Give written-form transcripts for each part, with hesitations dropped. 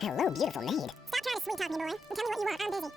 Hello, beautiful maid. Stop trying to sweet-talk me, boy, and tell me what you want. I'm busy.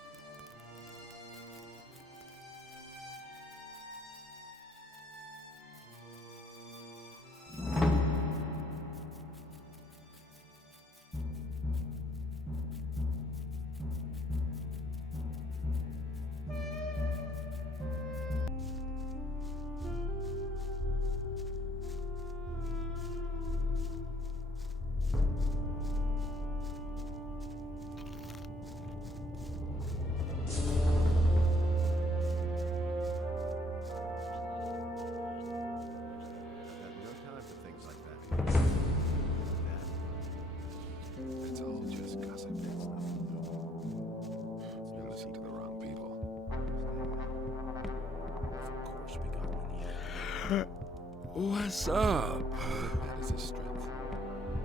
What's up? That is a strength,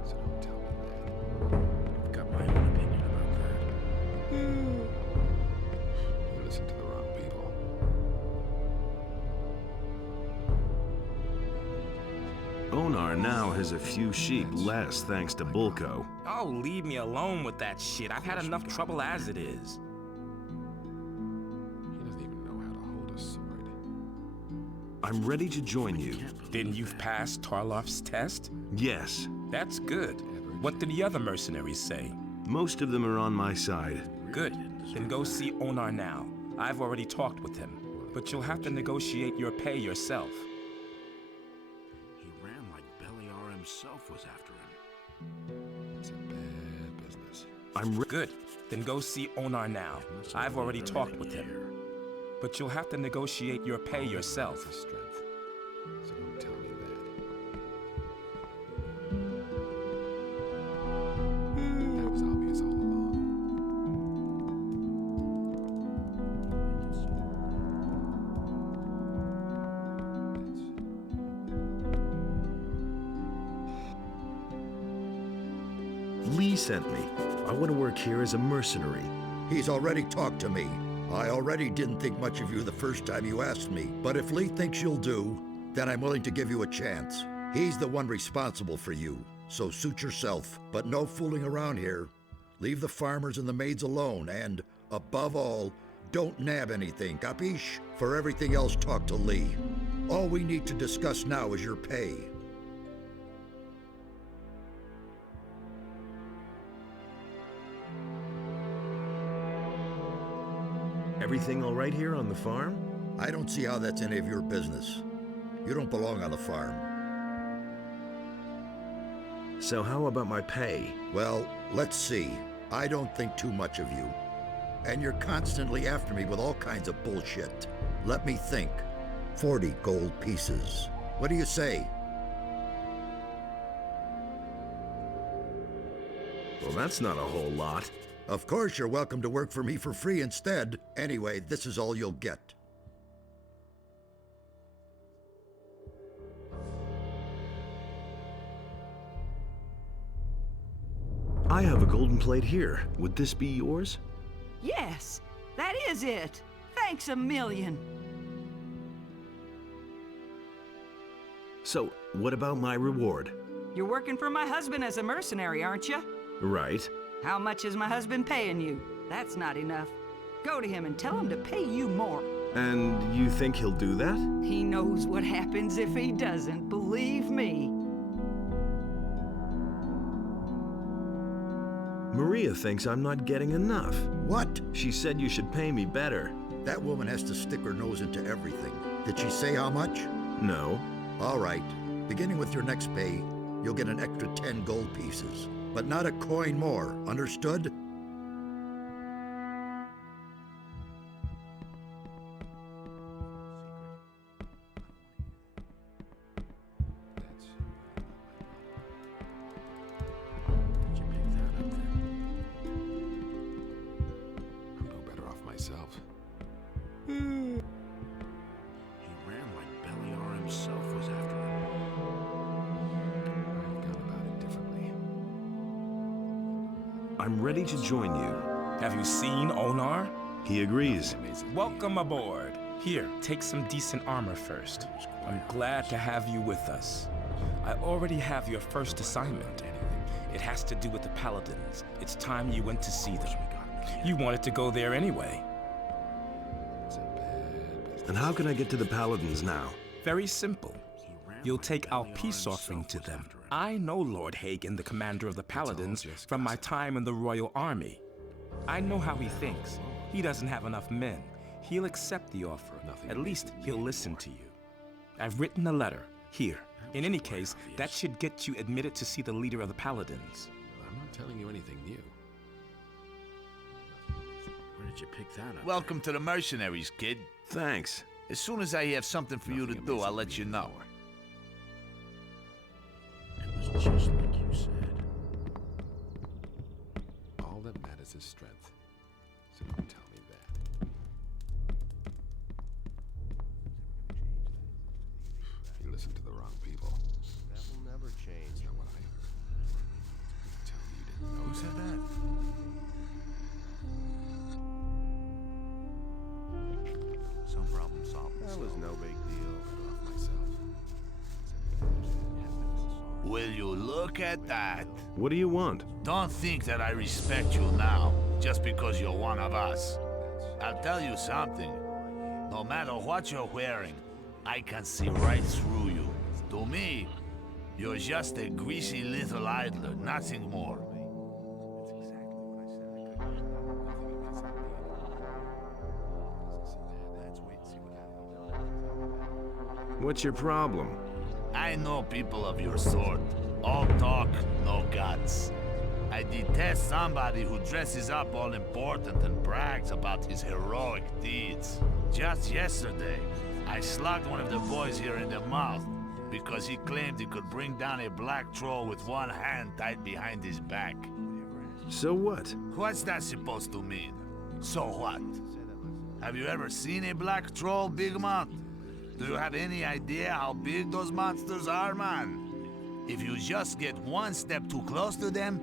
so don't tell me that. I've got my own opinion about that. You listen to the wrong people. Onar now has a few sheep less thanks to Bulko. Oh, leave me alone with that shit. I've had enough trouble as it is. He doesn't even know how to hold a sword. I'm ready to join you. Then you've passed Tarloff's test? Yes. That's good. What did the other mercenaries say? Most of them are on my side. Good. Then go see Onar now. I've already talked with him. But you'll have to negotiate your pay yourself. He ran like Beliar himself was after him. It's a bad business. Good. Then go see Onar now. I've already talked with him. But you'll have to negotiate your pay yourself. It's a strength, so don't tell me that. That was obvious all along. Lee sent me. I want to work here as a mercenary. He's already talked to me. I already didn't think much of you the first time you asked me, but if Lee thinks you'll do, then I'm willing to give you a chance. He's the one responsible for you, so suit yourself, but no fooling around here. Leave the farmers and the maids alone, and, above all, don't nab anything, capiche? For everything else, talk to Lee. All we need to discuss now is your pay. Everything all right here on the farm? I don't see how that's any of your business. You don't belong on the farm. So how about my pay? Well, let's see. I don't think too much of you. And you're constantly after me with all kinds of bullshit. Let me think. 40 gold pieces. What do you say? Well, that's not a whole lot. Of course, you're welcome to work for me for free instead. Anyway, this is all you'll get. I have a golden plate here. Would this be yours? Yes, that is it. Thanks a million. So, what about my reward? You're working for my husband as a mercenary, aren't you? Right. How much is my husband paying you? That's not enough. Go to him and tell him to pay you more. And you think he'll do that? He knows what happens if he doesn't, believe me. Maria thinks I'm not getting enough. What? She said you should pay me better. That woman has to stick her nose into everything. Did she say how much? No. All right. Beginning with your next pay, you'll get an extra 10 gold pieces. But not a coin more, understood? Did you pick that up then? I'm no better off myself. He ran like Beliar himself was after him. I've gone about it differently. I'm ready to join you. Have you seen Onar? He agrees. Amazing. Welcome aboard. Here, take some decent armor first. I'm glad to have you with us. I already have your first assignment. It has to do with the Paladins. It's time you went to see them. You wanted to go there anyway. It's a bad business. And how can I get to the Paladins now? Very simple. You'll take our peace offering to them. I know Lord Hagen, the commander of the Paladins, from my time in the Royal Army. I know how he thinks. He doesn't have enough men. He'll accept the offer. At least he'll listen to you. I've written a letter. Here. In any case, that should get you admitted to see the leader of the Paladins. I'm not telling you anything new. Where did you pick that up? Welcome to the mercenaries, kid. Thanks. As soon as I have something for you to do, I'll let you know. It was just like you said. All that matters is strength. So don't tell me that. You listen to the wrong people. That will never change. Is that what I heard? Tell me you didn't know. Who said that? Some problem solved. That was no big deal. Better off myself. Will you look at that? What do you want? Don't think that I respect you now, just because you're one of us. I'll tell you something. No matter what you're wearing, I can see right through you. To me, you're just a greasy little idler, nothing more. What's your problem? I know people of your sort. All talk, no guts. I detest somebody who dresses up all important and brags about his heroic deeds. Just yesterday, I slugged one of the boys here in the mouth because he claimed he could bring down a black troll with one hand tied behind his back. So what? What's that supposed to mean? So what? Have you ever seen a black troll, Big Mouth? Do you have any idea how big those monsters are, man? If you just get one step too close to them,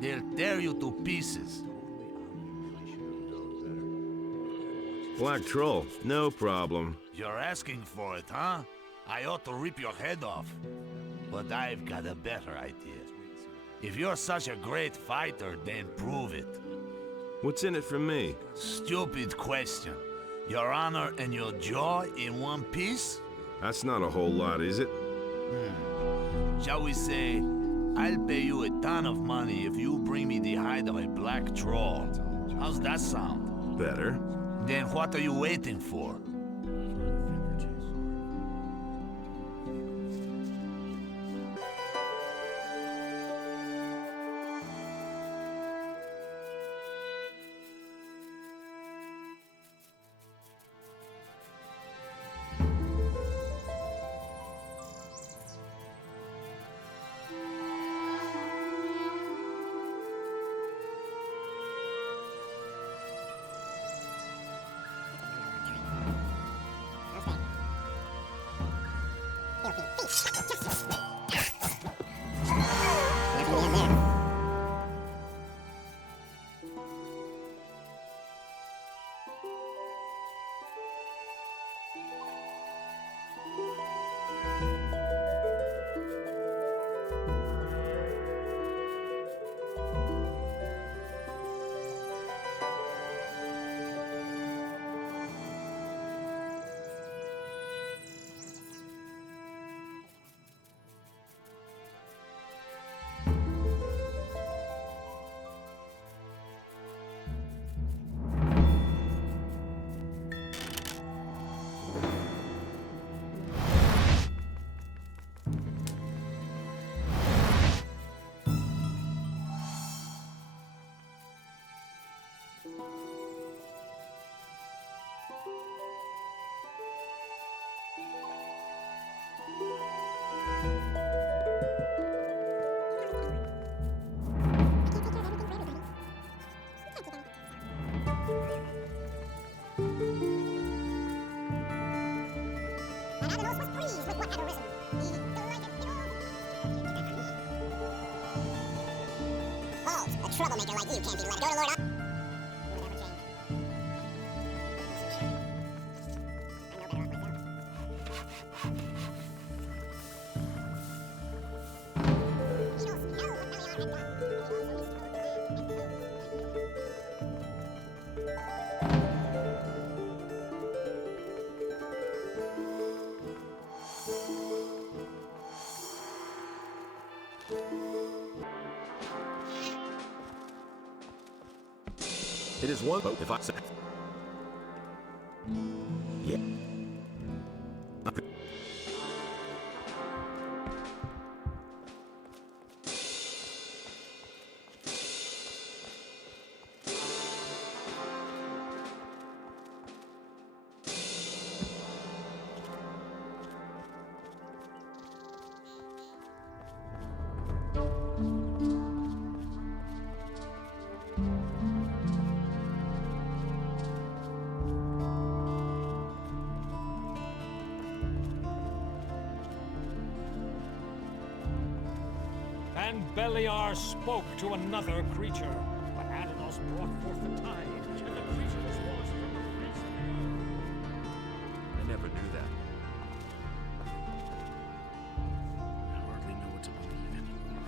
they'll tear you to pieces. Black Troll, no problem. You're asking for it, huh? I ought to rip your head off. But I've got a better idea. If you're such a great fighter, then prove it. What's in it for me? Stupid question. Your honor and your jaw in one piece? That's not a whole lot, is it? Shall we say, I'll pay you a ton of money if you bring me the hide of a black troll. How's that sound? Better. Then what are you waiting for? Addon was pleased with what had arisen. He delighted in all. Halt! A troublemaker like you can't be let go to Lord. Will it ever change? I'm no better off myself. Enos knows what Beliar had done. He also needs to know the plan, It is one vote if I say. Yeah. And Beliar spoke to another creature, but Adonos brought forth the tide, and the creature was lost from the face of the earth. I never knew that. I hardly know what to believe anymore.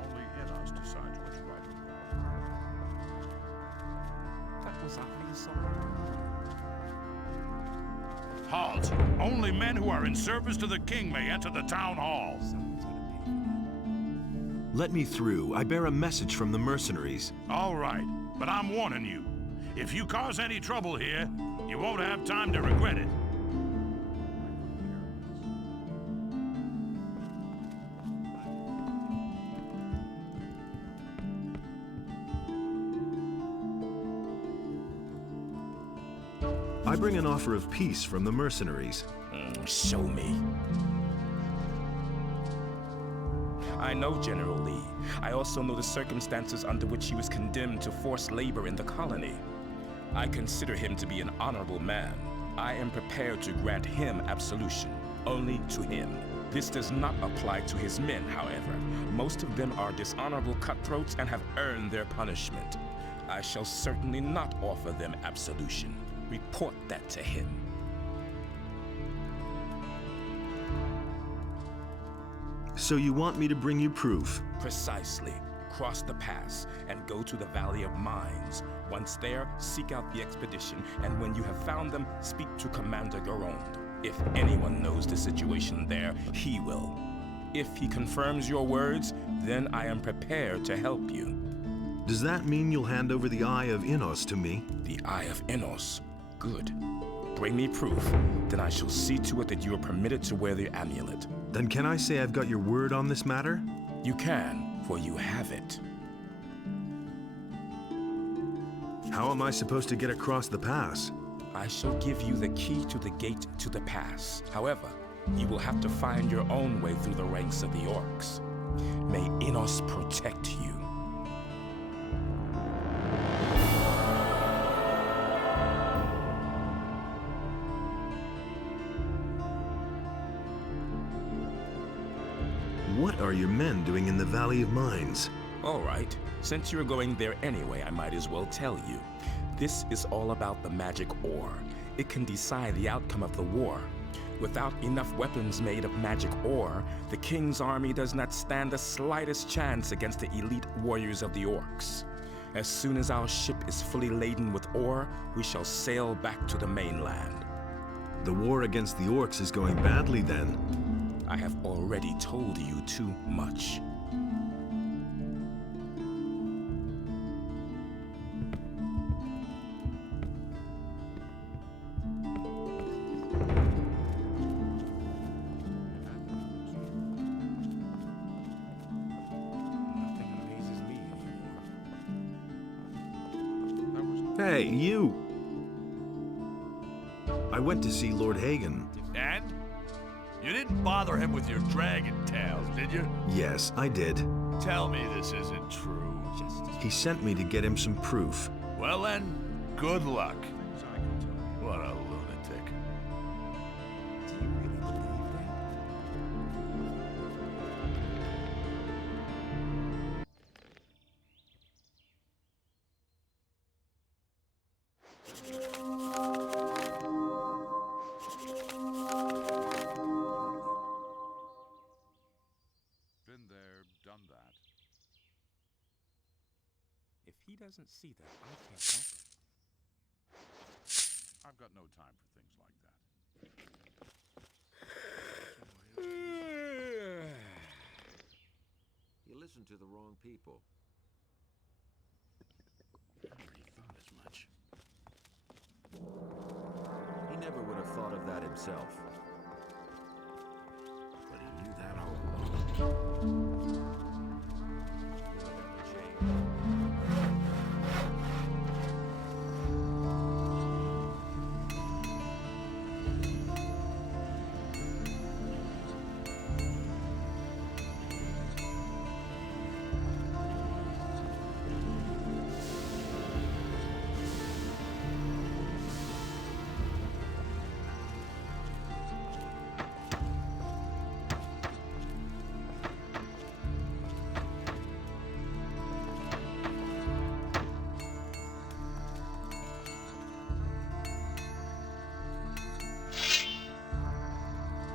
Only Enos decides what's right or wrong. That was oddly so. Halt! Only men who are in service to the king may enter the town hall. Someone's gonna pay for that. Let me through. I bear a message from the mercenaries. All right, but I'm warning you. If you cause any trouble here, you won't have time to regret it. I bring an offer of peace from the mercenaries. Show me. I know General Lee. I also know the circumstances under which he was condemned to forced labor in the colony. I consider him to be an honorable man. I am prepared to grant him absolution, only to him. This does not apply to his men, however. Most of them are dishonorable cutthroats and have earned their punishment. I shall certainly not offer them absolution. Report that to him. So you want me to bring you proof? Precisely. Cross the pass and go to the Valley of Mines. Once there, seek out the expedition, and when you have found them, speak to Commander Garond. If anyone knows the situation there, he will. If he confirms your words, then I am prepared to help you. Does that mean you'll hand over the Eye of Enos to me? The Eye of Enos. Good. Bring me proof, then I shall see to it that you are permitted to wear the amulet. Then can I say I've got your word on this matter? You can, for you have it. How am I supposed to get across the pass? I shall give you the key to the gate to the pass. However, you will have to find your own way through the ranks of the orcs. May Enos protect you. What are your men doing in the Valley of Mines? All right, since you're going there anyway, I might as well tell you. This is all about the magic ore. It can decide the outcome of the war. Without enough weapons made of magic ore, the king's army does not stand the slightest chance against the elite warriors of the orcs. As soon as our ship is fully laden with ore, we shall sail back to the mainland. The war against the orcs is going badly then. I have already told you too much. Hey, you! I went to see Lord Hagen. And? You didn't bother him with your dragon tales, did you? Yes, I did. Tell me this isn't true. He sent me to get him some proof. Well then, good luck. What a lunatic. Do you really believe that? Been there, done that. If he doesn't see that, I can't help it. I've got no time for things like that. You listen to the wrong people. I already thought as much. He never would have thought of that himself. But he knew that all along. You'll never change.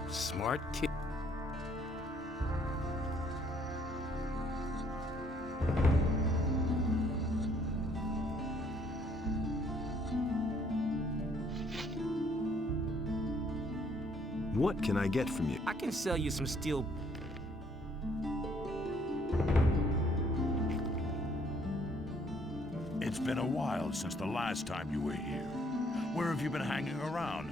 Smart kid. What can I get from you? I can sell you some steel. It's been a while since the last time you were here. Where have you been hanging around,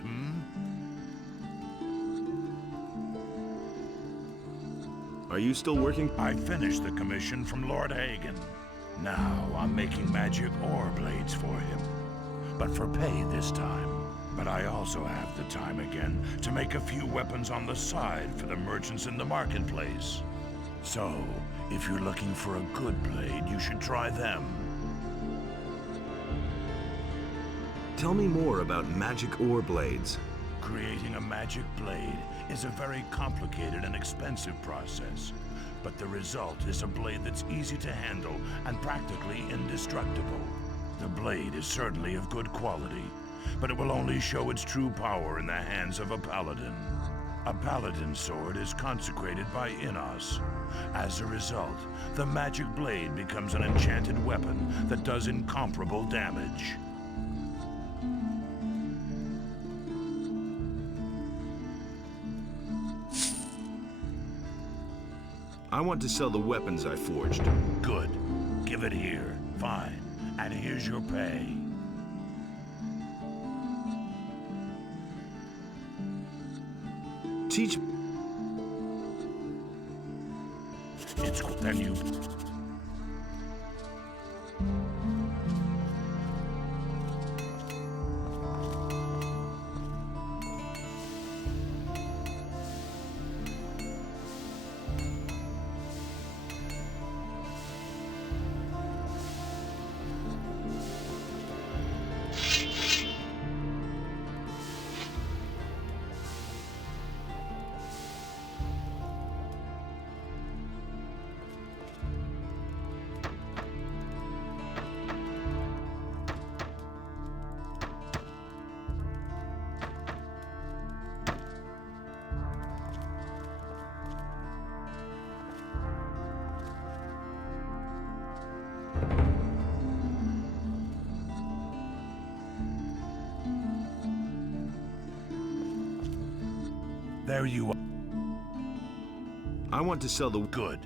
Are you still working? I finished the commission from Lord Hagen. Now I'm making magic ore blades for him. But for pay this time. But I also have the time again to make a few weapons on the side for the merchants in the marketplace. So, if you're looking for a good blade, you should try them. Tell me more about magic ore blades. Creating a magic blade is a very complicated and expensive process. But the result is a blade that's easy to handle and practically indestructible. The blade is certainly of good quality, but it will only show its true power in the hands of a paladin. A paladin sword is consecrated by Innos. As a result, the magic blade becomes an enchanted weapon that does incomparable damage. I want to sell the weapons I forged. Good. Give it here. Fine. And here's your pay. Teach... It's cool. Then you... There you are. I want to sell the... Good.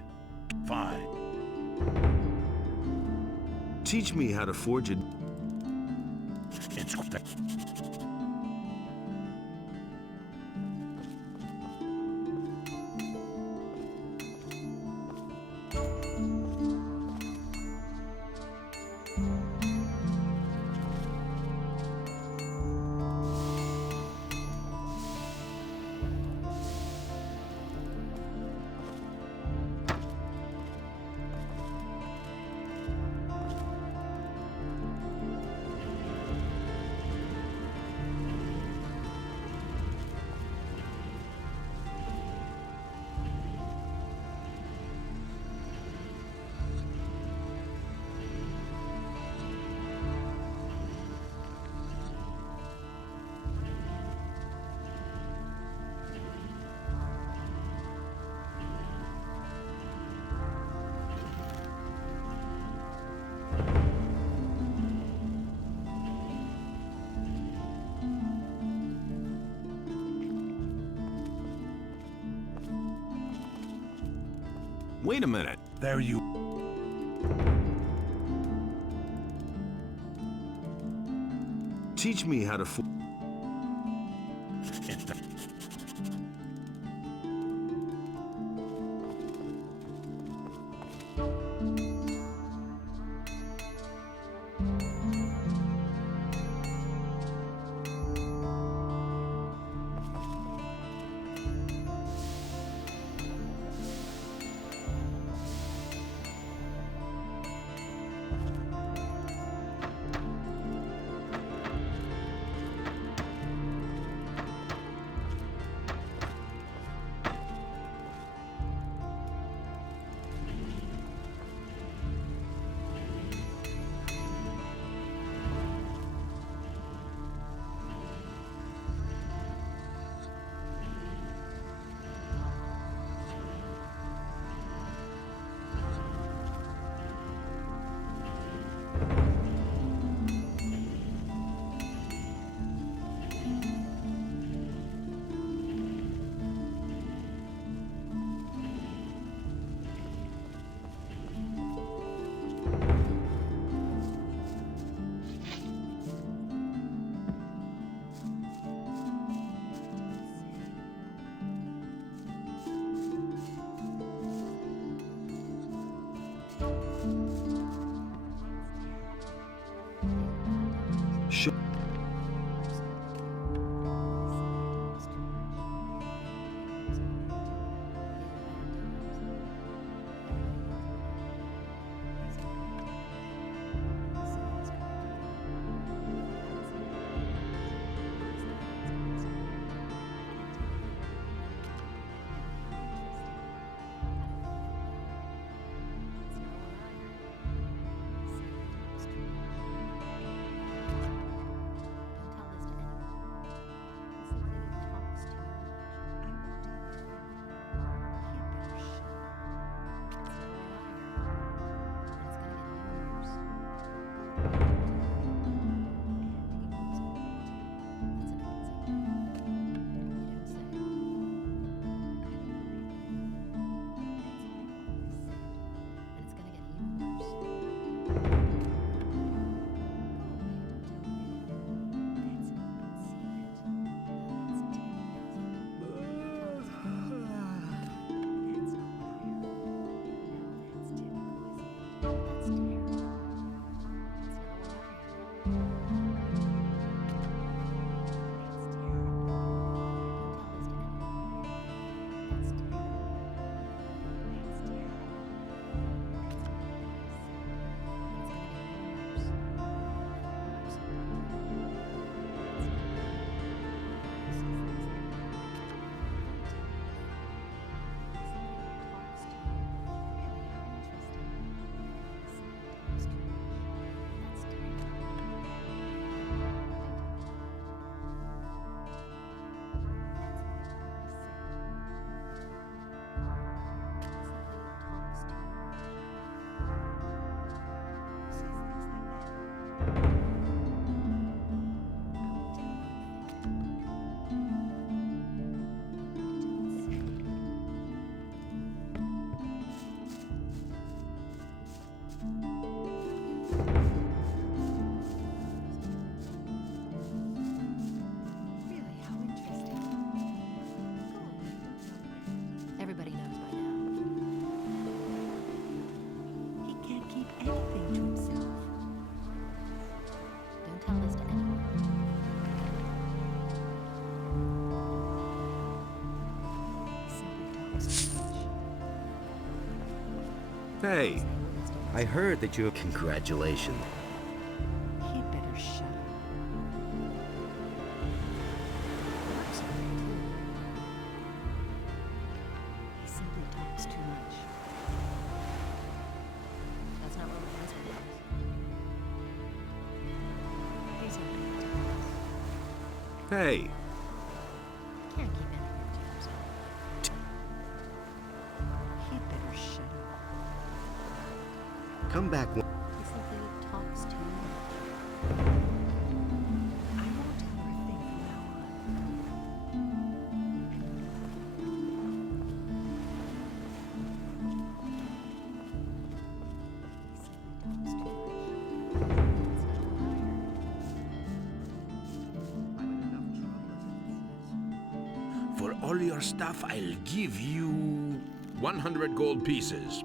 Fine. Teach me how to forge a... It's... Wait a minute. There you... Teach me how to Hey. I heard that you... Congratulations. He'd better shut up. He simply talks too much. That's not what we're asking for. These are big deals. Hey. Can't keep anything to yourself. He'd better shut up. Come back when... He simply talks too much. I won't tell her a thing from now on. your stuff, I'll give you 100 gold pieces.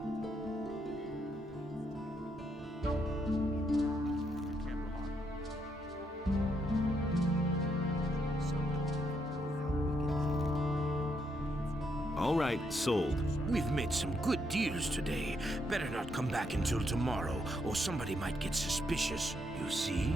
All right, sold. We've made some good deals today. Better not come back until tomorrow, or somebody might get suspicious. You see?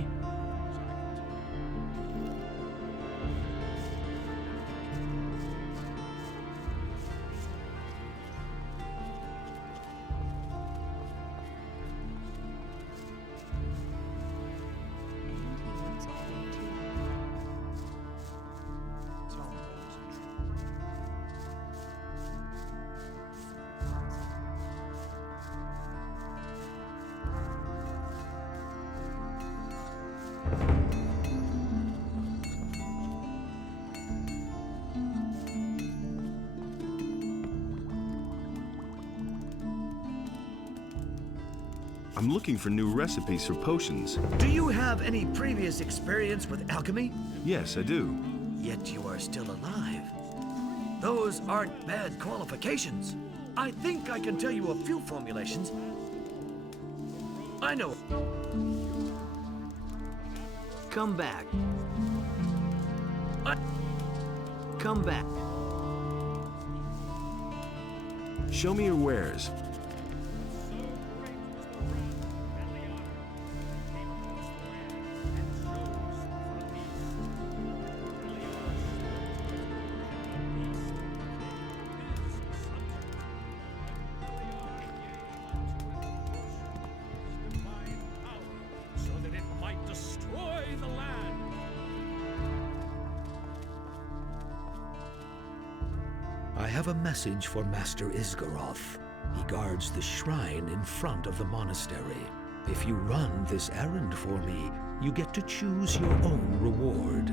I'm looking for new recipes for potions. Do you have any previous experience with alchemy? Yes, I do. Yet you are still alive. Those aren't bad qualifications. I think I can tell you a few formulations. I know. Come back. Come back. Show me your wares. I have a message for Master Isgaroth. He guards the shrine in front of the monastery. If you run this errand for me, you get to choose your own reward.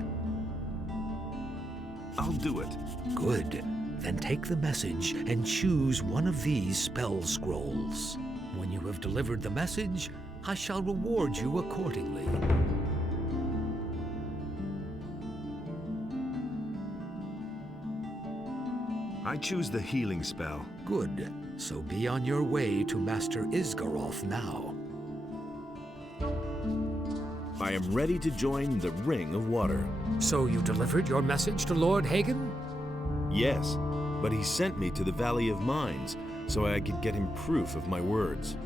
I'll do it. Good. Then take the message and choose one of these spell scrolls. When you have delivered the message, I shall reward you accordingly. I choose the healing spell. Good. So be on your way to Master Isgaroth now. I am ready to join the Ring of Water. So you delivered your message to Lord Hagen? Yes, but he sent me to the Valley of Mines so I could get him proof of my words.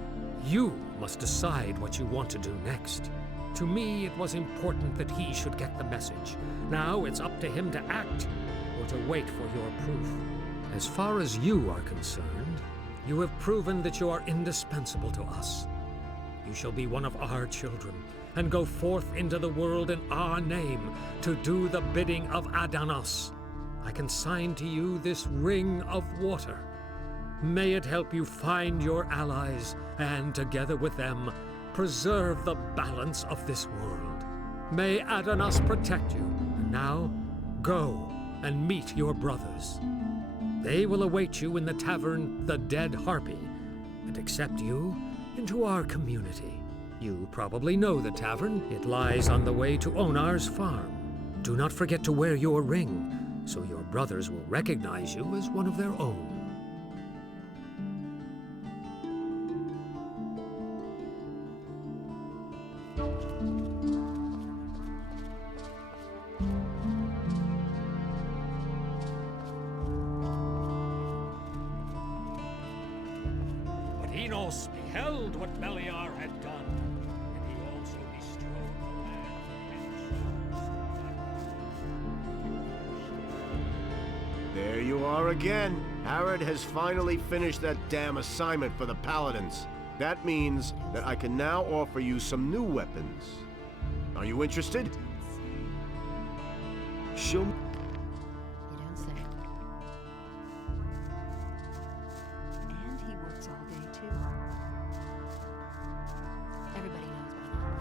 You must decide what you want to do next. To me, it was important that he should get the message. Now it's up to him to act or to wait for your proof. As far as you are concerned, you have proven that you are indispensable to us. You shall be one of our children and go forth into the world in our name to do the bidding of Addanos. I consign to you this Ring of Water. May it help you find your allies and, together with them, preserve the balance of this world. May Addanos protect you. And now, go and meet your brothers. They will await you in the tavern, the Dead Harpy, and accept you into our community. You probably know the tavern. It lies on the way to Onar's farm. Do not forget to wear your ring, so your brothers will recognize you as one of their own. Khorinis beheld what Meliar had done, and he also bestrode the land and There you are again. Harrod has finally finished that damn assignment for the Paladins. That means that I can now offer you some new weapons. Are you interested? Show me. You don't say. And he works all day, too. Everybody knows by now.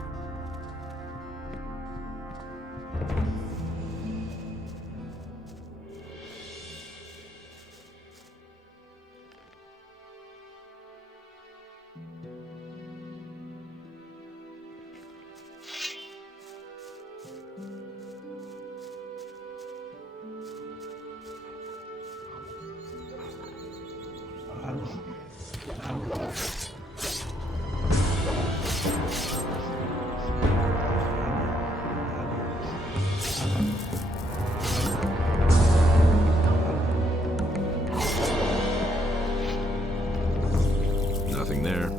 Nothing there.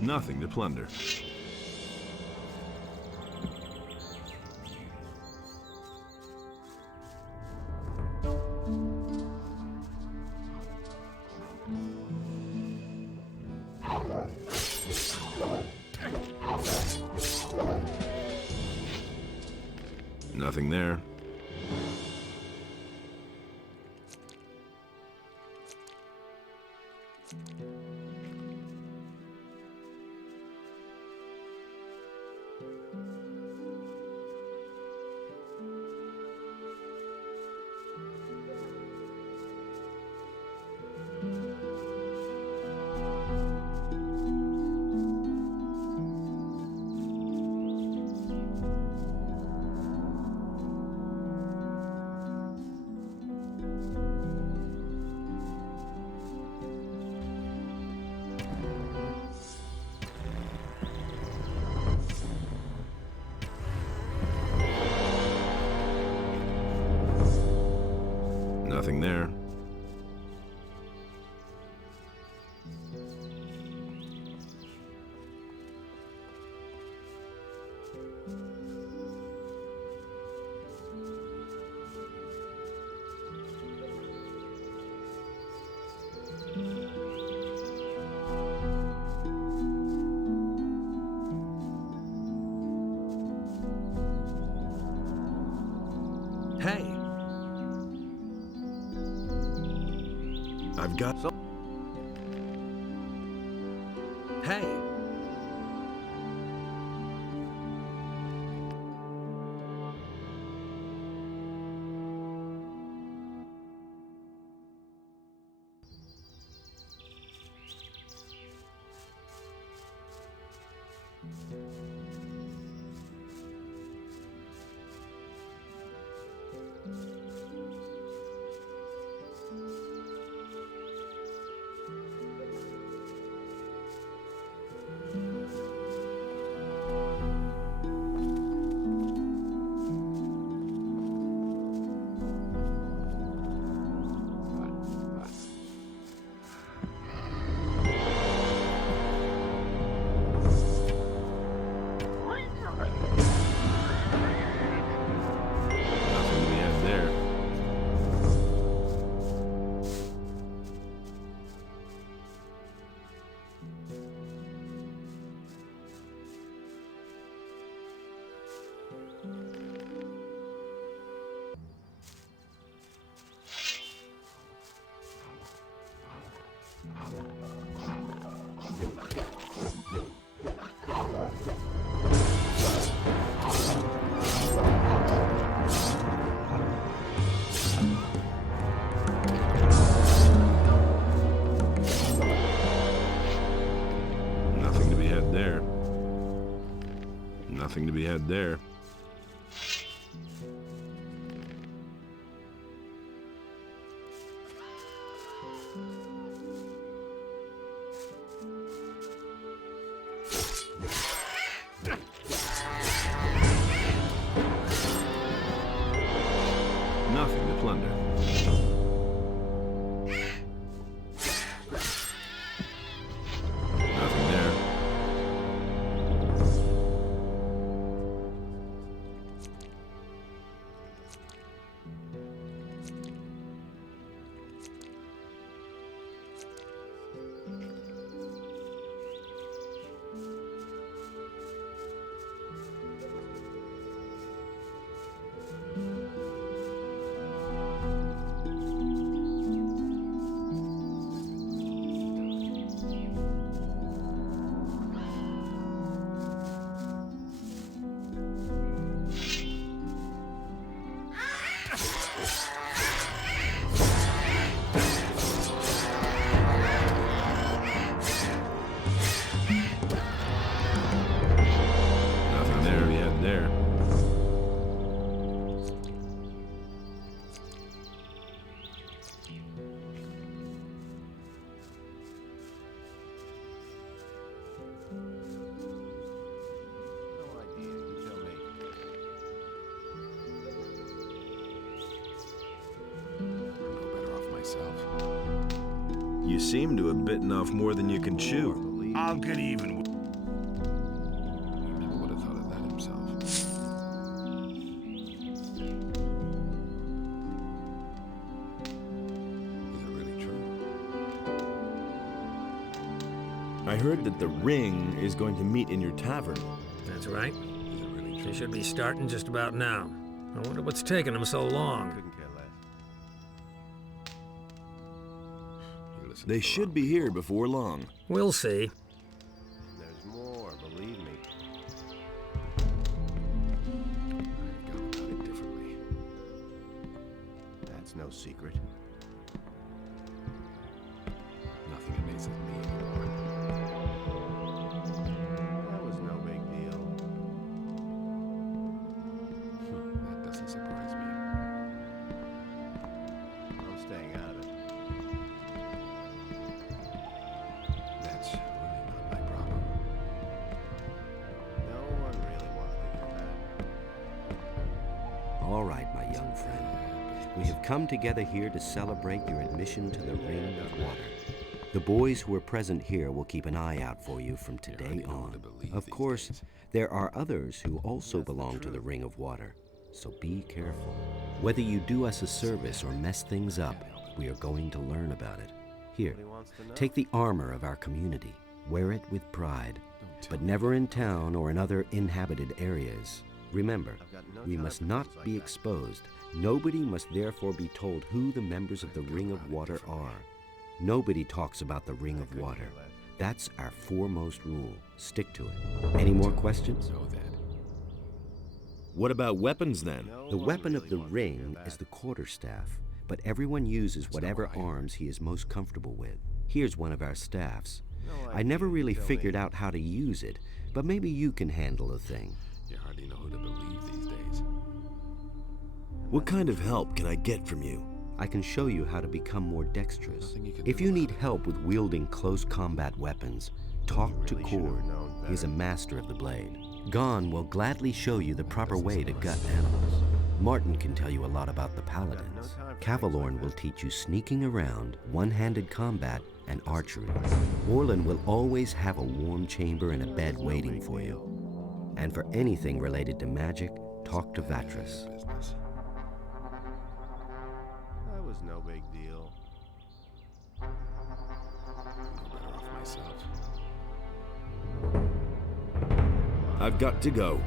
Nothing to plunder. Nothing there. Nothing there. Hey, I've got some. hey. Nothing to be had there. Nothing to be had there. Nothing to be had there. Nothing to plunder. Nothing there. You seem to have bitten off more than you can chew. I'll get even with... He never would have thought of that himself. Is it really true? I heard that the ring is going to meet in your tavern. That's right. They should be starting just about now. I wonder what's taking them so long. They should be here before long. We'll see. There's more, believe me. I've gone about it differently. That's no secret. Nothing amazes me anymore. That was no big deal. That doesn't surprise me. I'm staying out of it. That's really not my problem. No one really wants to hear that. All right, my young friend. We have come together here to celebrate your admission to the Ring of Water. The boys who are present here will keep an eye out for you from today on. Of course, there are others who also belong to the Ring of Water, so be careful. Whether you do us a service or mess things up, we are going to learn about it. Here, take the armor of our community. Wear it with pride, but never in town or in other inhabited areas. Remember, we must not be exposed. Nobody must therefore be told who the members of the Ring of Water are. Nobody talks about the Ring of Water. That's our foremost rule. Stick to it. Any more questions? What about weapons then? The weapon of the ring is the quarterstaff, but everyone uses whatever arms he is most comfortable with. Here's one of our staffs. I never really figured out how to use it, but maybe you can handle the thing. You hardly know who to believe these days. What kind of help can I get from you? I can show you how to become more dexterous. If you need help with wielding close combat weapons, talk to Cord. He's a master of the blade. Gon will gladly show you the proper way to gut animals. Martin can tell you a lot about the paladins. Cavalorn will teach you sneaking around, one-handed combat, and archery. Orlin will always have a warm chamber and a bed waiting for you. And for anything related to magic, talk to Vatras. That was no big deal. No better off myself. I've got to go.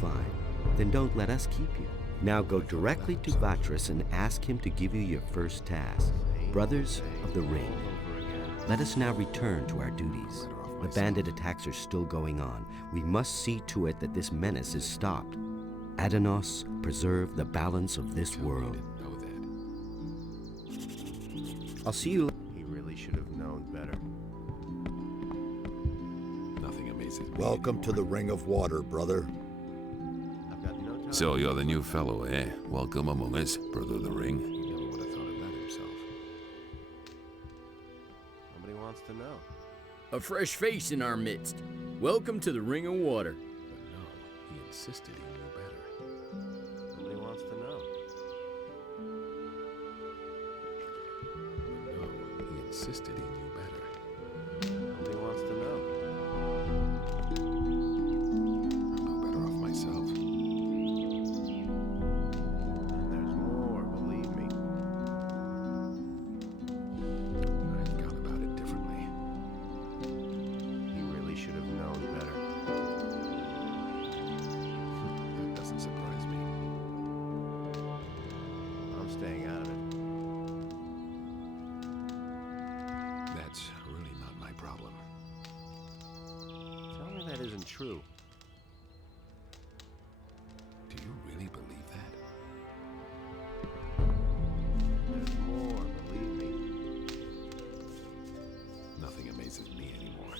Fine. Then don't let us keep you. Now go directly to Vatras and ask him to give you your first task. Brothers of the Ring. Let us now return to our duties. The bandit attacks are still going on. We must see to it that this menace is stopped. Addonos, preserve the balance of this world. I'll see you later. He really should have known better. Nothing amazes me. Welcome to the Ring of Water, brother. So you're the new fellow, eh? Welcome among us, brother of the ring. He never would have thought of that himself. Nobody wants to know. A fresh face in our midst. Welcome to the Ring of Water. But no, he insisted he knew better. Nobody wants to know. But no, he insisted he knew better. Nobody wants to know. I'm no better off myself. There's more, believe me. I've gone about it differently. He really should have known better. That doesn't surprise me. I'm staying out of it. That's really not my problem. Tell me that isn't true. Do you really believe that? There's more, believe me. Nothing amazes me anymore.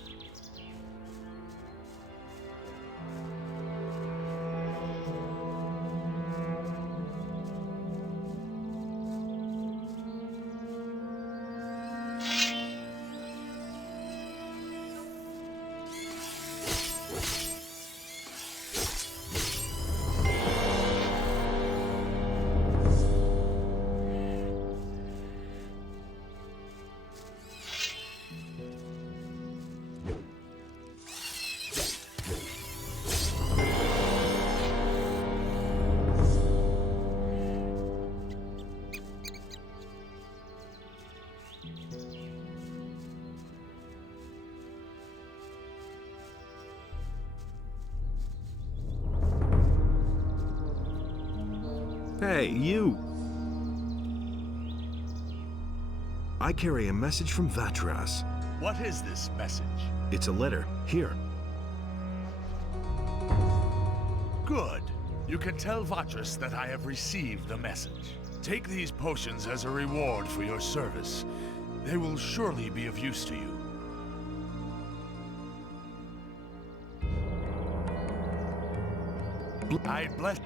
Hey, you! I carry a message from Vatras. What is this message? It's a letter. Here. Good. You can tell Vatras that I have received the message. Take these potions as a reward for your service. They will surely be of use to you. I bless...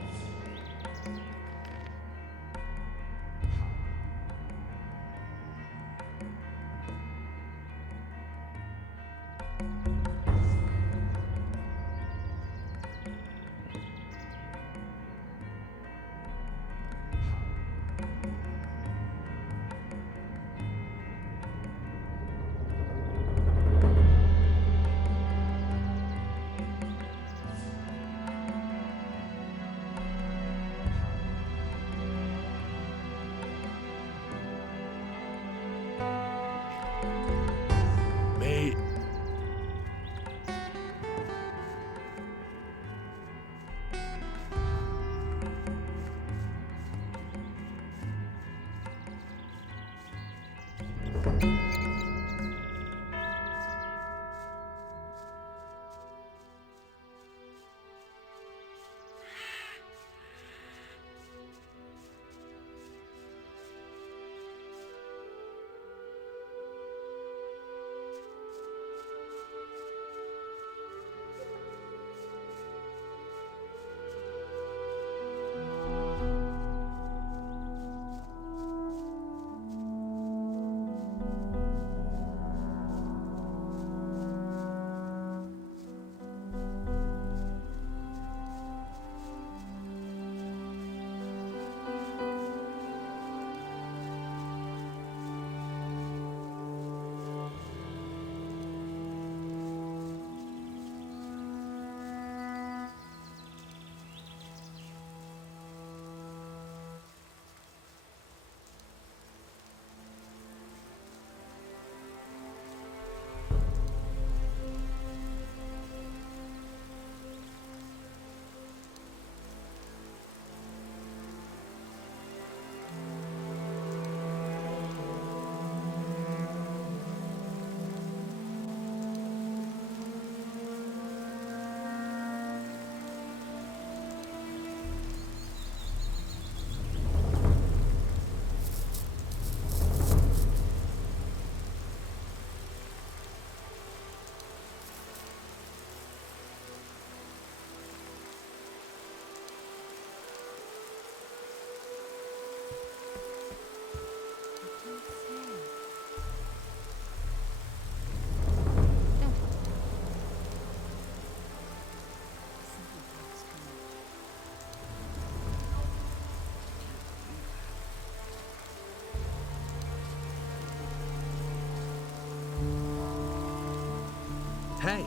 Hey!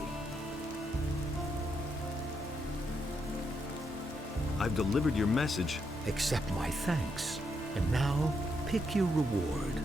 I've delivered your message. Accept my thanks. And now, pick your reward.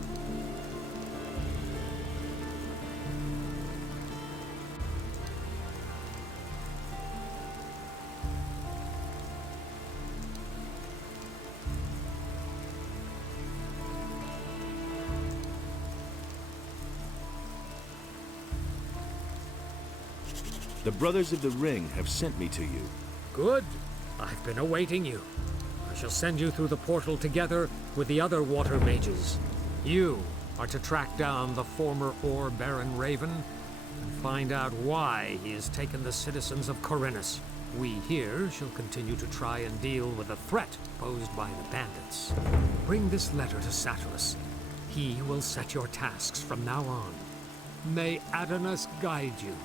The Brothers of the Ring have sent me to you. Good. I've been awaiting you. I shall send you through the portal together with the other water mages. You are to track down the former Ore Baron Raven and find out why he has taken the citizens of Khorinis. We here shall continue to try and deal with the threat posed by the bandits. Bring this letter to Vatras. He will set your tasks from now on. May addon guide you.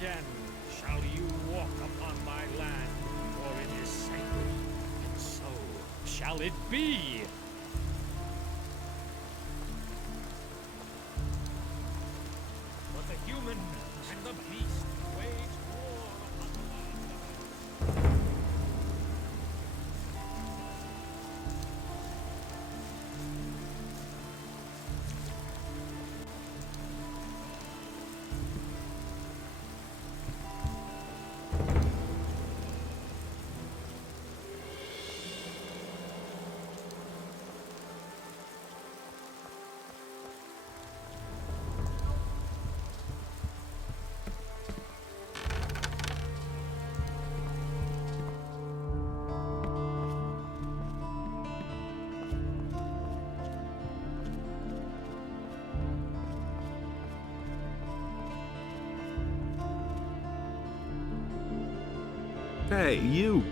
again shall you walk upon my land, for it is sacred, and so shall it be. But the human and the beast wage war upon the land. Hey, you!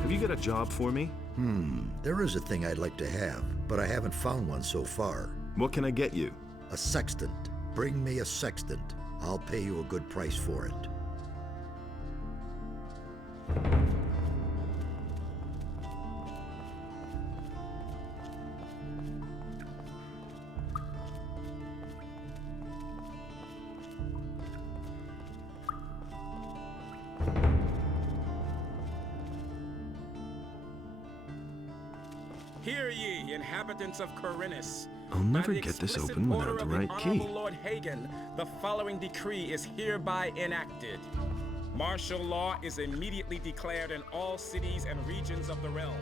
Have you got a job for me? There is a thing I'd like to have, but I haven't found one so far. What can I get you? A sextant. Bring me a sextant. I'll pay you a good price for it. Hear ye, inhabitants of Khorinis. I'll never By the get this explicit open order without the of right key. Honorable Lord Hagen, the following decree is hereby enacted. Martial law is immediately declared in all cities and regions of the realm.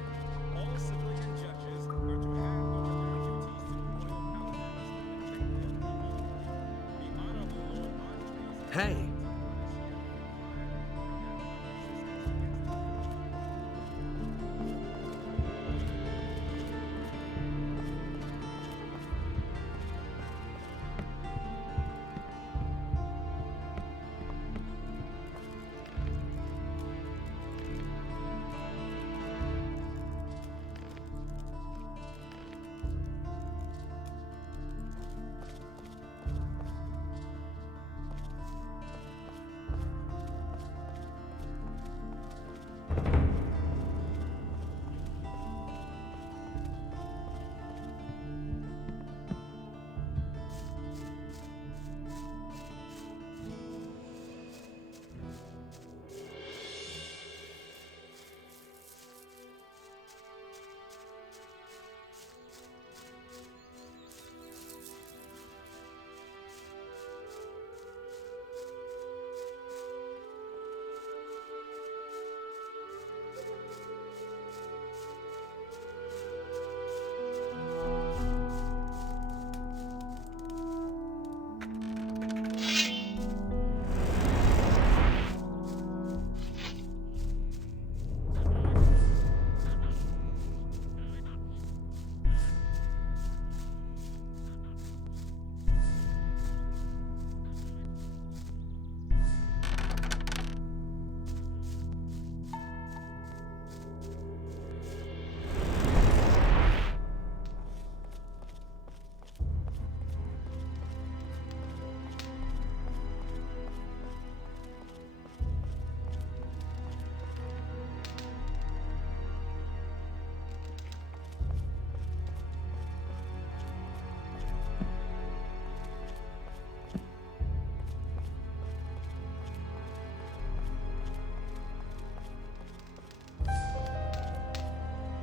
All civilian judges are to hand over their duties to the royal paladins and check their immunity. The Honorable Lord Andres... Hey!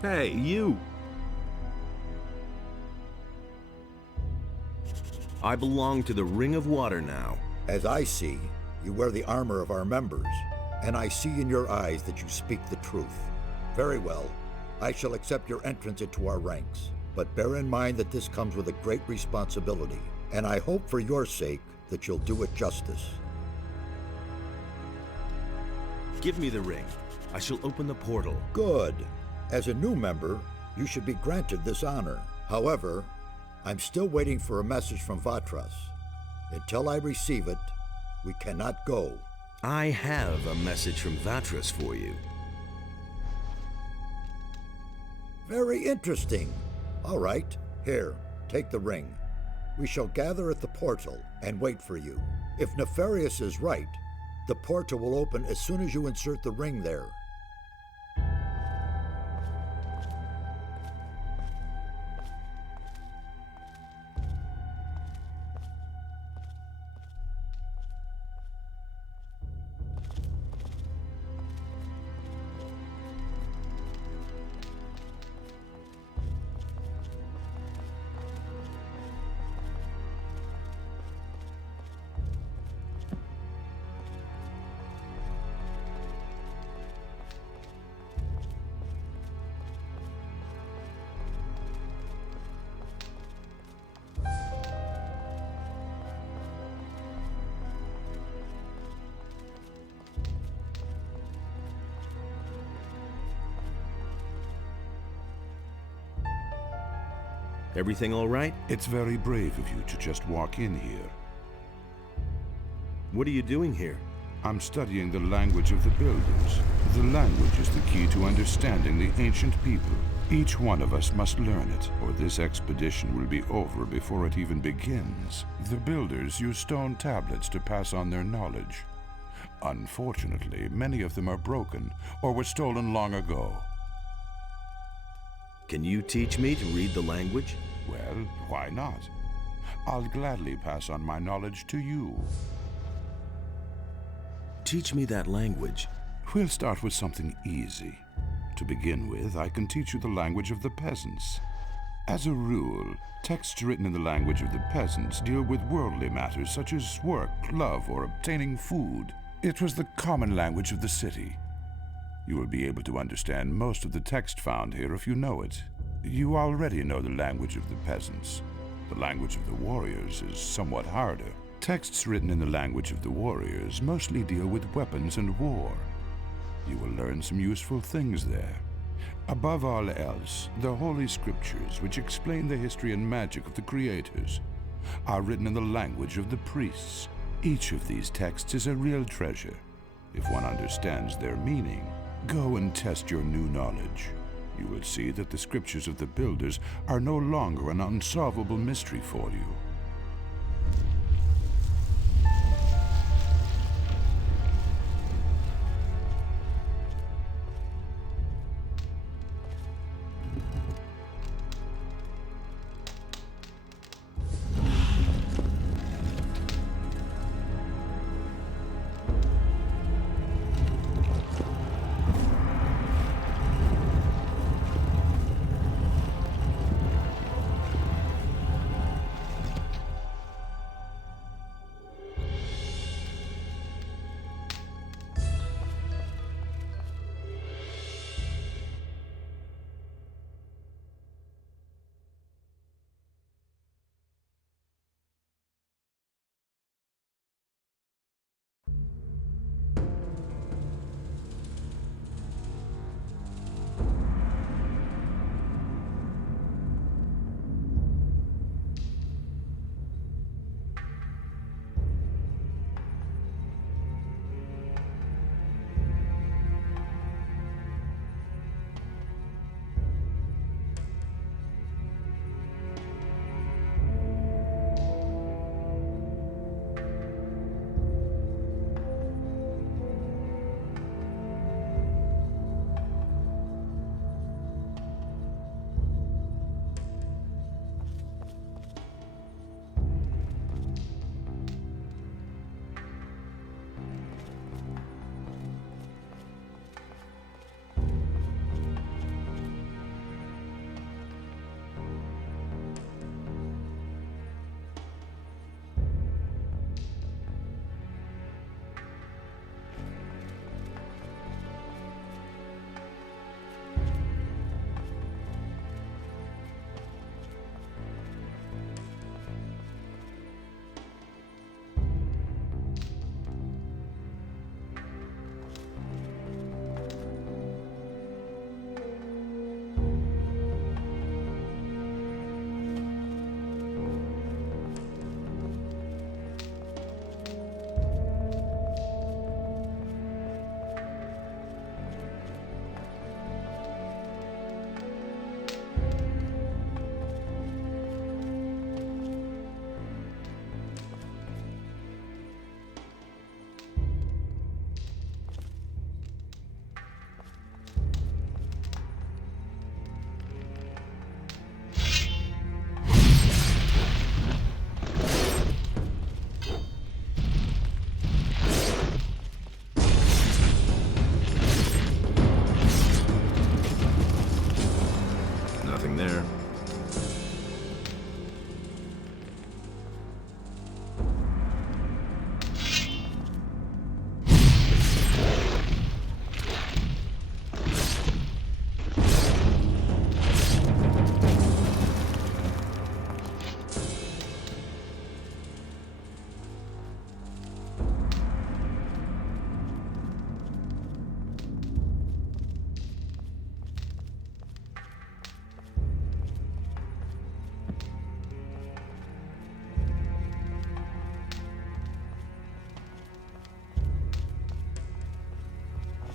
Hey, you! I belong to the Ring of Water now. As I see, you wear the armor of our members, and I see in your eyes that you speak the truth. Very well. I shall accept your entrance into our ranks, but bear in mind that this comes with a great responsibility, and I hope for your sake that you'll do it justice. Give me the ring. I shall open the portal. Good. As a new member, you should be granted this honor. However, I'm still waiting for a message from Vatras. Until I receive it, we cannot go. I have a message from Vatras for you. Very interesting. All right, here, take the ring. We shall gather at the portal and wait for you. If Nefarious is right, the portal will open as soon as you insert the ring there. Everything all right? It's very brave of you to just walk in here. What are you doing here? I'm studying the language of the builders. The language is the key to understanding the ancient people. Each one of us must learn it, or this expedition will be over before it even begins. The builders use stone tablets to pass on their knowledge. Unfortunately, many of them are broken, or were stolen long ago. Can you teach me to read the language? Well, why not? I'll gladly pass on my knowledge to you. Teach me that language. We'll start with something easy. To begin with, I can teach you the language of the peasants. As a rule, texts written in the language of the peasants deal with worldly matters such as work, love, or obtaining food. It was the common language of the city. You will be able to understand most of the text found here if you know it. You already know the language of the peasants. The language of the warriors is somewhat harder. Texts written in the language of the warriors mostly deal with weapons and war. You will learn some useful things there. Above all else, the Holy Scriptures, which explain the history and magic of the creators, are written in the language of the priests. Each of these texts is a real treasure, if one understands their meaning. Go and test your new knowledge. You will see that the scriptures of the builders are no longer an unsolvable mystery for you.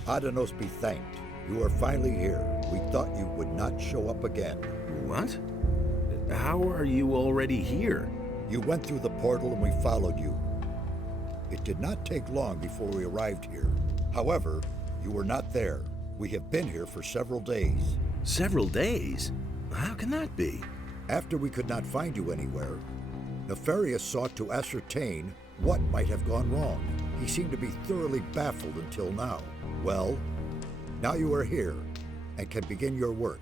Addonos be thanked. You are finally here. We thought you would not show up again. What? How are you already here? You went through the portal and we followed you. It did not take long before we arrived here. However, you were not there. We have been here for several days. Several days? How can that be? After we could not find you anywhere, Nefarious sought to ascertain what might have gone wrong. He seemed to be thoroughly baffled until now. Well, now you are here and can begin your work.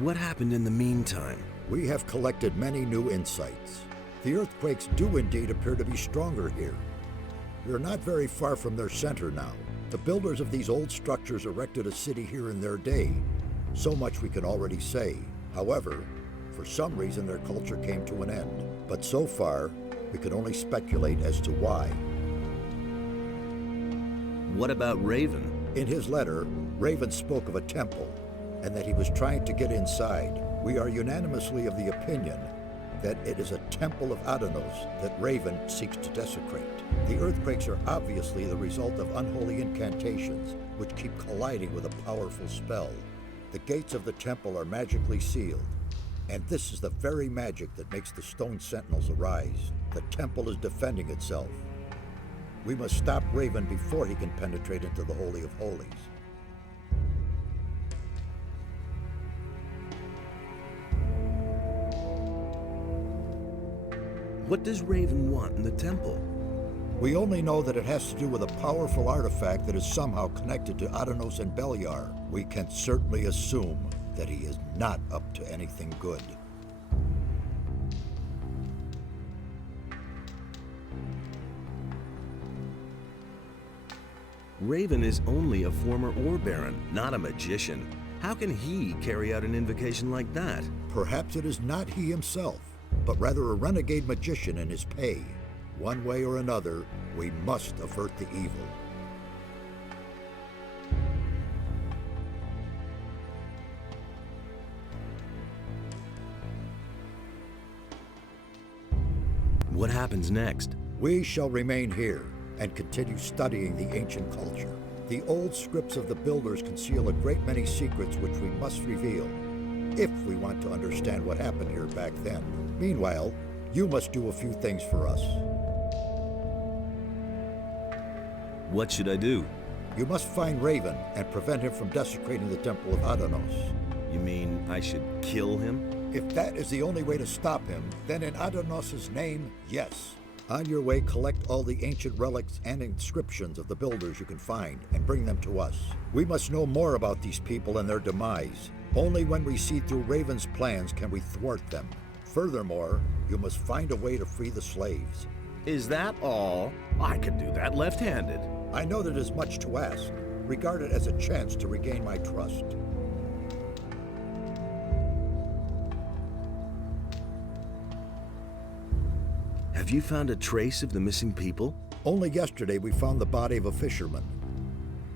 What happened in the meantime? We have collected many new insights. The earthquakes do indeed appear to be stronger here. We are not very far from their center now. The builders of these old structures erected a city here in their day. So much we can already say. However, for some reason their culture came to an end. But so far, we can only speculate as to why. What about Raven? In his letter, Raven spoke of a temple, and that he was trying to get inside. We are unanimously of the opinion that it is a temple of Addonos that Raven seeks to desecrate. The earthquakes are obviously the result of unholy incantations, which keep colliding with a powerful spell. The gates of the temple are magically sealed, and this is the very magic that makes the stone sentinels arise. The temple is defending itself. We must stop Raven before he can penetrate into the Holy of Holies. What does Raven want in the temple? We only know that it has to do with a powerful artifact that is somehow connected to Addonos and Beliar. We can certainly assume that he is not up to anything good. Raven is only a former Ore Baron, not a magician. How can he carry out an invocation like that? Perhaps it is not he himself, but rather a renegade magician in his pay. One way or another, we must avert the evil. What happens next? We shall remain here and continue studying the ancient culture. The old scripts of the builders conceal a great many secrets which we must reveal, if we want to understand what happened here back then. Meanwhile, you must do a few things for us. What should I do? You must find Raven and prevent him from desecrating the Temple of Addonos. You mean I should kill him? If that is the only way to stop him, then in Addonos' name, yes. On your way, collect all the ancient relics and inscriptions of the builders you can find and bring them to us. We must know more about these people and their demise. Only when we see through Raven's plans can we thwart them. Furthermore, you must find a way to free the slaves. Is that all? I could do that left-handed. I know that is much to ask. Regard it as a chance to regain my trust. Have you found a trace of the missing people? Only yesterday we found the body of a fisherman.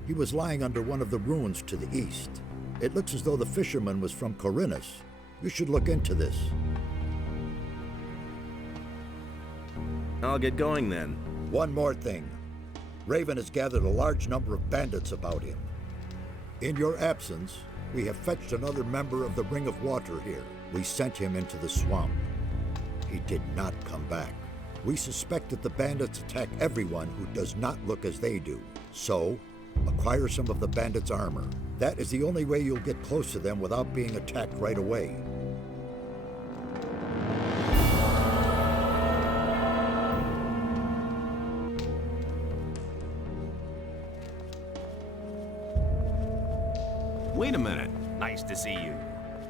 He was lying under one of the ruins to the east. It looks as though the fisherman was from Khorinis. You should look into this. I'll get going then. One more thing. Raven has gathered a large number of bandits about him. In your absence, we have fetched another member of the Ring of Water here. We sent him into the swamp. He did not come back. We suspect that the bandits attack everyone who does not look as they do. So, acquire some of the bandits' armor. That is the only way you'll get close to them without being attacked right away. Wait a minute. Nice to see you.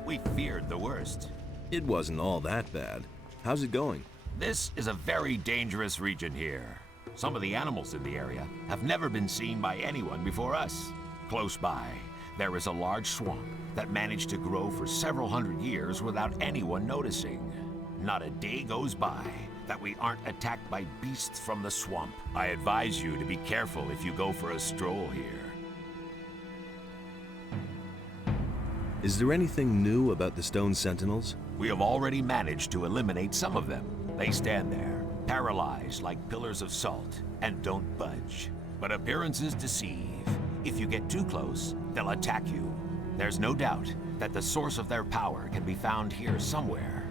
We feared the worst. It wasn't all that bad. How's it going? This is a very dangerous region here. Some of the animals in the area have never been seen by anyone before us. Close by, there is a large swamp that managed to grow for several hundred years without anyone noticing. Not a day goes by that we aren't attacked by beasts from the swamp. I advise you to be careful if you go for a stroll here. Is there anything new about the Stone Sentinels? We have already managed to eliminate some of them. They stand there, paralyzed like pillars of salt, and don't budge. But appearances deceive. If you get too close, they'll attack you. There's no doubt that the source of their power can be found here somewhere.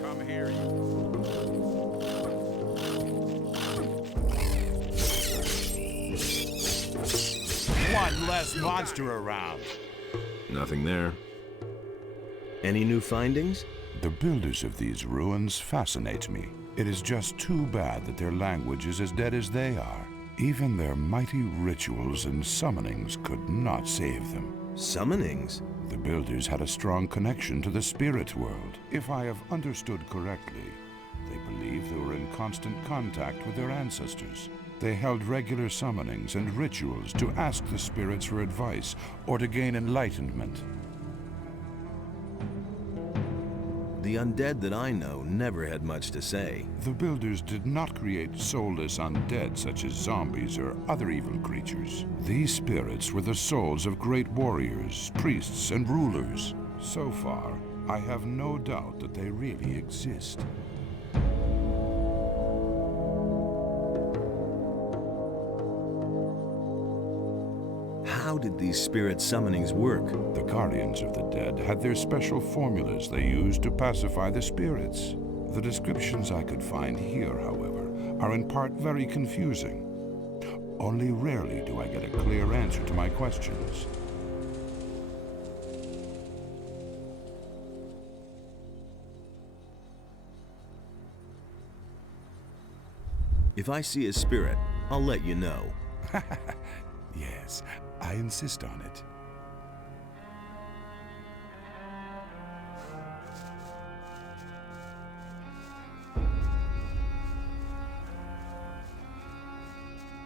Come here, One less monster around. Nothing there. Any new findings? The builders of these ruins fascinate me. It is just too bad that their language is as dead as they are. Even their mighty rituals and summonings could not save them. Summonings? The builders had a strong connection to the spirit world. If I have understood correctly, they believe they were in constant contact with their ancestors. They held regular summonings and rituals to ask the spirits for advice or to gain enlightenment. The undead that I know never had much to say. The builders did not create soulless undead such as zombies or other evil creatures. These spirits were the souls of great warriors, priests, and rulers. So far, I have no doubt that they really exist. How did these spirit summonings work? The guardians of the dead had their special formulas they used to pacify the spirits. The descriptions I could find here, however, are in part very confusing. Only rarely do I get a clear answer to my questions. If I see a spirit, I'll let you know. Yes, I insist on it.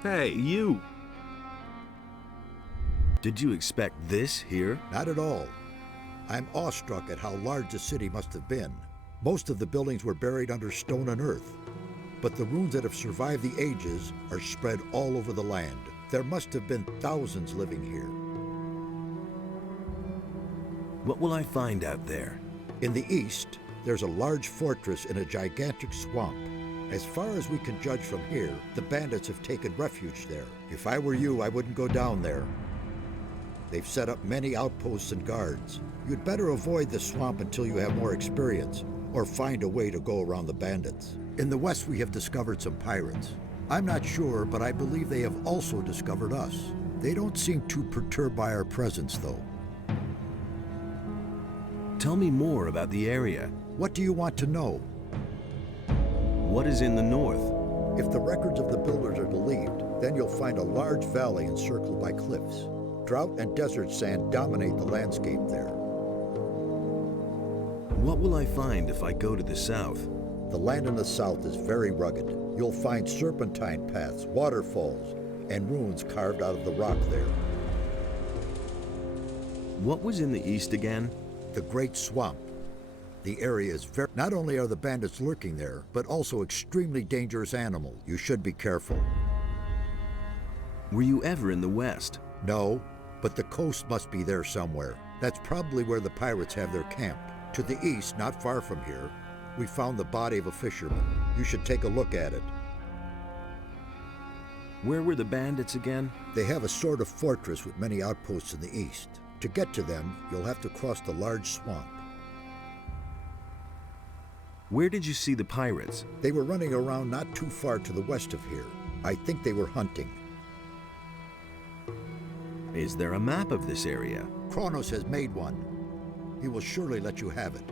Hey, you! Did you expect this here? Not at all. I'm awestruck at how large the city must have been. Most of the buildings were buried under stone and earth, but the ruins that have survived the ages are spread all over the land. There must have been thousands living here. What will I find out there? In the east, there's a large fortress in a gigantic swamp. As far as we can judge from here, the bandits have taken refuge there. If I were you, I wouldn't go down there. They've set up many outposts and guards. You'd better avoid the swamp until you have more experience, or find a way to go around the bandits. In the west, we have discovered some pirates. I'm not sure, but I believe they have also discovered us. They don't seem too perturbed by our presence, though. Tell me more about the area. What do you want to know? What is in the north? If the records of the builders are believed, then you'll find a large valley encircled by cliffs. Drought and desert sand dominate the landscape there. What will I find if I go to the south? The land in the south is very rugged. You'll find serpentine paths, waterfalls, and ruins carved out of the rock there. What was in the east again? The Great Swamp. The area is very... Not only are the bandits lurking there, but also extremely dangerous animals. You should be careful. Were you ever in the west? No, but the coast must be there somewhere. That's probably where the pirates have their camp. To the east, not far from here, we found the body of a fisherman. You should take a look at it. Where were the bandits again? They have a sort of fortress with many outposts in the east. To get to them, you'll have to cross the large swamp. Where did you see the pirates? They were running around not too far to the west of here. I think they were hunting. Is there a map of this area? Khorinis has made one. He will surely let you have it.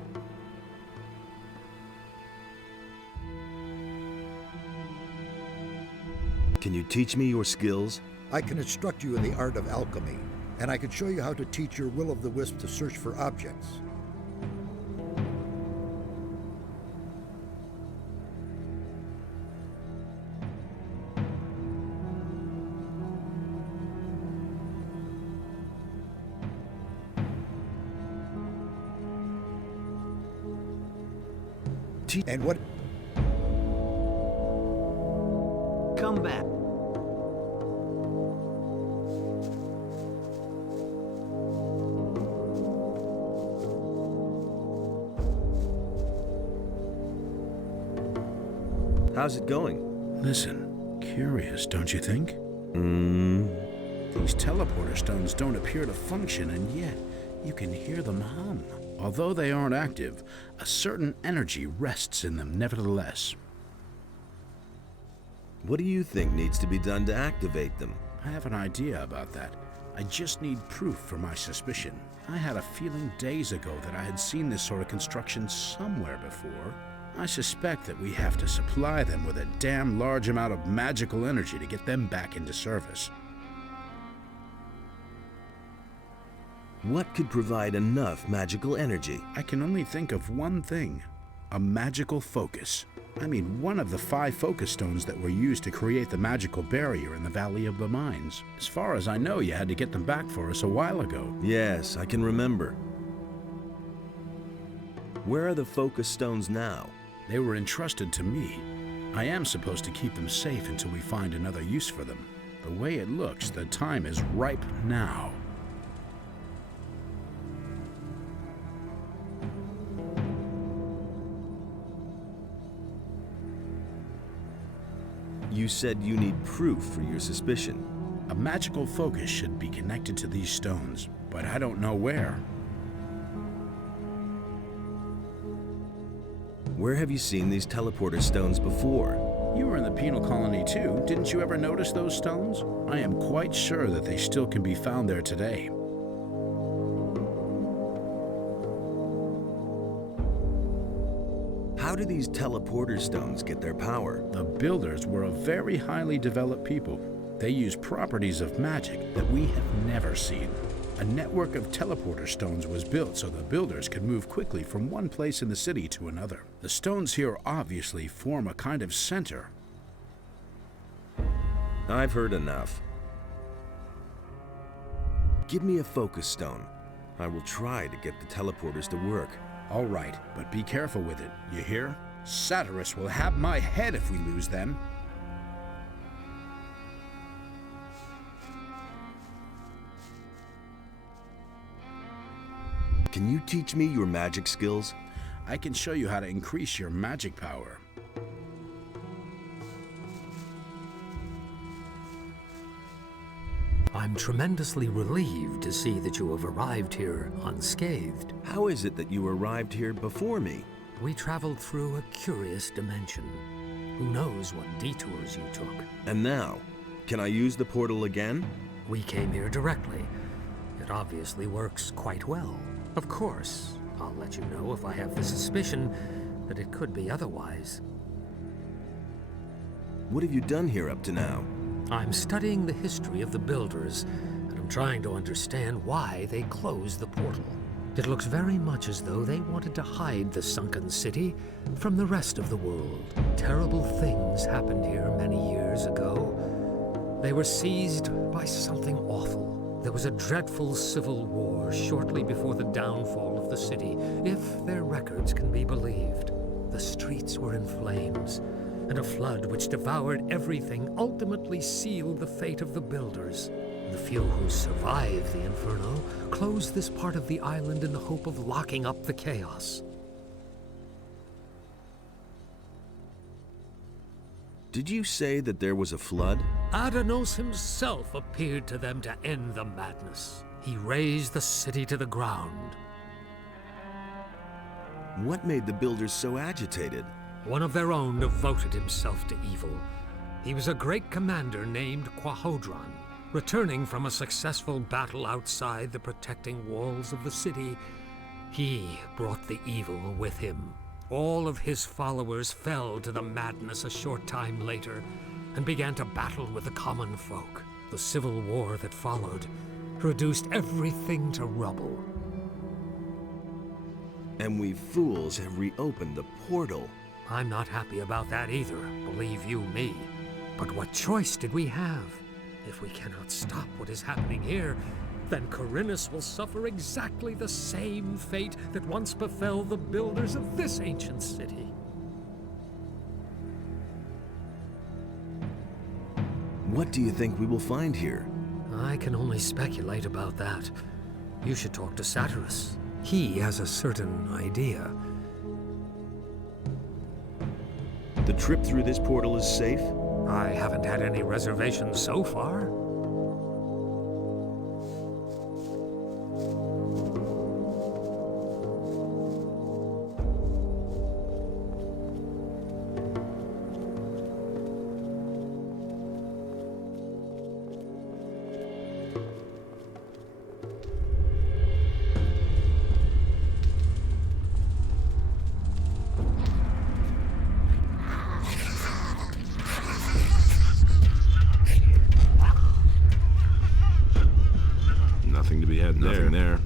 Can you teach me your skills? I can instruct you in the art of alchemy, and I can show you how to teach your will-o'-the-wisp to search for objects. And what? Come back. How's it going? Listen, curious, don't you think? These teleporter stones don't appear to function, and yet you can hear them hum. Although they aren't active, a certain energy rests in them nevertheless. What do you think needs to be done to activate them? I have an idea about that. I just need proof for my suspicion. I had a feeling days ago that I had seen this sort of construction somewhere before. I suspect that we have to supply them with a damn large amount of magical energy to get them back into service. What could provide enough magical energy? I can only think of one thing. A magical focus. I mean, one of the 5 focus stones that were used to create the magical barrier in the Valley of the Mines. As far as I know, you had to get them back for us a while ago. Yes, I can remember. Where are the focus stones now? They were entrusted to me. I am supposed to keep them safe until we find another use for them. The way it looks, the time is ripe now. You said you need proof for your suspicion. A magical focus should be connected to these stones, but I don't know where. Where have you seen these teleporter stones before? You were in the penal colony too. Didn't you ever notice those stones? I am quite sure that they still can be found there today. How do these teleporter stones get their power? The builders were a very highly developed people. They use properties of magic that we have never seen. A network of teleporter stones was built so the builders could move quickly from one place in the city to another. The stones here obviously form a kind of center. I've heard enough. Give me a focus stone. I will try to get the teleporters to work. All right, but be careful with it, you hear? Vatras will have my head if we lose them. Can you teach me your magic skills? I can show you how to increase your magic power. I'm tremendously relieved to see that you have arrived here unscathed. How is it that you arrived here before me? We traveled through a curious dimension. Who knows what detours you took? And now, can I use the portal again? We came here directly. It obviously works quite well. Of course, I'll let you know if I have the suspicion that it could be otherwise. What have you done here up to now? I'm studying the history of the builders, and I'm trying to understand why they closed the portal. It looks very much as though they wanted to hide the sunken city from the rest of the world. Terrible things happened here many years ago. They were seized by something awful. There was a dreadful civil war shortly before the downfall of the city, if their records can be believed. The streets were in flames, and a flood which devoured everything ultimately sealed the fate of the builders. The few who survived the inferno closed this part of the island in the hope of locking up the chaos. Did you say that there was a flood? Addon himself appeared to them to end the madness. He razed the city to the ground. What made the builders so agitated? One of their own devoted himself to evil. He was a great commander named Quahodron. Returning from a successful battle outside the protecting walls of the city, he brought the evil with him. All of his followers fell to the madness a short time later and began to battle with the common folk. The civil war that followed reduced everything to rubble. And we fools have reopened the portal. I'm not happy about that either, believe you me. But what choice did we have? If we cannot stop what is happening here, then Khorinis will suffer exactly the same fate that once befell the builders of this ancient city. What do you think we will find here? I can only speculate about that. You should talk to Vatras. He has a certain idea. The trip through this portal is safe? I haven't had any reservations so far. Nothing to be had there.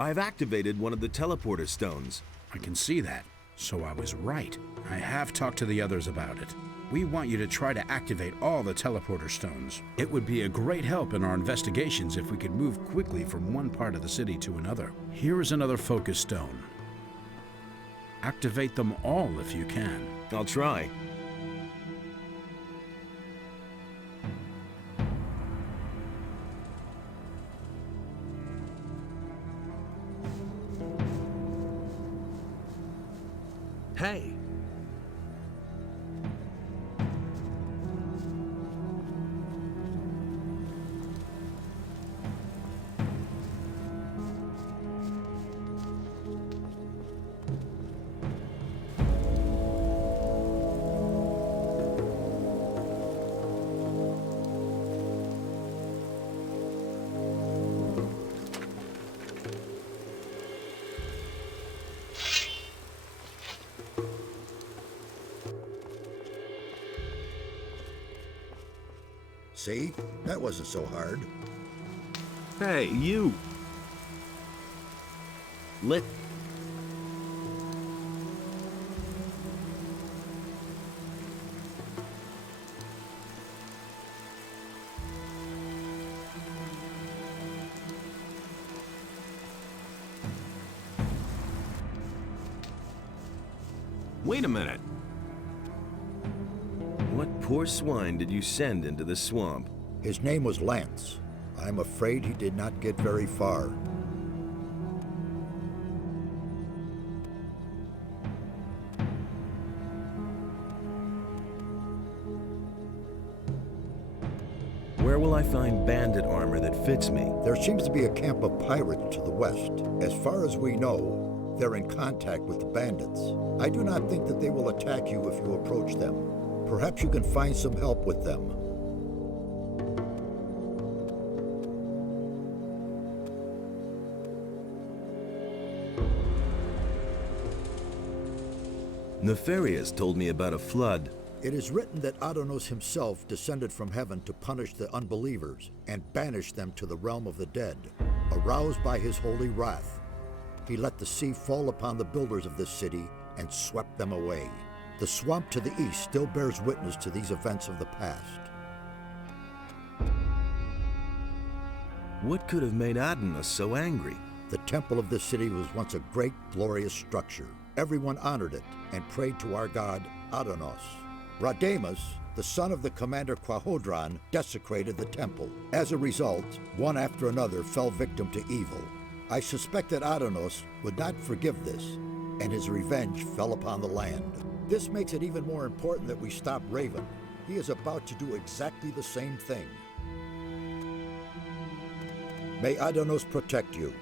I've activated one of the teleporter stones. I can see that, so I was right. I have talked to the others about it. We want you to try to activate all the teleporter stones. It would be a great help in our investigations if we could move quickly from one part of the city to another. Here is another focus stone. Activate them all if you can. I'll try. Hey! See? That wasn't so hard. Hey, you! Wait a minute. What poor swine did you send into the swamp? His name was Lance. I'm afraid he did not get very far. Where will I find bandit armor that fits me? There seems to be a camp of pirates to the west. As far as we know, they're in contact with the bandits. I do not think that they will attack you if you approach them. Perhaps you can find some help with them. Nefarious told me about a flood. It is written that Addonos himself descended from heaven to punish the unbelievers and banish them to the realm of the dead. Aroused by his holy wrath, he let the sea fall upon the builders of this city and swept them away. The swamp to the east still bears witness to these events of the past. What could have made Addonos so angry? The temple of this city was once a great, glorious structure. Everyone honored it and prayed to our god, Addonos. Radamus, the son of the commander Quahodron, desecrated the temple. As a result, one after another fell victim to evil. I suspect that Addonos would not forgive this, and his revenge fell upon the land. This makes it even more important that we stop Raven. He is about to do exactly the same thing. May Addonos protect you.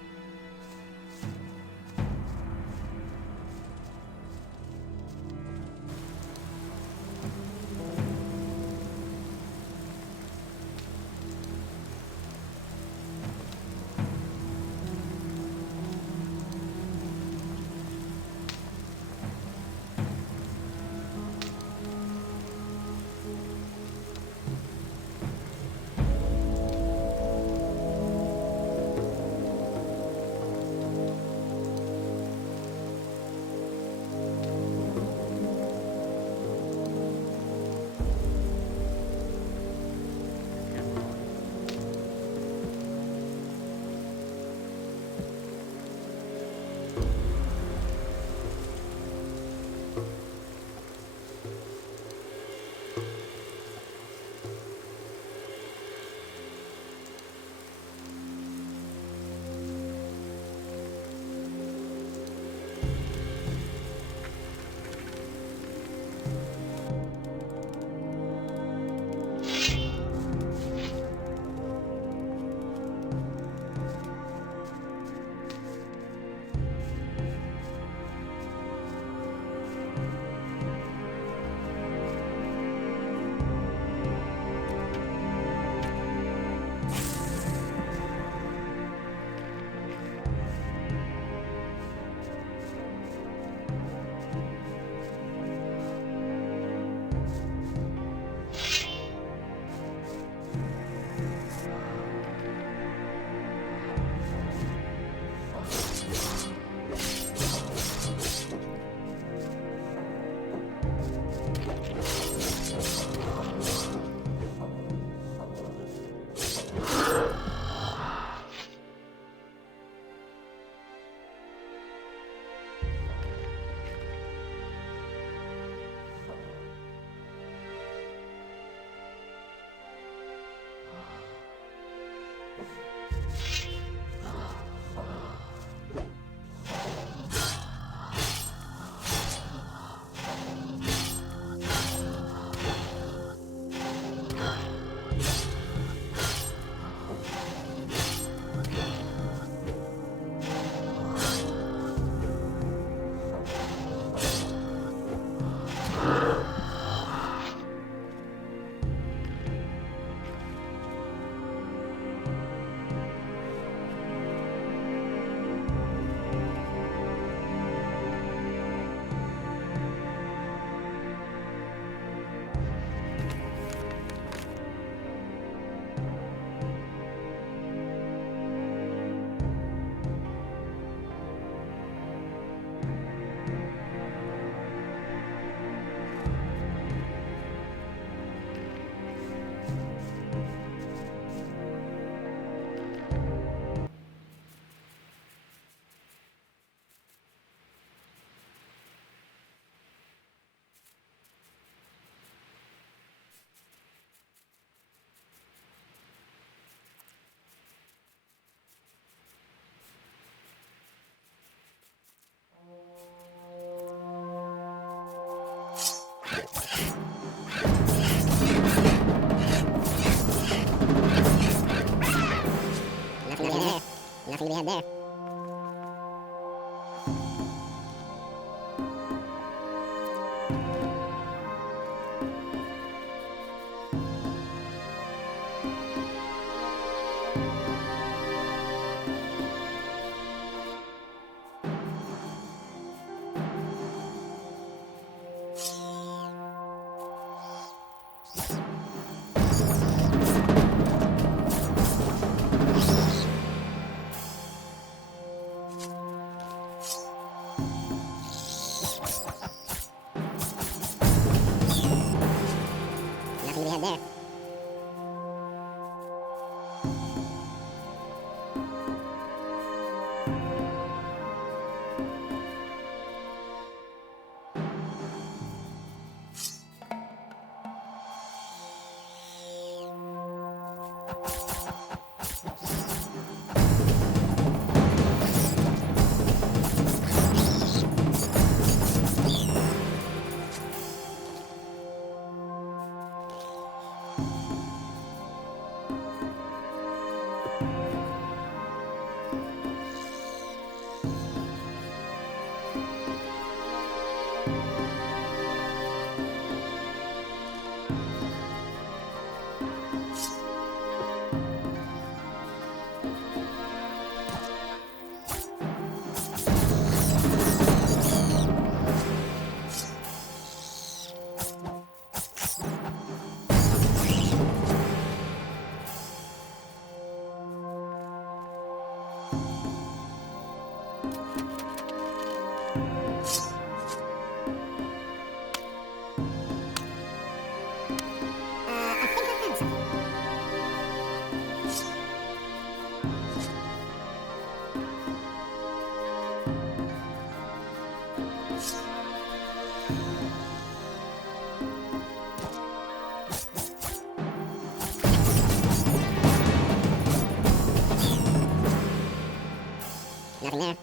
Nothing there.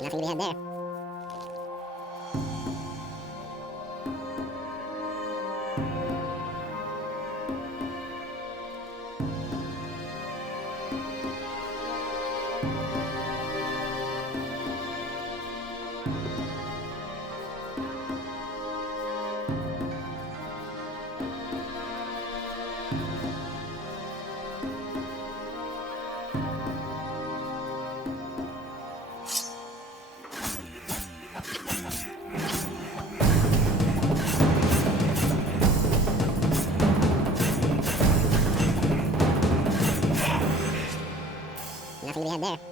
Nothing to be had there. Nothing to be had there.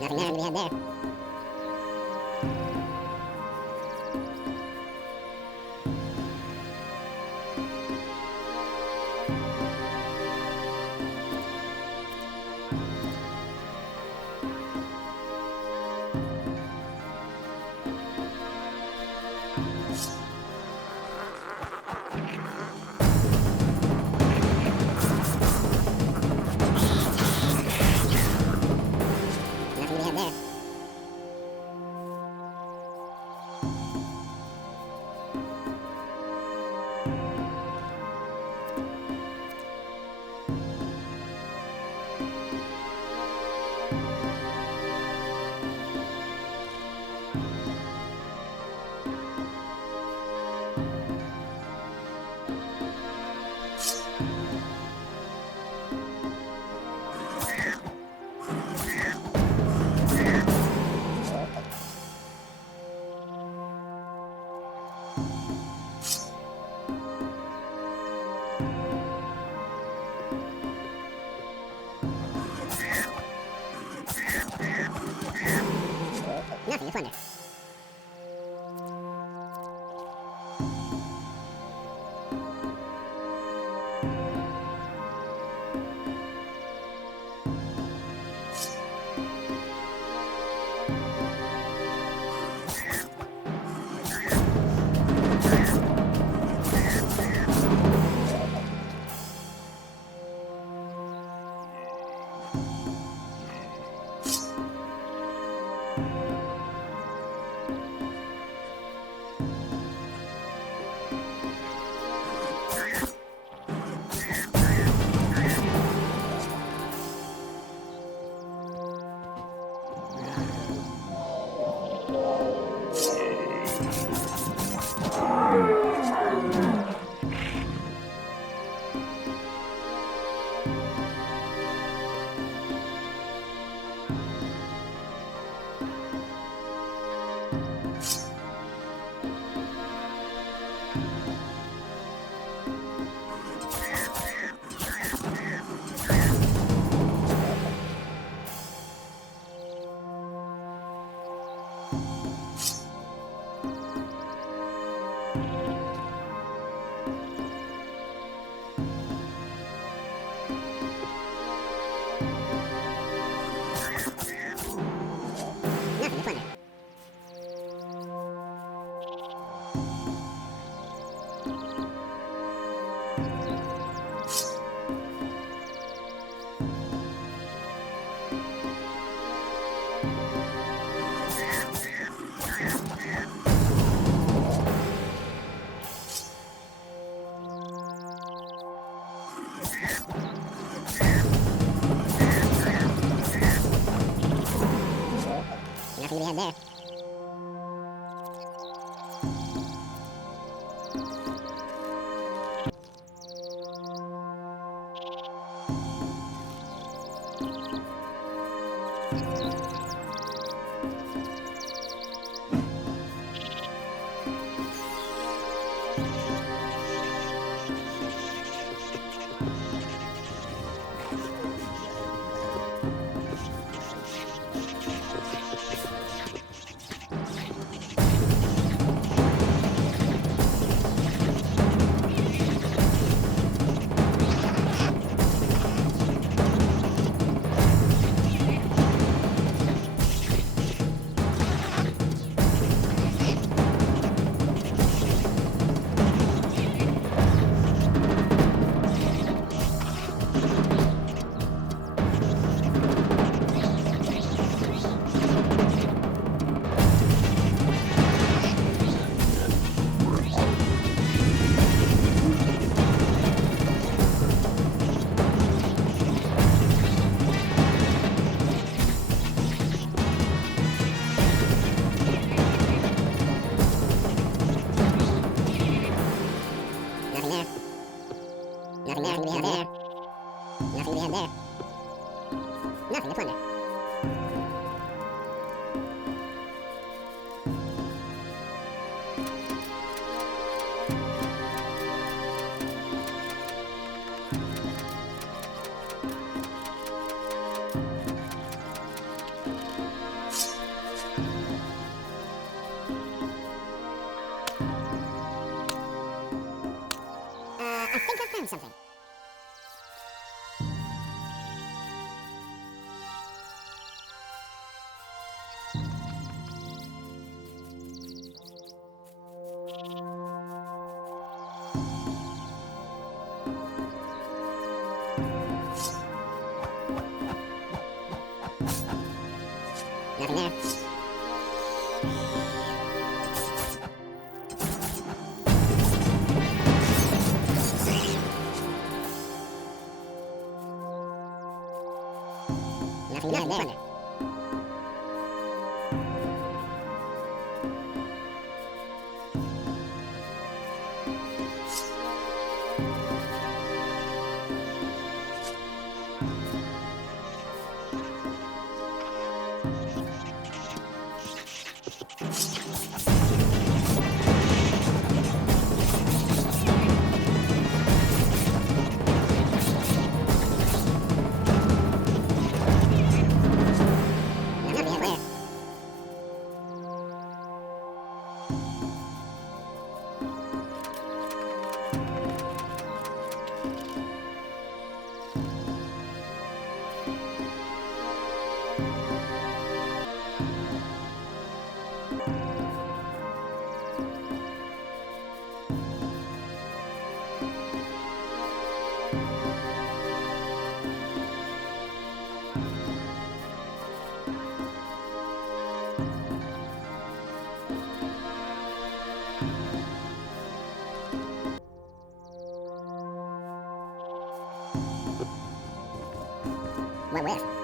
Nothing there to be had there. Nothing to plunder. Nothing to be had there. I think I found something. Nothing there. Nothing there. What with?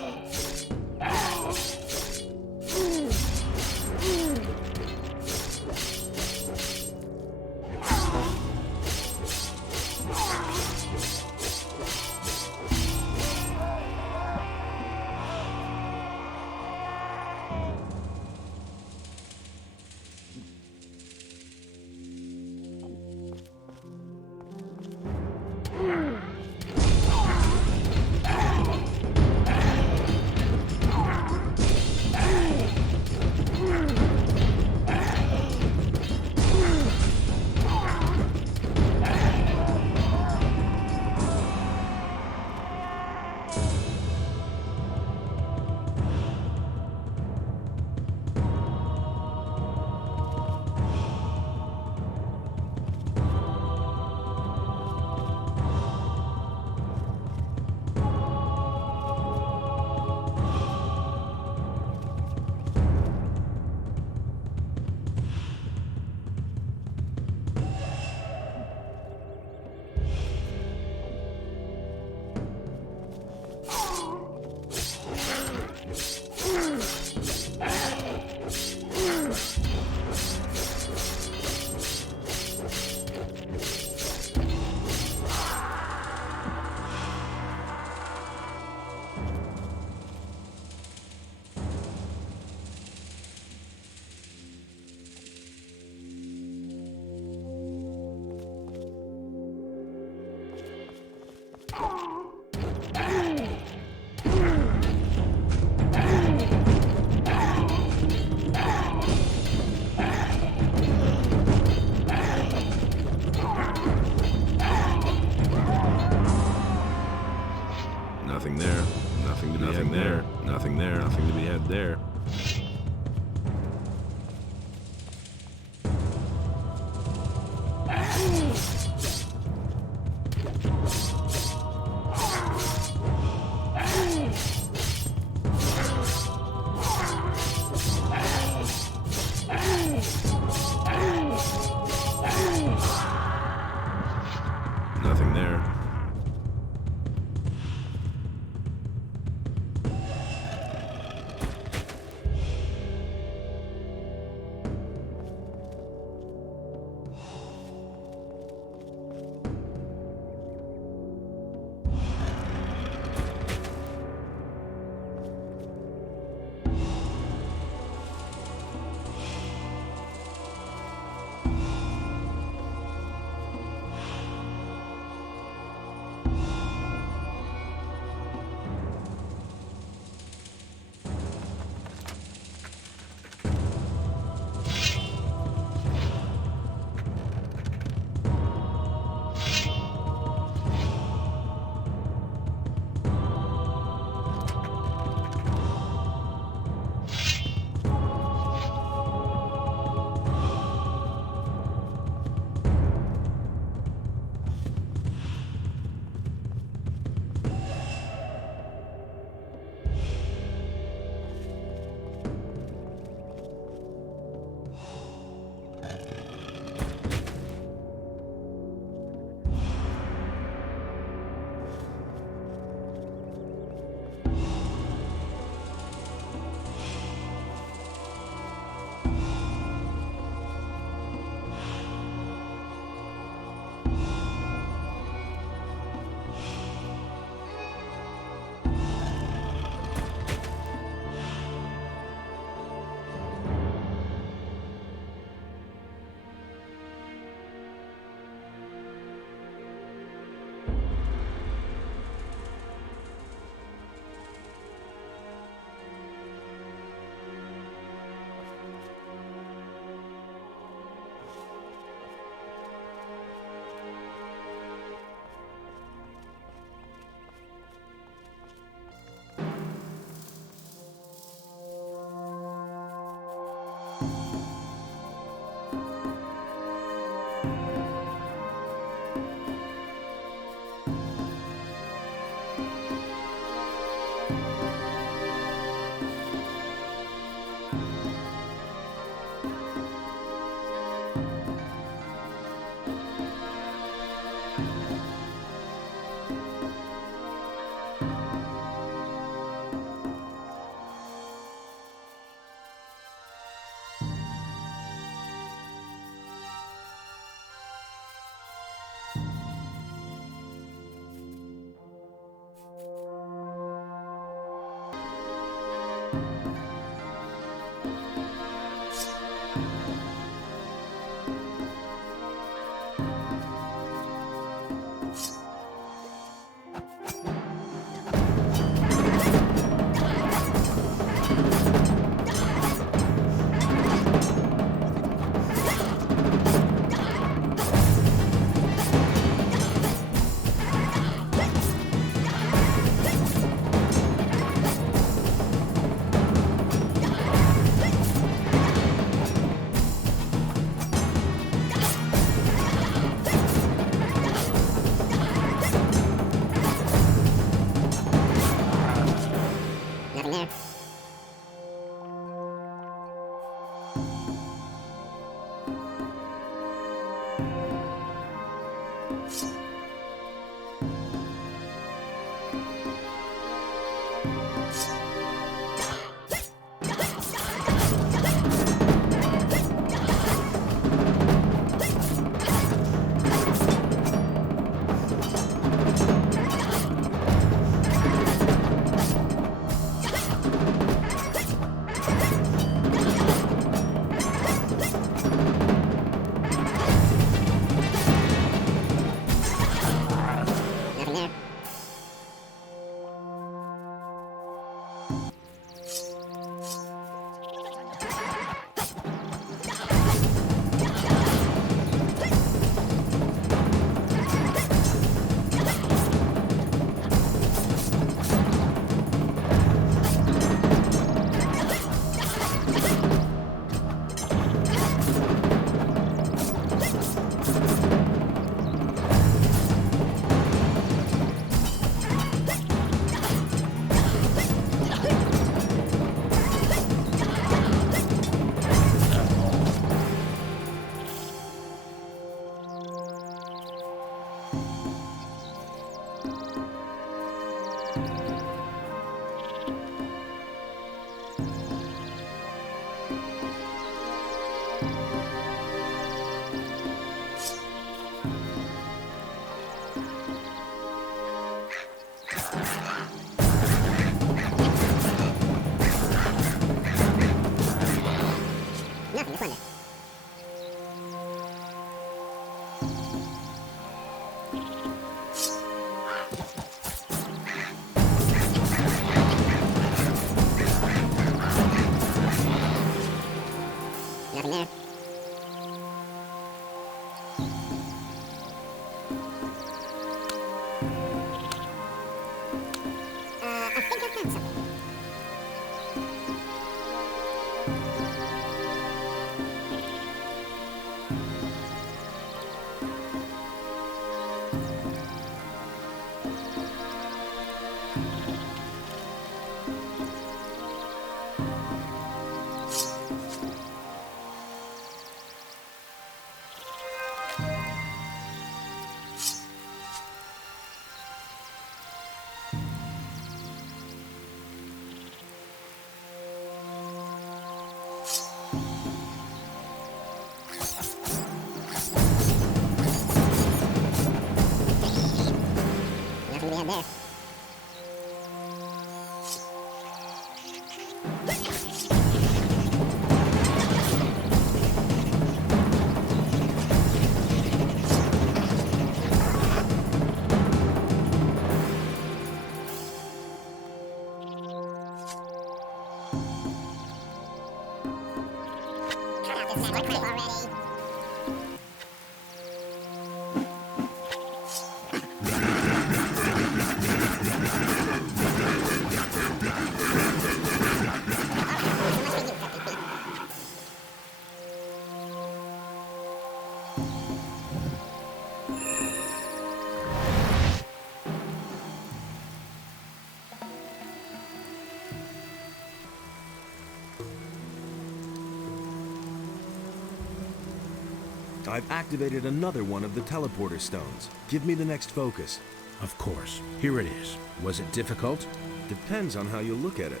I've activated another one of the teleporter stones. Give me the next focus. Of course. Here it is. Was it difficult? Depends on how you look at it.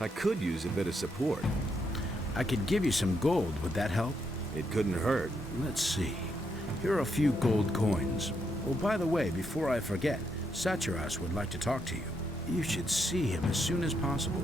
I could use a bit of support. I could give you some gold. Would that help? It couldn't hurt. Let's see. Here are a few gold coins. Oh, by the way, before I forget, Vatras would like to talk to you. You should see him as soon as possible.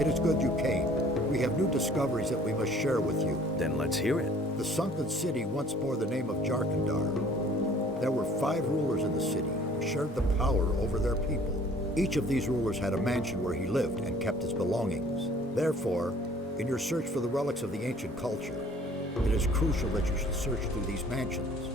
It is good you came. We have new discoveries that we must share with you. Then let's hear it. The sunken city once bore the name of Jharkendar. There were 5 rulers in the city who shared the power over their people. Each of these rulers had a mansion where he lived and kept his belongings. Therefore, in your search for the relics of the ancient culture, it is crucial that you should search through these mansions.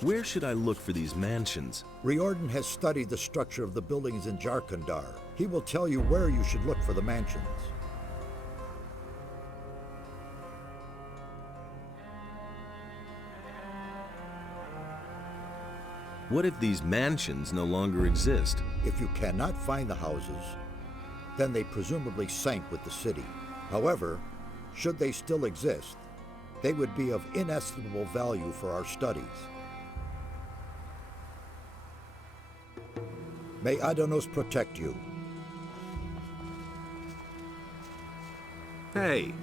Where should I look for these mansions? Riordan has studied the structure of the buildings in Jharkendar. He will tell you where you should look for the mansions. What if these mansions no longer exist? If you cannot find the houses, then they presumably sank with the city. However, should they still exist, they would be of inestimable value for our studies. May Adonos protect you. Hey!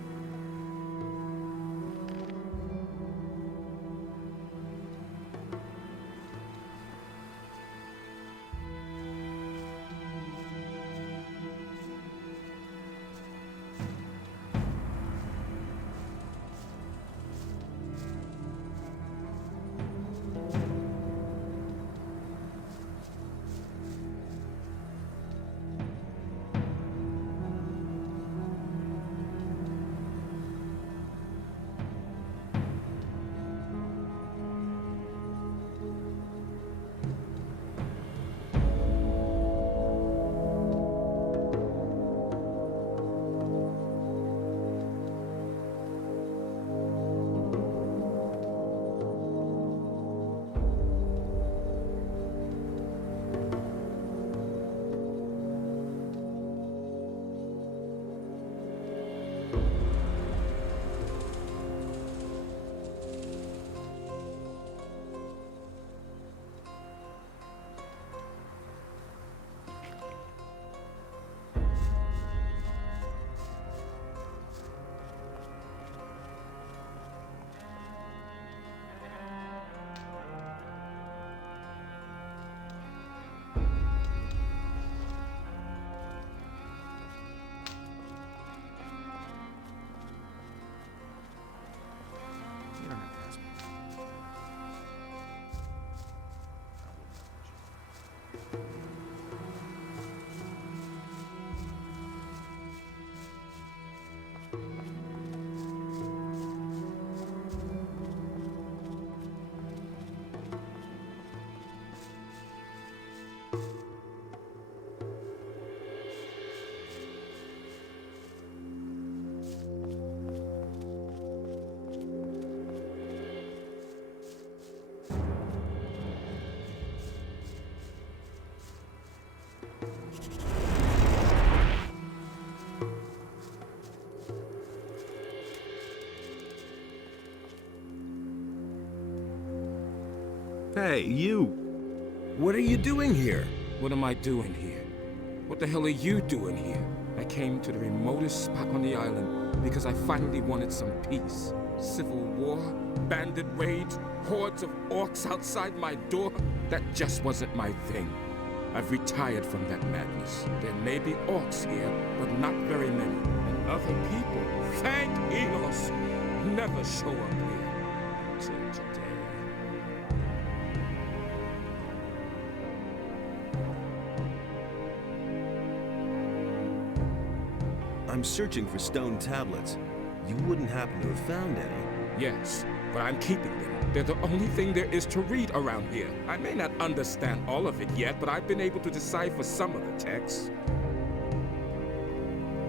Hey, you! What are you doing here? What am I doing here? What the hell are you doing here? I came to the remotest spot on the island because I finally wanted some peace. Civil war, bandit raids, hordes of orcs outside my door. That just wasn't my thing. I've retired from that madness. There may be orcs here, but not very many. And other people, thank Enos, never show up here until today. I'm searching for stone tablets. You wouldn't happen to have found any? Yes, but I'm keeping them. They're the only thing there is to read around here. I may not understand all of it yet, but I've been able to decipher some of the texts.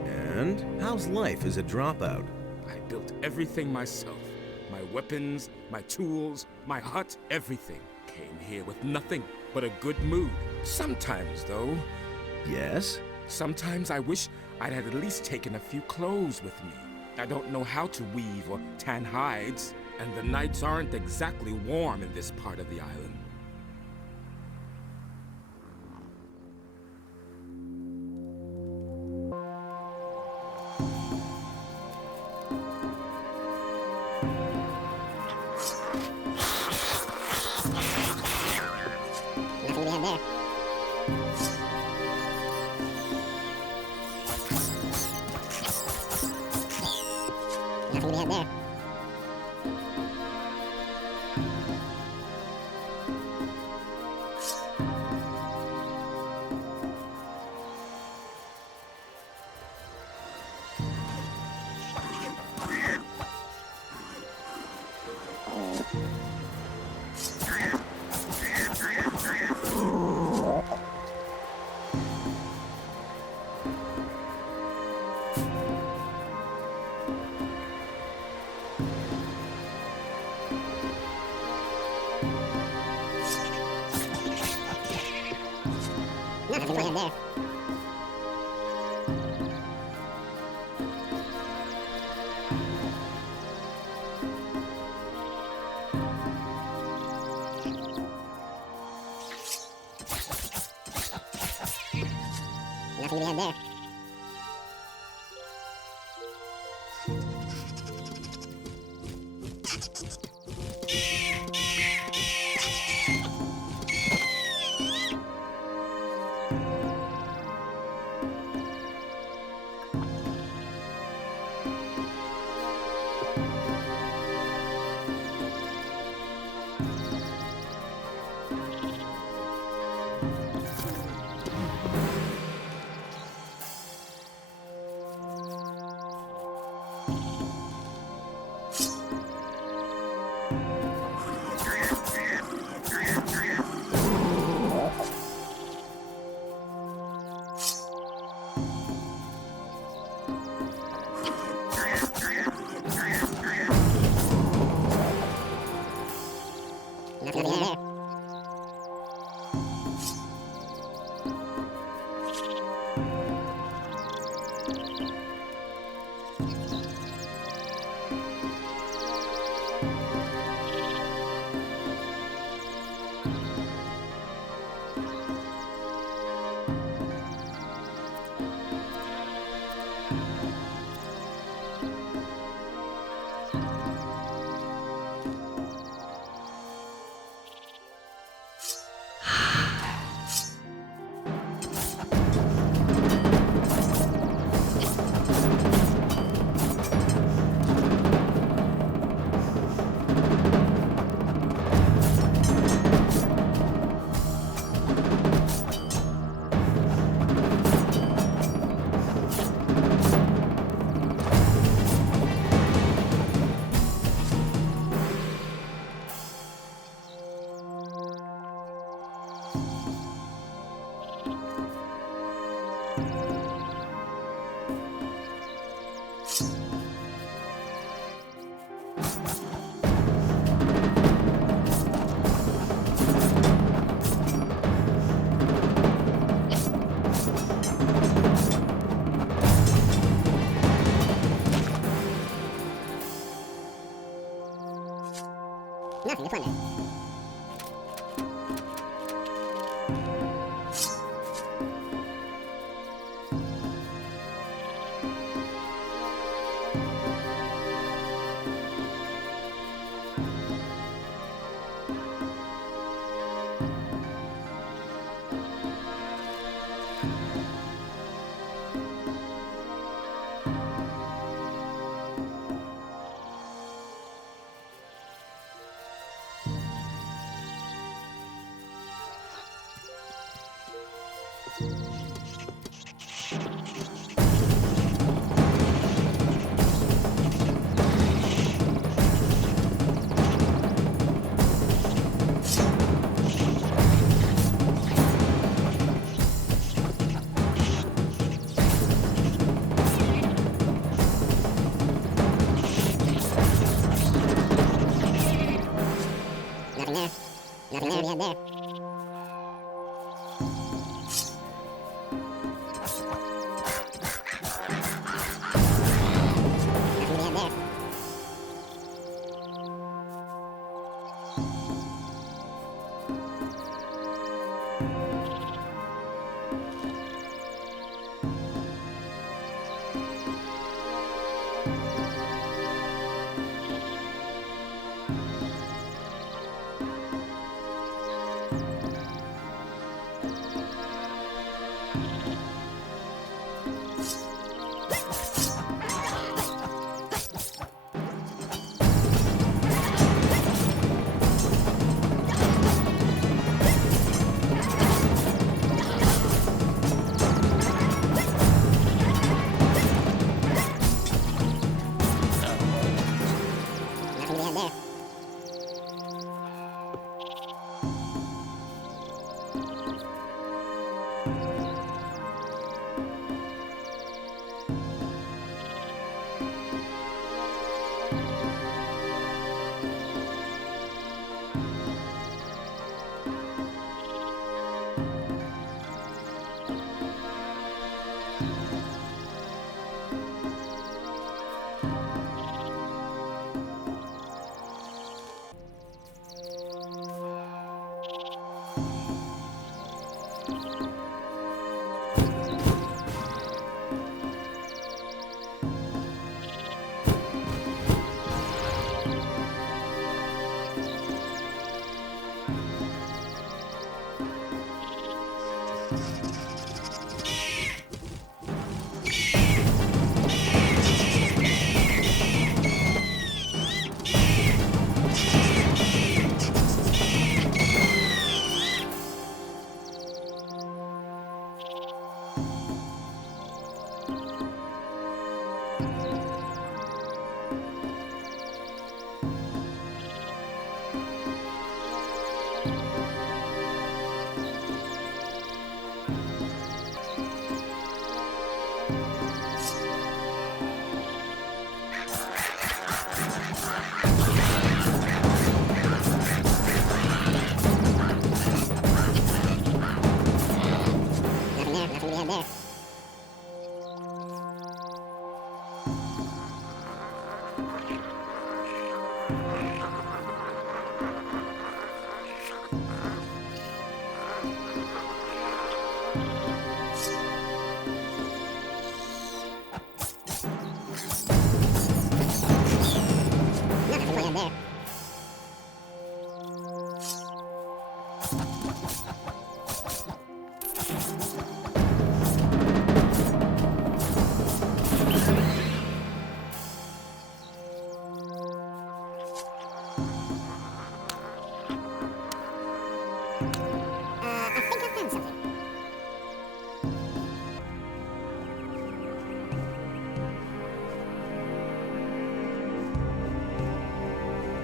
And how's life as a dropout? I built everything myself. My weapons, my tools, my hut, everything. Came here with nothing but a good mood. Sometimes, though. Yes? Sometimes I wish I'd had at least taken a few clothes with me. I don't know how to weave or tan hides, and the nights aren't exactly warm in this part of the island. Nothing to be had there. Nothing to plunder. Nothing there. There.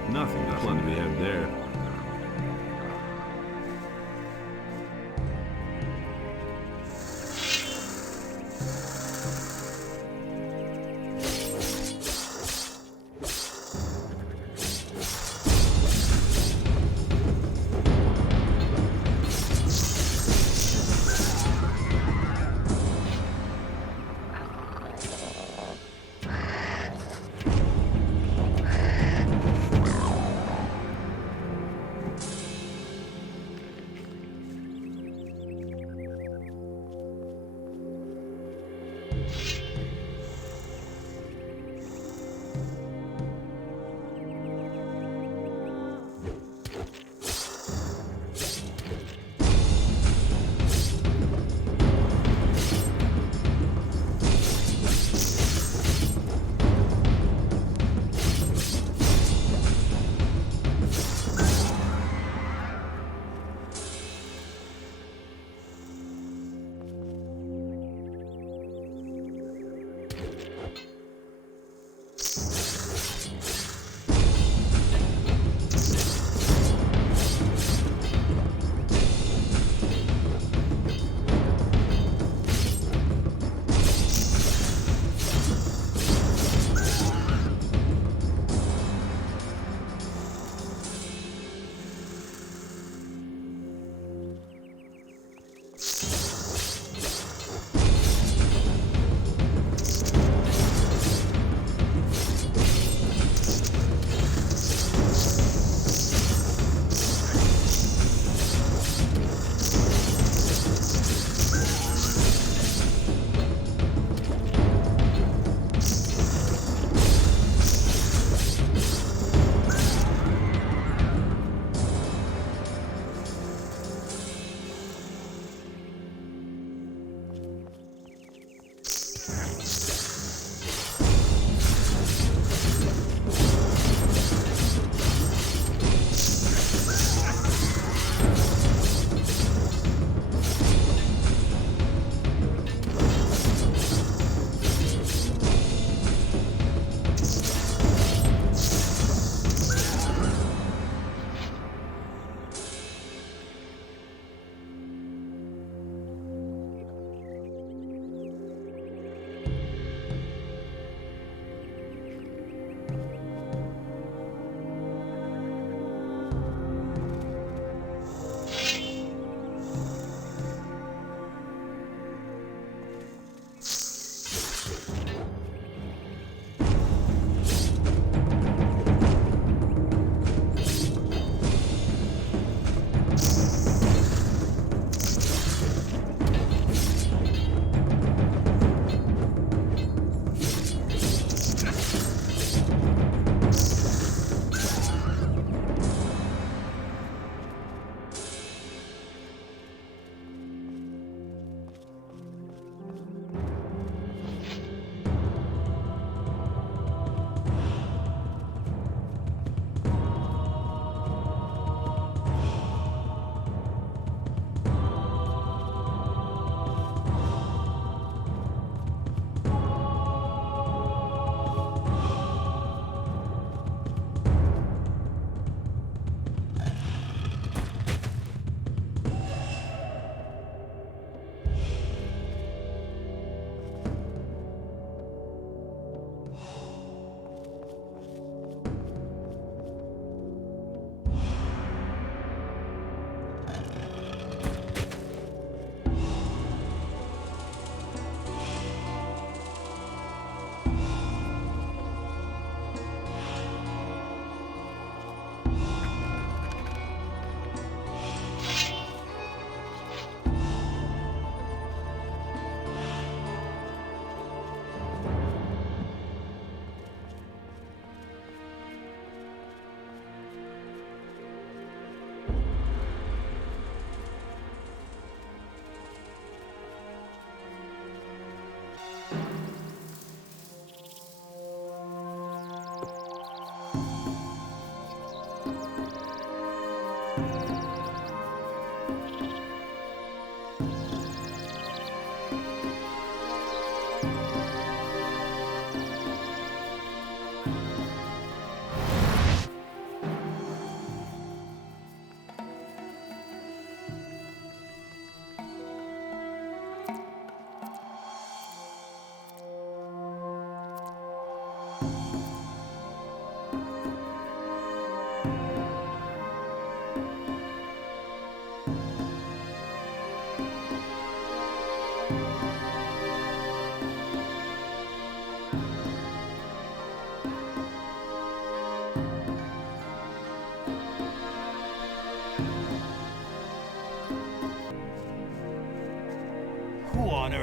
Nothing fun to be had there.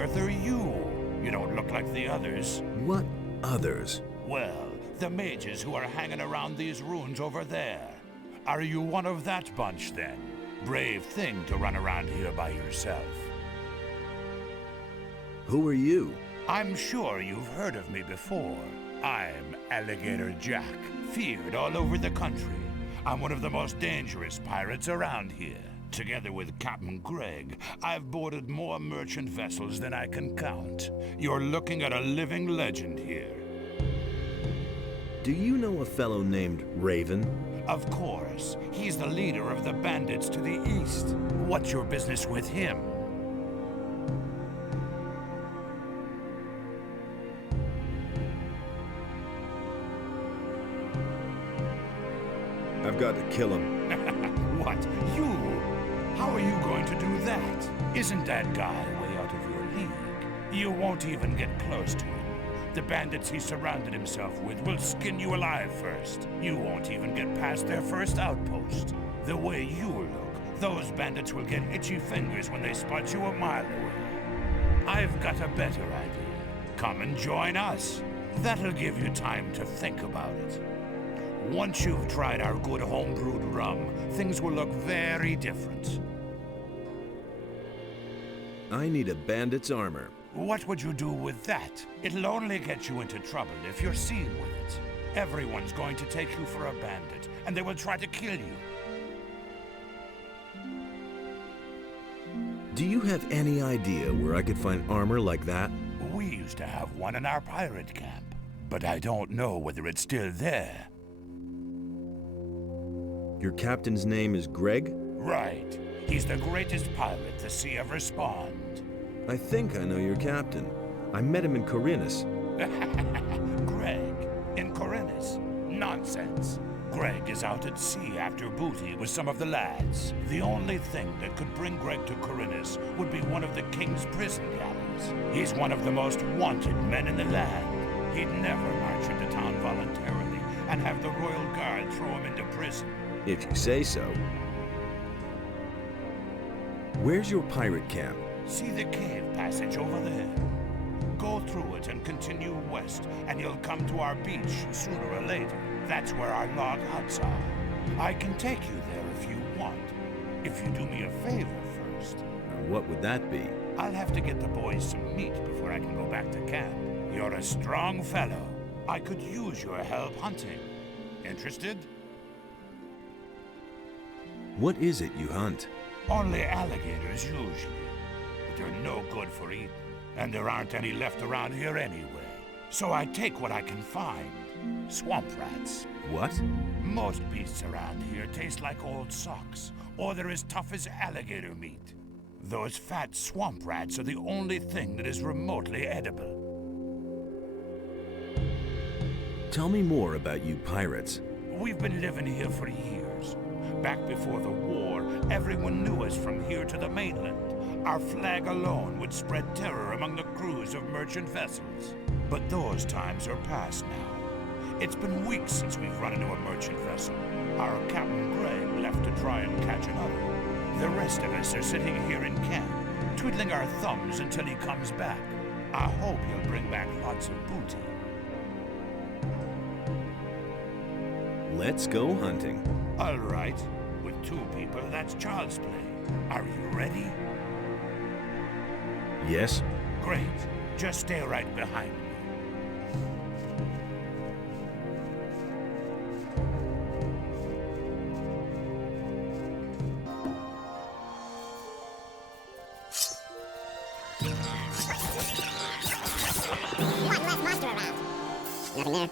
earth are you? You don't look like the others. What others? Well, the mages who are hanging around these ruins over there. Are you one of that bunch, then? Brave thing to run around here by yourself. Who are you? I'm sure you've heard of me before. I'm Aligator Jack, feared all over the country. I'm one of the most dangerous pirates around here. Together with Captain Greg, I've boarded more merchant vessels than I can count. You're looking at a living legend here. Do you know a fellow named Raven? Of course. He's the leader of the bandits to the east. What's your business with him? I've got to kill him. What? You? How are you going to do that? Isn't that guy way out of your league? You won't even get close to him. The bandits he surrounded himself with will skin you alive first. You won't even get past their first outpost. The way you look, those bandits will get itchy fingers when they spot you a mile away. I've got a better idea. Come and join us. That'll give you time to think about it. Once you've tried our good homebrewed rum, things will look very different. I need a bandit's armor. What would you do with that? It'll only get you into trouble if you're seen with it. Everyone's going to take you for a bandit, and they will try to kill you. Do you have any idea where I could find armor like that? We used to have one in our pirate camp, but I don't know whether it's still there. Your captain's name is Greg? Right. He's the greatest pirate the sea ever spawned. I think I know your captain. I met him in Khorinis. Greg, in Khorinis? Nonsense. Greg is out at sea after booty with some of the lads. The only thing that could bring Greg to Khorinis would be one of the king's prison galleys. He's one of the most wanted men in the land. He'd never march into town voluntarily and have the royal guard throw him into prison. If you say so. Where's your pirate camp? See the cave passage over there? Go through it and continue west, and you'll come to our beach sooner or later. That's where our log huts are. I can take you there if you want. If you do me a favor first. What would that be? I'll have to get the boys some meat before I can go back to camp. You're a strong fellow. I could use your help hunting. Interested? What is it you hunt? Only alligators, usually. But they're no good for eating, and there aren't any left around here anyway. So I take what I can find. Swamp rats. What? Most beasts around here taste like old socks, or they're as tough as alligator meat. Those fat swamp rats are the only thing that is remotely edible. Tell me more about you pirates. We've been living here for years. Back before the war, everyone knew us from here to the mainland. Our flag alone would spread terror among the crews of merchant vessels. But those times are past now. It's been weeks since we've run into a merchant vessel. Our Captain Greg left to try and catch another. The rest of us are sitting here in camp, twiddling our thumbs until he comes back. I hope he'll bring back lots of booty. Let's go hunting. All right. With two people, that's child's play. Are you ready? Yes. Great. Just stay right behind me. One less monster around. Nothing there.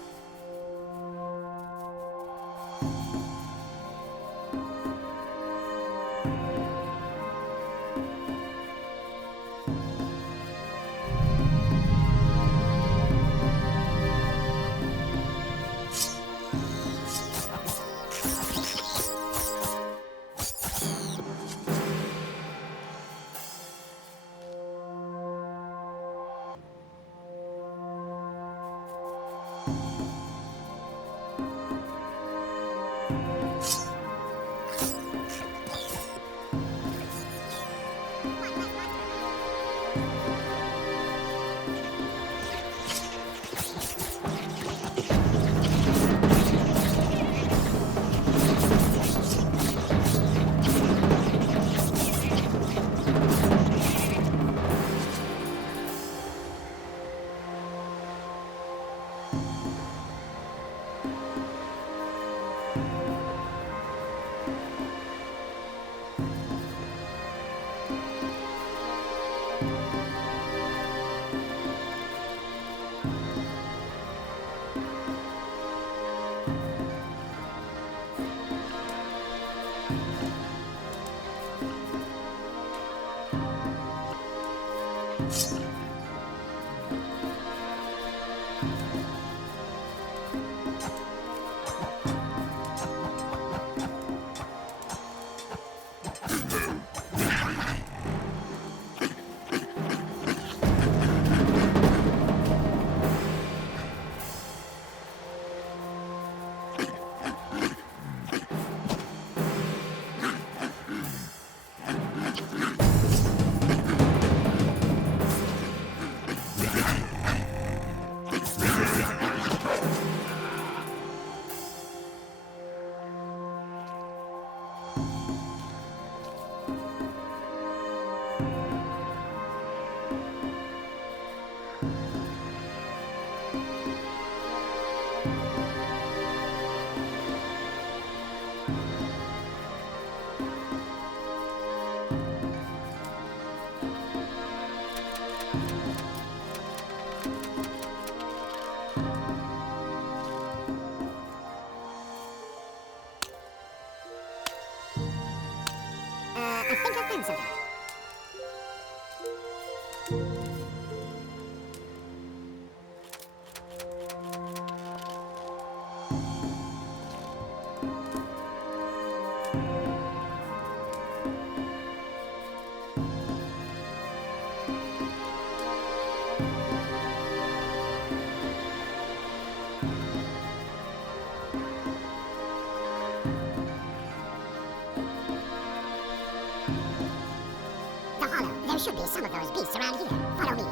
I think I found something. There should be some of those beasts around here. Follow me.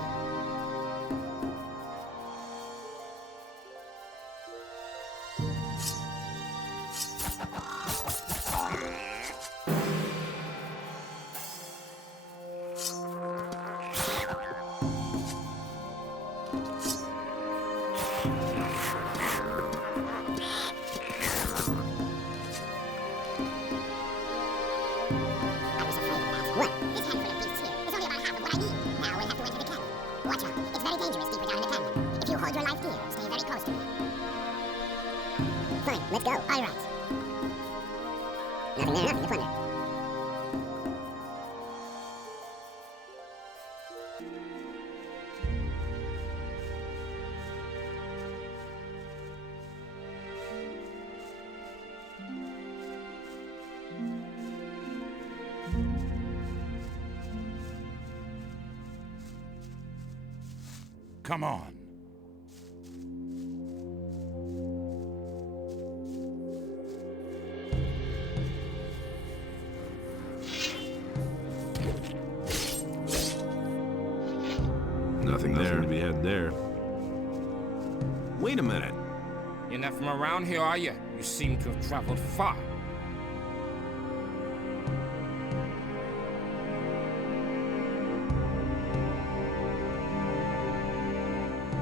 Let's go. All right. Nothing there, nothing to plunder. Come on. Nothing there to be had there. Wait a minute. You're not from around here, are you? You seem to have traveled far.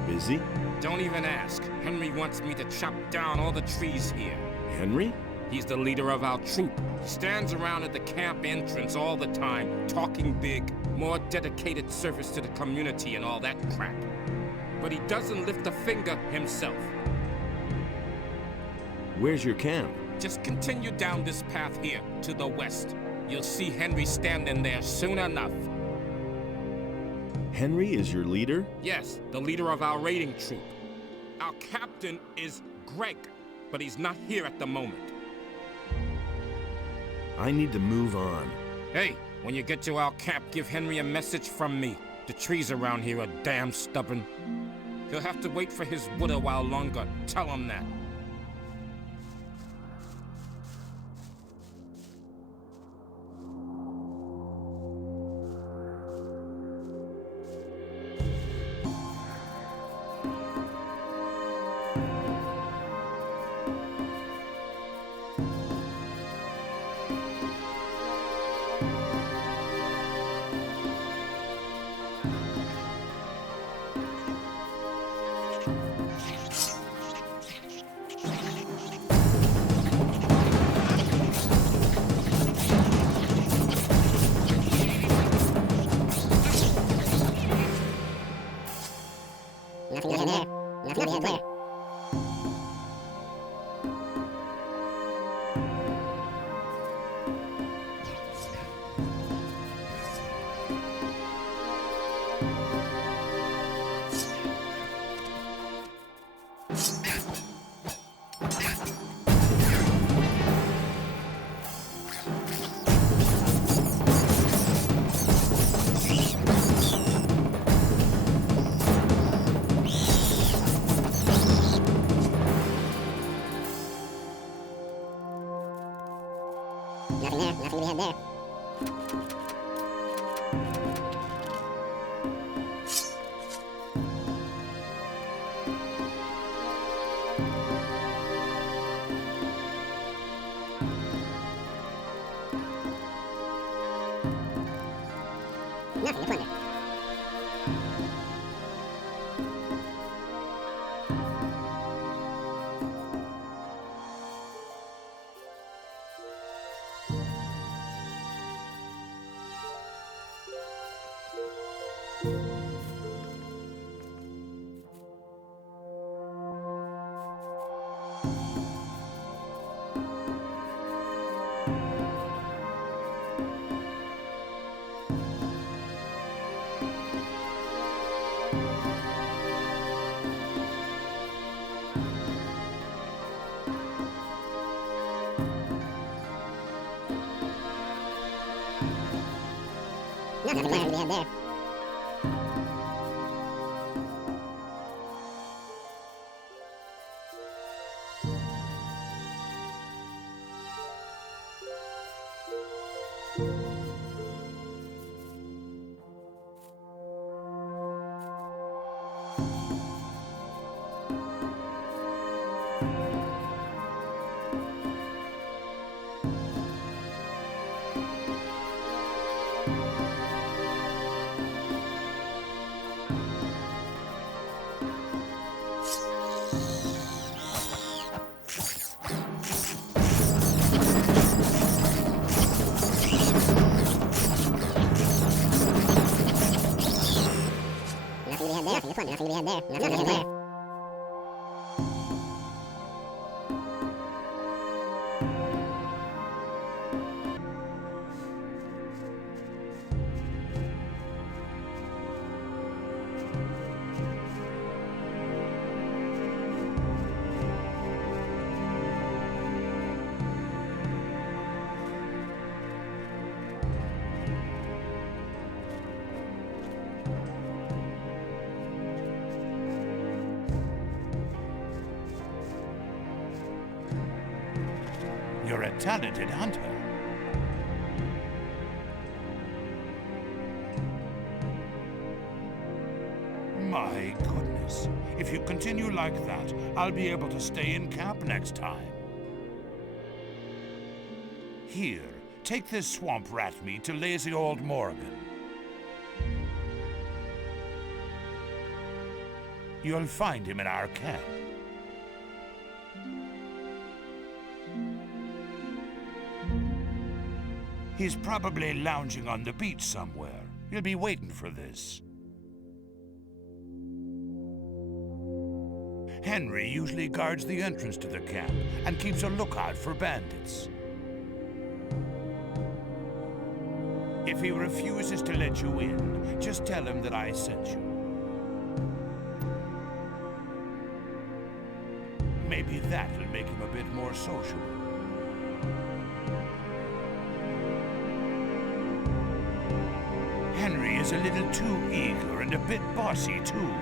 Busy? Don't even ask. Henry wants me to chop down all the trees here. Henry? He's the leader of our troop. He stands around at the camp entrance all the time, talking big, more dedicated service to the community and all that crap. But he doesn't lift a finger himself. Where's your camp? Just continue down this path here, to the west. You'll see Henry standing there soon enough. Henry is your leader? Yes, the leader of our raiding troop. Our captain is Greg, but he's not here at the moment. I need to move on. Hey, when you get to our camp, give Henry a message from me. The trees around here are damn stubborn. He'll have to wait for his wood a while longer. Tell him that. Nothing there. Nothing there. Nothing there. Nothing to be had there. Nothing to plunder. Nothing to be had there. Nothing to be had there. Nothing to be had there. You're a talented hunter. My goodness. If you continue like that, I'll be able to stay in camp next time. Here, take this swamp rat meat to lazy old Morgan. You'll find him in our camp. He's probably lounging on the beach somewhere. You'll be waiting for this. Henry usually guards the entrance to the camp and keeps a lookout for bandits. If he refuses to let you in, just tell him that I sent you. Maybe that'll make him a bit more sociable. Henry is a little too eager and a bit bossy, too.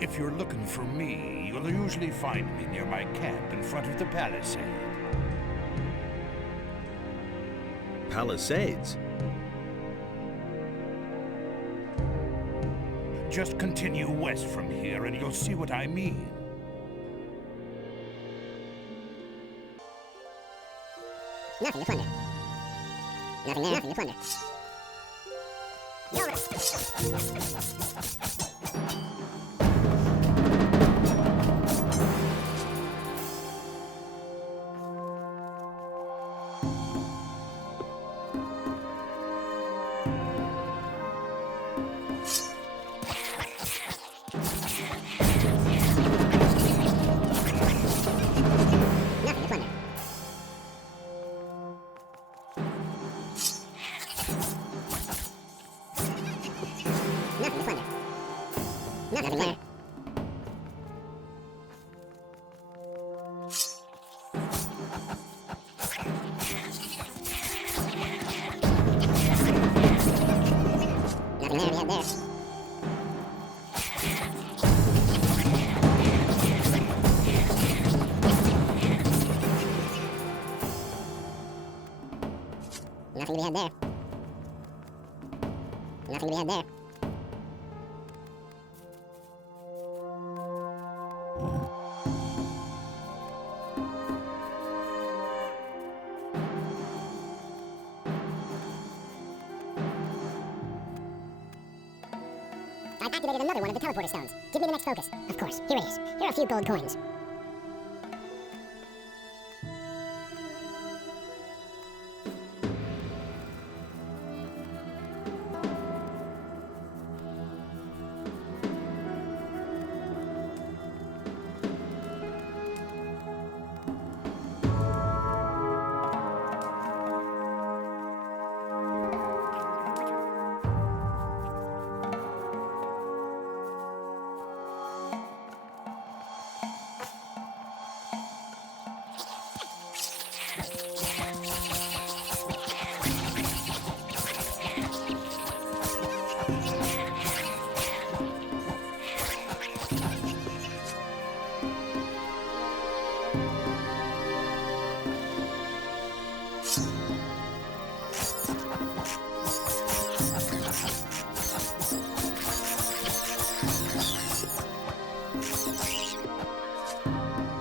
If you're looking for me, you'll usually find me near my camp in front of the palisade. Palisades? Just continue west from here and you'll see what I mean. Nothing to plunder. Nothing there. Nothing to plunder. Nothing there. Nothing there. Nothing to be had there. I've activated another one of the teleporter stones. Give me the next focus. Of course. Here it is. Here are a few gold coins.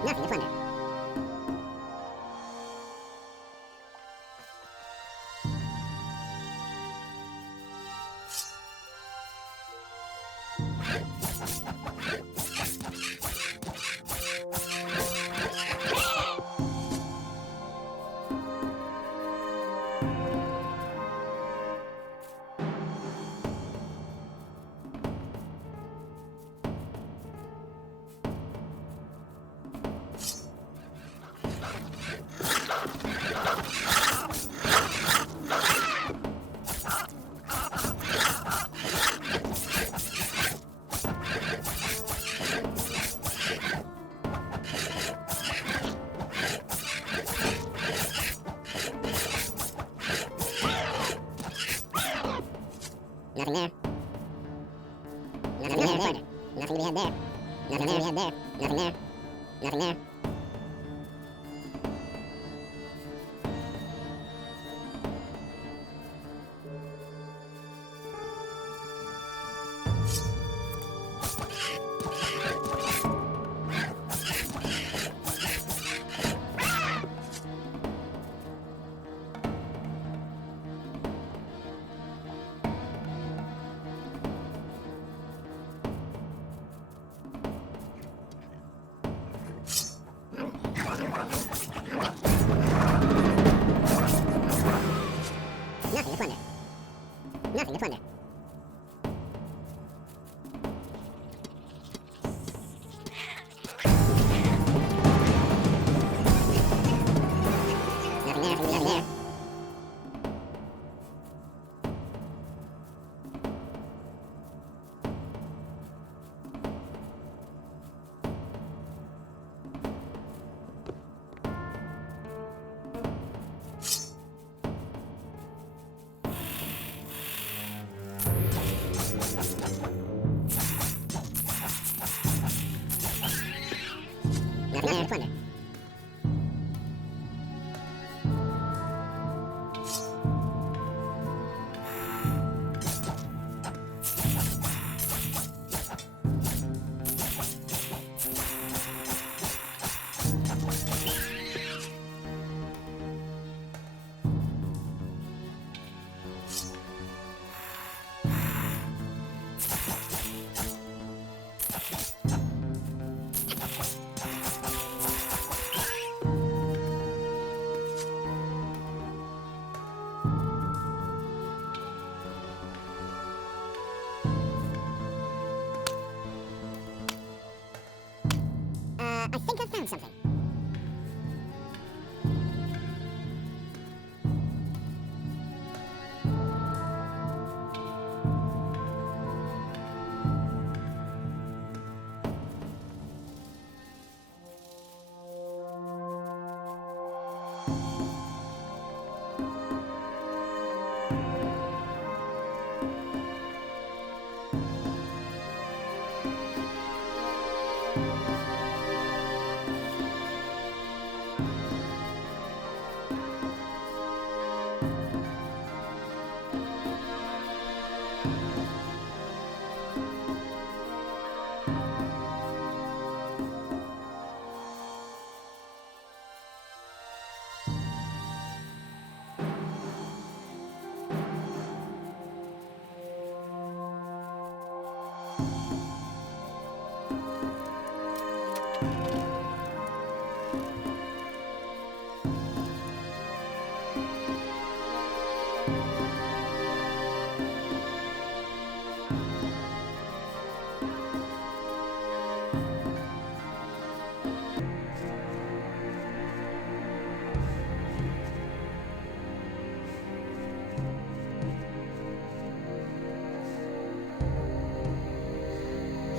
Nothing to plunder. Nothing there. Nothing there. Nothing to be had there. Nothing to be had there. Nothing there. Nothing there. Nothing to plunder. Nothing to plunder. Nothing there. Nothing there. Nothing to plunder. I think I found something.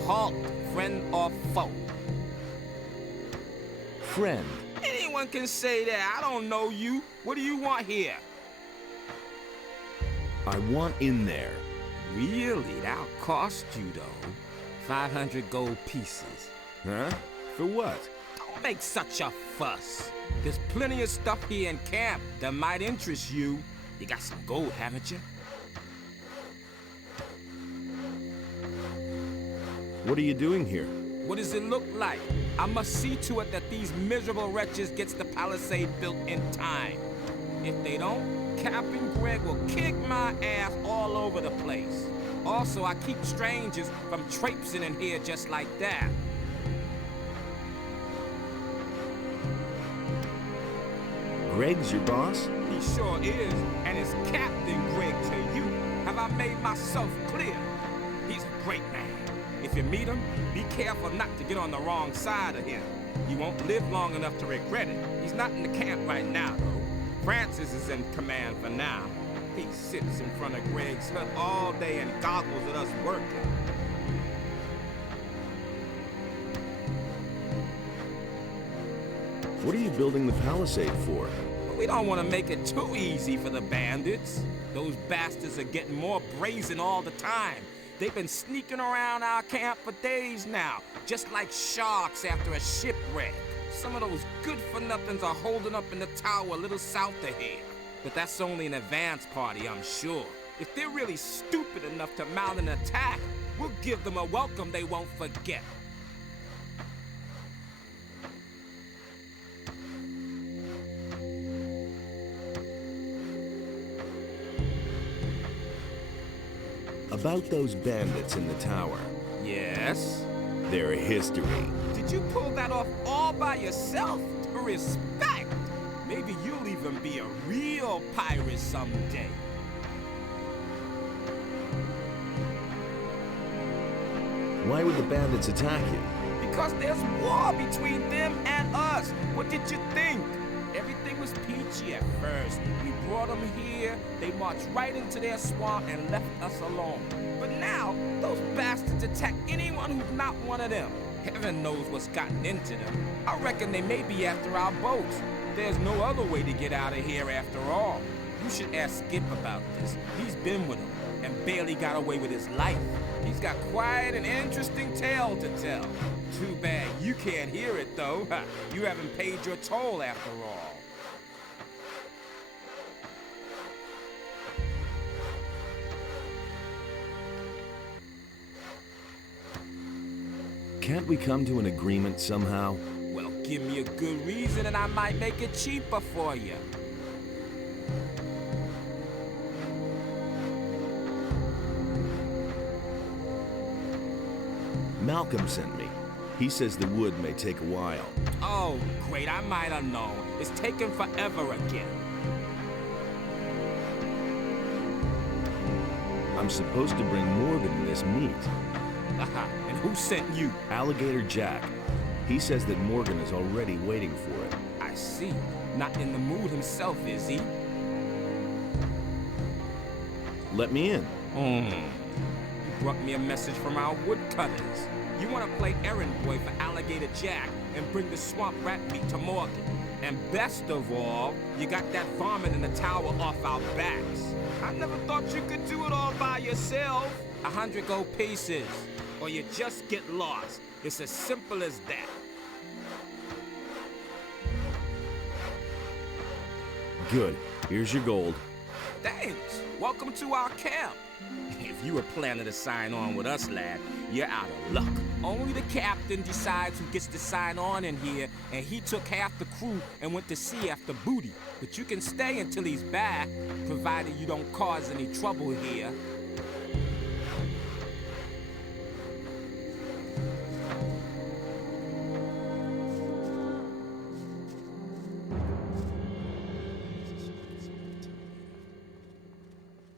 Halt, friend or foe? Friend. Anyone can say that. I don't know you. What do you want here? I want in there. Really? That'll cost you, though. 500 gold pieces. Huh? For what? Don't make such a fuss. There's plenty of stuff here in camp that might interest you. You got some gold, haven't you? What are you doing here? What does it look like? I must see to it that these miserable wretches gets the palisade built in time. If they don't, Captain Greg will kick my ass all over the place. Also, I keep strangers from traipsing in here just like that. Greg's your boss? He sure is, and it's Captain Greg to you. Have I made myself clear? He's a great man. If you meet him, be careful not to get on the wrong side of him. You won't live long enough to regret it. He's not in the camp right now, though. Francis is in command for now. He sits in front of Greg's hut all day and goggles at us working. What are you building the palisade for? We don't want to make it too easy for the bandits. Those bastards are getting more brazen all the time. They've been sneaking around our camp for days now, just like sharks after a shipwreck. Some of those good-for-nothings are holding up in the tower a little south of here. But that's only an advance party, I'm sure. If they're really stupid enough to mount an attack, we'll give them a welcome they won't forget. About those bandits in the tower. Yes? Their history. Did you pull that off all by yourself? Respect! Maybe you'll even be a real pirate someday. Why would the bandits attack you? Because there's war between them and us. What did you think? Everything was peachy at first. We brought them here, they marched right into their swamp and left us alone. But now, those bastards attack anyone who's not one of them. Heaven knows what's gotten into them. I reckon they may be after our boats. There's no other way to get out of here after all. You should ask Skip about this. He's been with them and barely got away with his life. He's got quite an interesting tale to tell. Too bad you can't hear it, though. You haven't paid your toll after all. Can't we come to an agreement somehow? Well, give me a good reason and I might make it cheaper for you. Malcolm sent me. He says the wood may take a while. Oh, great, I might have known. It's taking forever again. I'm supposed to bring Morgan this meat. And who sent you? Aligator Jack. He says that Morgan is already waiting for it. I see. Not in the mood himself, is he? Let me in. You brought me a message from our woodcutters. You want to play errand boy for Aligator Jack and bring the swamp rat meat to Morgan. And best of all, you got that varmint in the tower off our backs. I never thought you could do it all by yourself. 100 gold pieces, or you just get lost. It's as simple as that. Good. Here's your gold. Thanks. Welcome to our camp. If you were planning to sign on with us, lad, you're out of luck. Only the captain decides who gets to sign on in here, and he took half the crew and went to sea after booty. But you can stay until he's back, provided you don't cause any trouble here.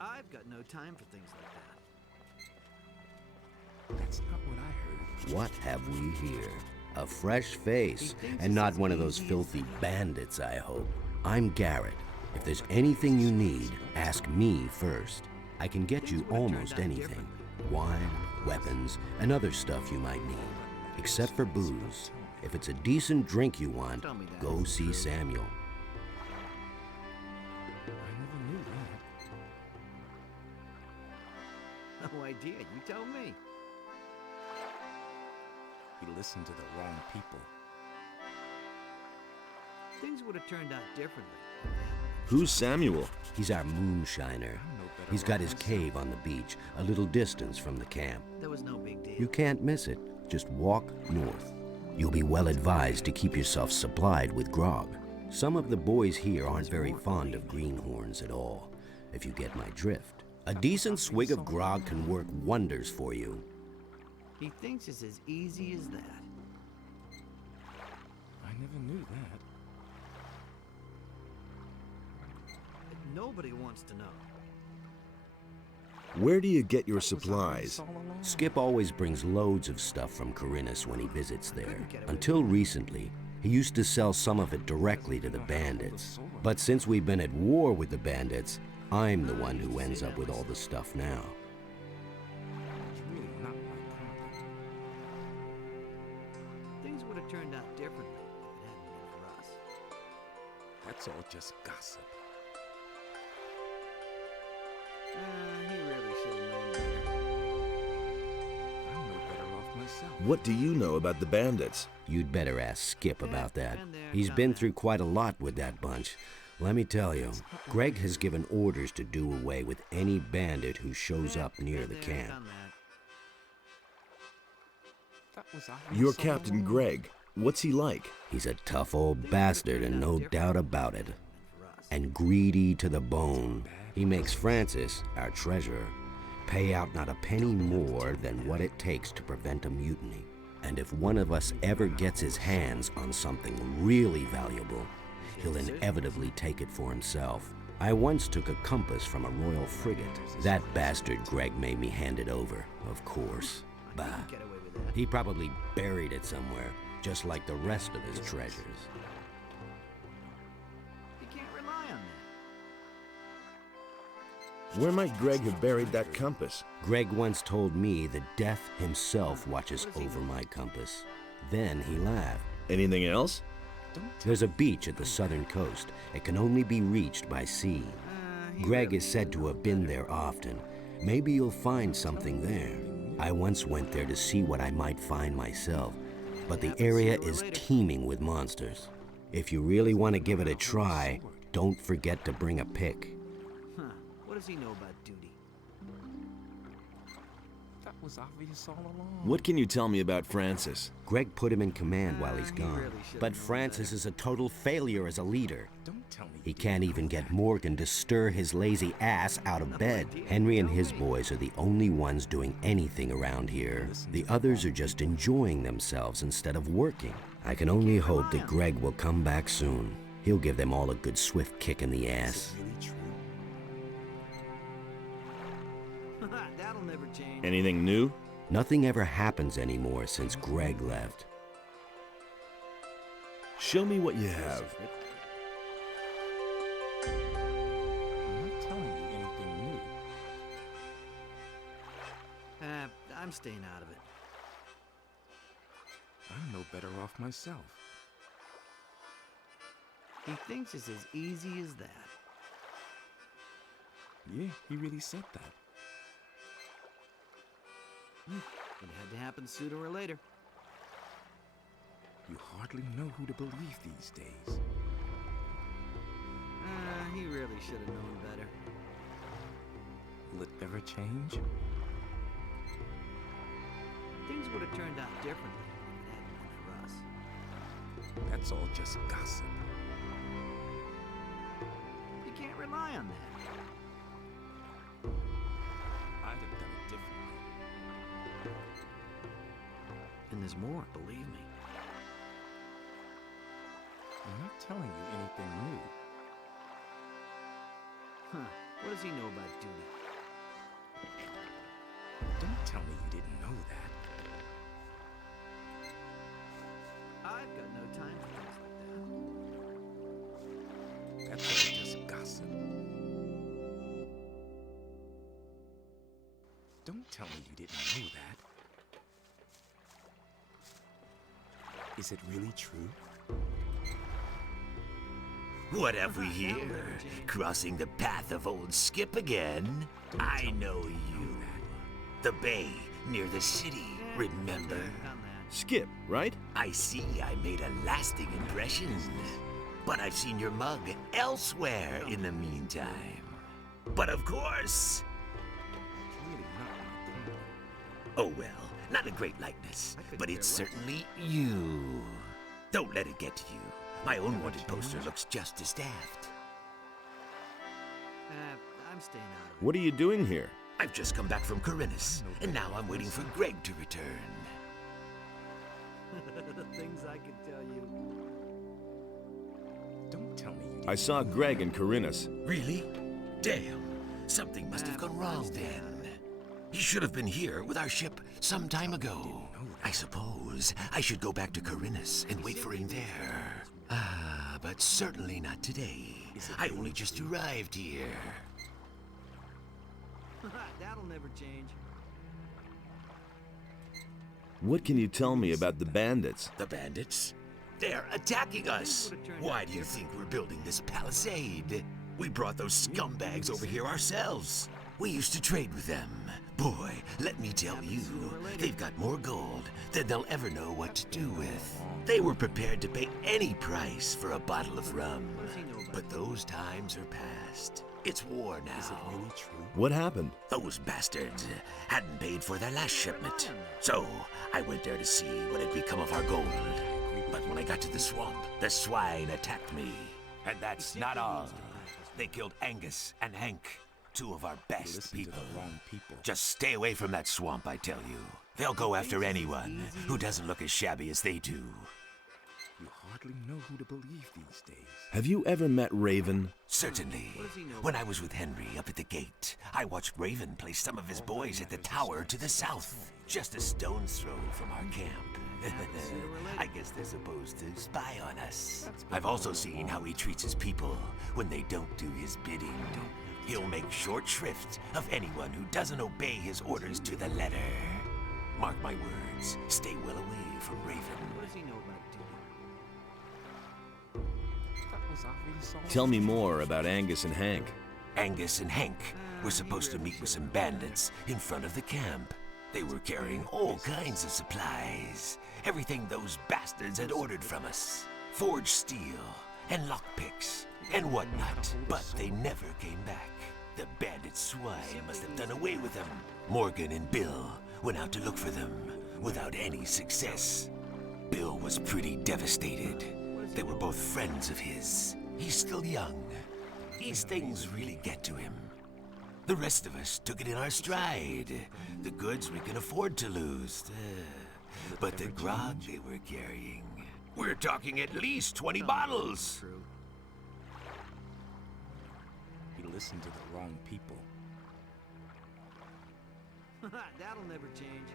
I've got no time for things like that. That's not what I heard. What have we here? A fresh face, and not one of those filthy bandits, I hope. I'm Garrett. If there's anything you need, ask me first. I can get you almost anything. Wine, weapons, and other stuff you might need. Except for booze. If it's a decent drink you want, go see Samuel. No idea. You tell me. He listened to the wrong people. Things would have turned out differently. Who's Samuel? He's our moonshiner. He's got his cave on the beach, a little distance from the camp. There was no big deal. You can't miss it. Just walk north. You'll be well advised to keep yourself supplied with grog. Some of the boys here aren't very fond of greenhorns at all, if you get my drift. A decent swig of grog can work wonders for you. He thinks it's as easy as that. I never knew that. Nobody wants to know. Where do you get your supplies? Skip always brings loads of stuff from Khorinis when he visits there. Until recently, he used to sell some of it directly to the bandits. But since we've been at war with the bandits, I'm the one who ends up with all the stuff now. Things would have turned out differently if it hadn't been for us. That's all just gossip. He really should have known better. I'm no better off myself. What do you know about the bandits? You'd better ask Skip about that. He's been through quite a lot with that bunch. Let me tell you, Greg has given orders to do away with any bandit who shows up near the camp. You're Captain Greg. What's he like? He's a tough old bastard and no doubt about it. And greedy to the bone. He makes Francis, our treasurer, pay out not a penny more than what it takes to prevent a mutiny. And if one of us ever gets his hands on something really valuable, he'll inevitably take it for himself. I once took a compass from a royal frigate. That bastard Greg made me hand it over, of course. Bah. He probably buried it somewhere, just like the rest of his treasures. You can't rely on that. Where might Greg have buried that compass? Greg once told me that Death himself watches over my compass. Then he laughed. Anything else? There's a beach at the southern coast. It can only be reached by sea. Greg is said to have been there often. Maybe you'll find something there. I once went there to see what I might find myself, but the area is teeming with monsters. If you really want to give it a try, don't forget to bring a pick. Huh. What does he know about duty? That was obvious all along. What can you tell me about Francis? Greg put him in command while he's gone, but Francis is a total failure as a leader. Don't tell me. He can't even get Morgan to stir his lazy ass out of bed. Henry and his boys are the only ones doing anything around here. The others are just enjoying themselves instead of working. I can only hope that Greg will come back soon. He'll give them all a good swift kick in the ass. That'll never change. Anything new? Nothing ever happens anymore since Greg left. Show me what you have. I'm not telling you anything new. I'm staying out of it. I'm no better off myself. He thinks it's as easy as that. Yeah, he really said that. It had to happen sooner or later. You hardly know who to believe these days. He really should have known better. Will it ever change? Things would have turned out differently if it hadn't been for us. That's all just gossip. You can't rely on that. I'd have done it differently. And there's more, believe me. I'm not telling you anything new. Huh. What does he know about duty? Don't tell me you didn't know that. I've got no time for things like that. That's all just gossip. Don't tell me you didn't know that. Is it really true? What have we here? Crossing the path of old Skip again? I know you. The bay near the city, remember? Skip, right? I see I made a lasting impression. But I've seen your mug elsewhere in the meantime. But of course... Oh well, not a great likeness, but it's certainly you. Don't let it get to you. My own wanted poster looks just as daft. I'm staying out of What are you doing here? I've just come back from Khorinis, and now I'm waiting for Greg to return. the things I could tell you. Don't tell me you I saw Greg in Khorinis. Really? Damn. Something must have gone wrong then. He should have been here with our ship some time ago. I suppose I should go back to Khorinis and wait for him there. But certainly not today. I only just arrived here. That'll never change. What can you tell me about the bandits? The bandits? They're attacking us! Why do you think we're building this palisade? We brought those scumbags over here ourselves. We used to trade with them. Boy, let me tell you, they've got more gold than they'll ever know what to do with. They were prepared to pay any price for a bottle of rum. But those times are past. It's war now. Is it really true? What happened? Those bastards hadn't paid for their last shipment. So, I went there to see what had become of our gold. But when I got to the swamp, the swine attacked me. And that's not all. They killed Angus and Hank, two of our best people. Just stay away from that swamp, I tell you. They'll go after anyone who doesn't look as shabby as they do. You hardly know who to believe these days. Have you ever met Raven? Certainly. When I was with Henry up at the gate, I watched Raven place some of his boys at the tower to the south, just a stone's throw from our camp. I guess they're supposed to spy on us. I've also seen how he treats his people when they don't do his bidding. He'll make short shrift of anyone who doesn't obey his orders to the letter. Mark my words, stay well away from Raven. What does he know about Tell me more about Angus and Hank. Angus and Hank were supposed to meet with some bandits in front of the camp. They were carrying all kinds of supplies. Everything those bastards had ordered from us. Forged steel and lockpicks and whatnot. But they never came back. The bandit swine must have done away with them. Morgan and Bill went out to look for them without any success. Bill was pretty devastated. They were both friends of his. He's still young. These things really get to him. The rest of us took it in our stride. The goods we can afford to lose. But the grog they were carrying... We're talking at least 20 bottles! He listened to the wrong people. That'll never change.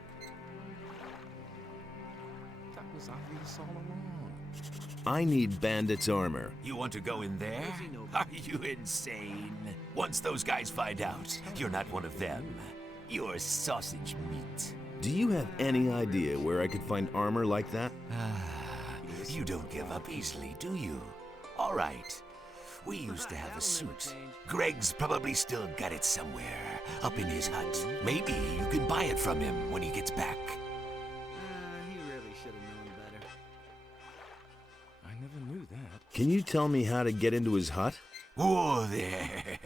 That was obvious all along. I need bandits' armor. You want to go in there? Are you insane? Once those guys find out you're not one of them, you're sausage meat. Do you have any idea where I could find armor like that? You don't give up easily, do you? All right. We used to have a suit. Greg's probably still got it somewhere, up in his hut. Maybe you can buy it from him when he gets back. He really should have known better. I never knew that. Can you tell me how to get into his hut? Whoa there!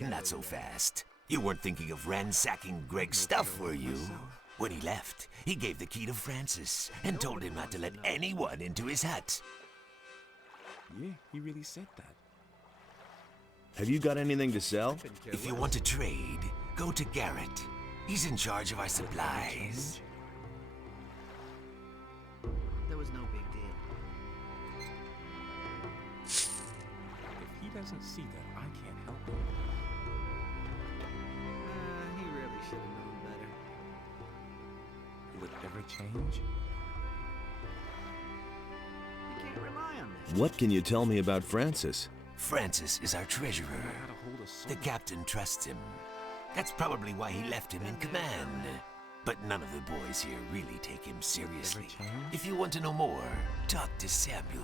Not so fast. You weren't thinking of ransacking Greg's stuff, were you? When he left, he gave the key to Francis and told him not to let anyone into his hut. Yeah, he really said that. Have you got anything to sell? If you want to trade, go to Garrett. He's in charge of our supplies. There was no big deal. If he doesn't see that, I can't help him. He really should have known better. Will it ever change? You can't rely on this. What can you tell me about Francis? Francis is our treasurer. The captain trusts him. That's probably why he left him in command. But none of the boys here really take him seriously. If you want to know more, talk to Samuel.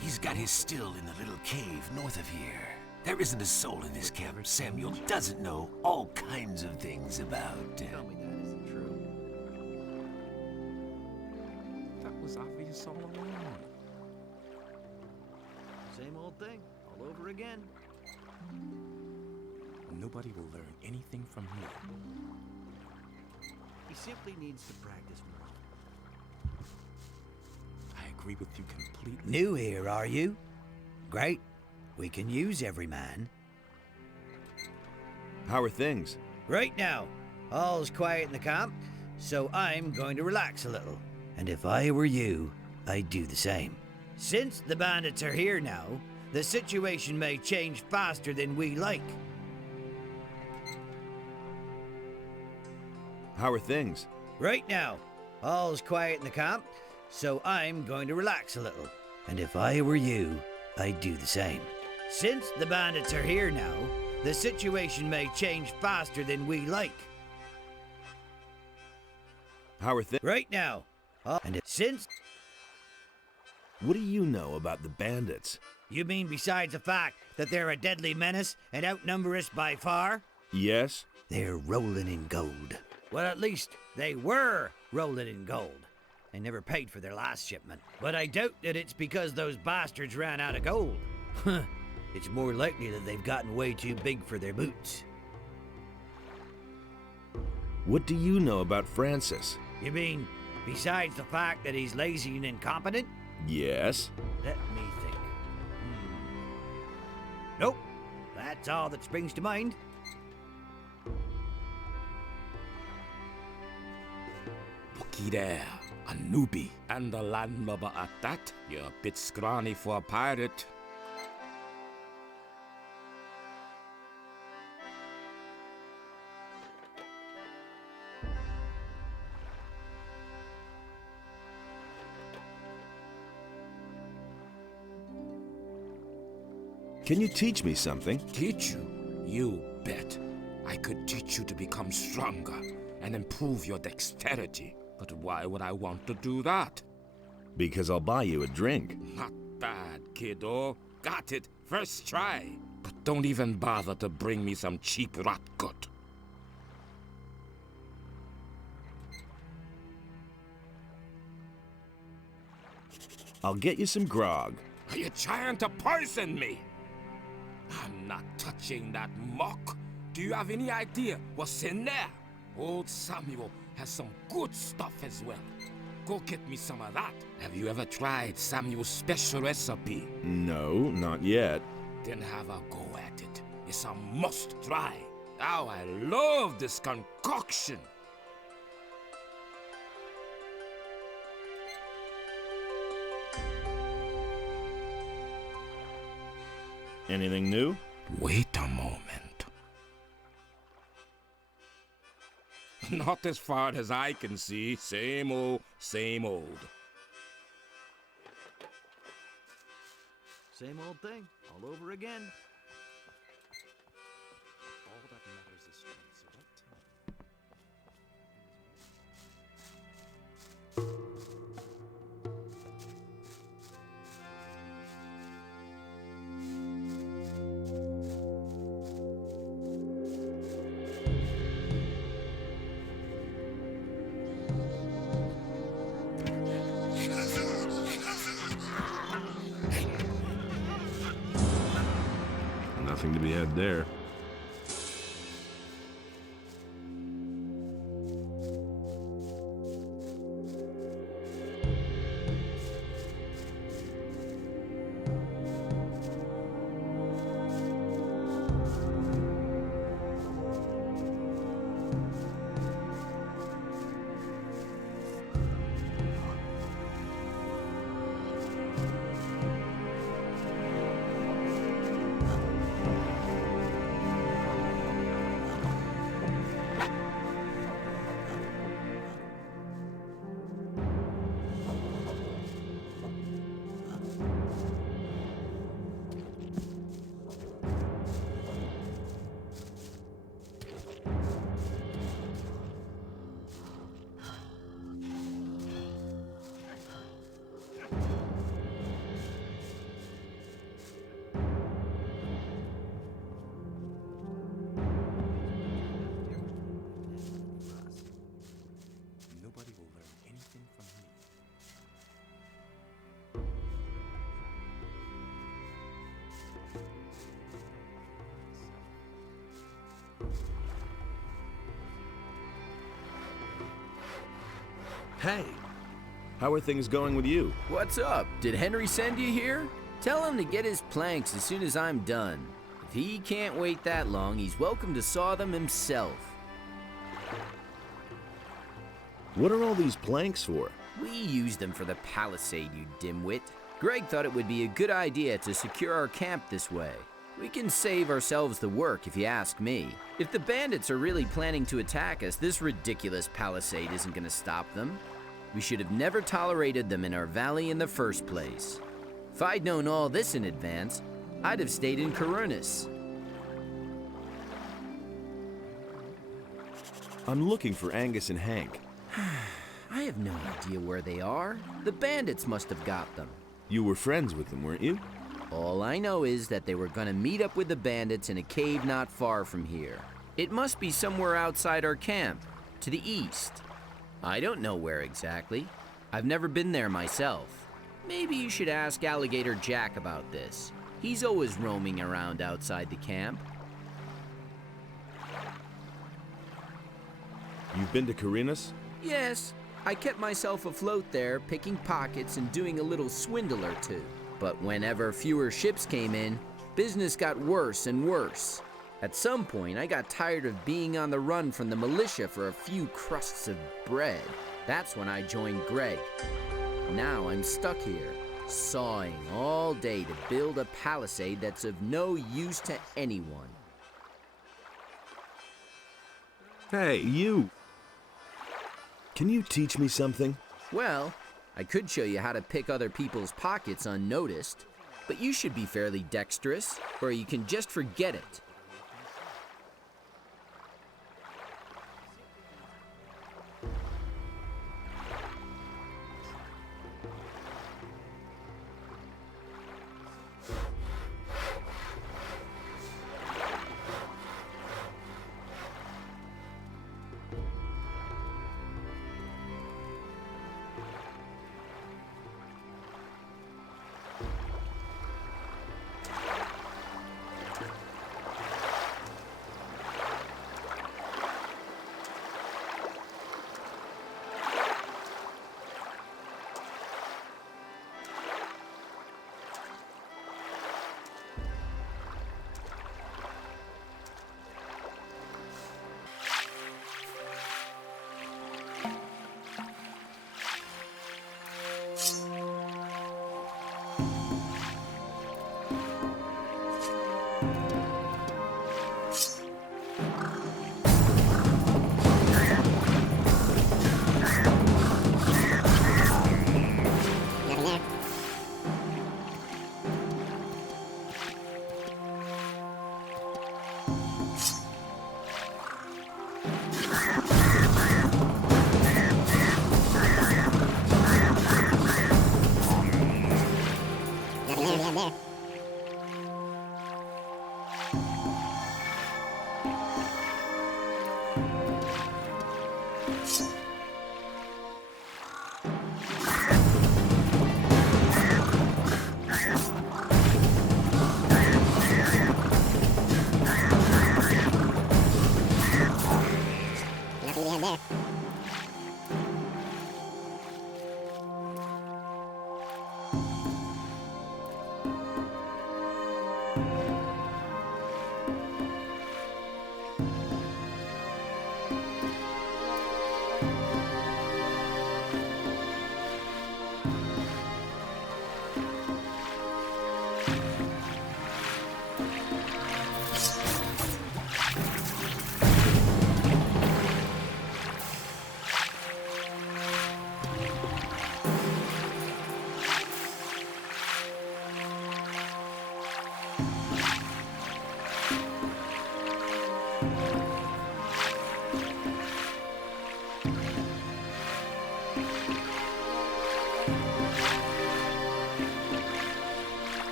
He's got his still in a little cave north of here. There isn't a soul in this camp Samuel doesn't know all kinds of things about. Tell me that isn't true. That was obvious all along. Same old thing, all over again. Nobody will learn anything from him. He simply needs to practice more. I agree with you completely. New here, are you? Great. We can use every man. How are things? Right now, all's quiet in the camp, so I'm going to relax a little. And if I were you, I'd do the same. Since the bandits are here now, the situation may change faster than we like. How are things? Right now, all's quiet in the camp, so I'm going to relax a little. And if I were you, I'd do the same. Since the bandits are here now, the situation may change faster than we like. How are things? Right now, and since... What do you know about the bandits? You mean besides the fact that they're a deadly menace and outnumber us by far? Yes? They're rolling in gold. Well, at least they were rolling in gold. They never paid for their last shipment. But I doubt that it's because those bastards ran out of gold. It's more likely that they've gotten way too big for their boots. What do you know about Francis? You mean besides the fact that he's lazy and incompetent? Yes. Let me think. Nope. That's all that springs to mind. Looky there, a newbie. And a landlubber at that. You're a bit scrawny for a pirate. Can you teach me something? Teach you? You bet. I could teach you to become stronger and improve your dexterity. But why would I want to do that? Because I'll buy you a drink. Not bad, kiddo. Got it. First try. But don't even bother to bring me some cheap rotgut. I'll get you some grog. Are you trying to poison me? I'm not touching that muck. Do you have any idea what's in there? Old Samuel has some good stuff as well. Go get me some of that. Have you ever tried Samuel's special recipe? No, not yet. Then have a go at it. It's a must try. Oh, I love this concoction. Anything new? Wait a moment. Not as far as I can see. Same old, same old. Same old thing, all over again. All that matters is strength, so don't tell me. Nothing to be had there. Hey, how are things going with you? What's up? Did Henry send you here? Tell him to get his planks as soon as I'm done. If he can't wait that long, he's welcome to saw them himself. What are all these planks for? We use them for the palisade, you dimwit. Greg thought it would be a good idea to secure our camp this way. We can save ourselves the work, if you ask me. If the bandits are really planning to attack us, this ridiculous palisade isn't gonna stop them. We should have never tolerated them in our valley in the first place. If I'd known all this in advance, I'd have stayed in Khorinis. I'm looking for Angus and Hank. I have no idea where they are. The bandits must have got them. You were friends with them, weren't you? All I know is that they were gonna meet up with the bandits in a cave not far from here. It must be somewhere outside our camp, to the east. I don't know where exactly. I've never been there myself. Maybe you should ask Alligator Jack about this. He's always roaming around outside the camp. You've been to Khorinis? Yes, I kept myself afloat there, picking pockets and doing a little swindle or two. But whenever fewer ships came in, business got worse and worse. At some point, I got tired of being on the run from the militia for a few crusts of bread. That's when I joined Greg. Now I'm stuck here, sawing all day to build a palisade that's of no use to anyone. Hey, you! Can you teach me something? Well, I could show you how to pick other people's pockets unnoticed, but you should be fairly dexterous, or you can just forget it.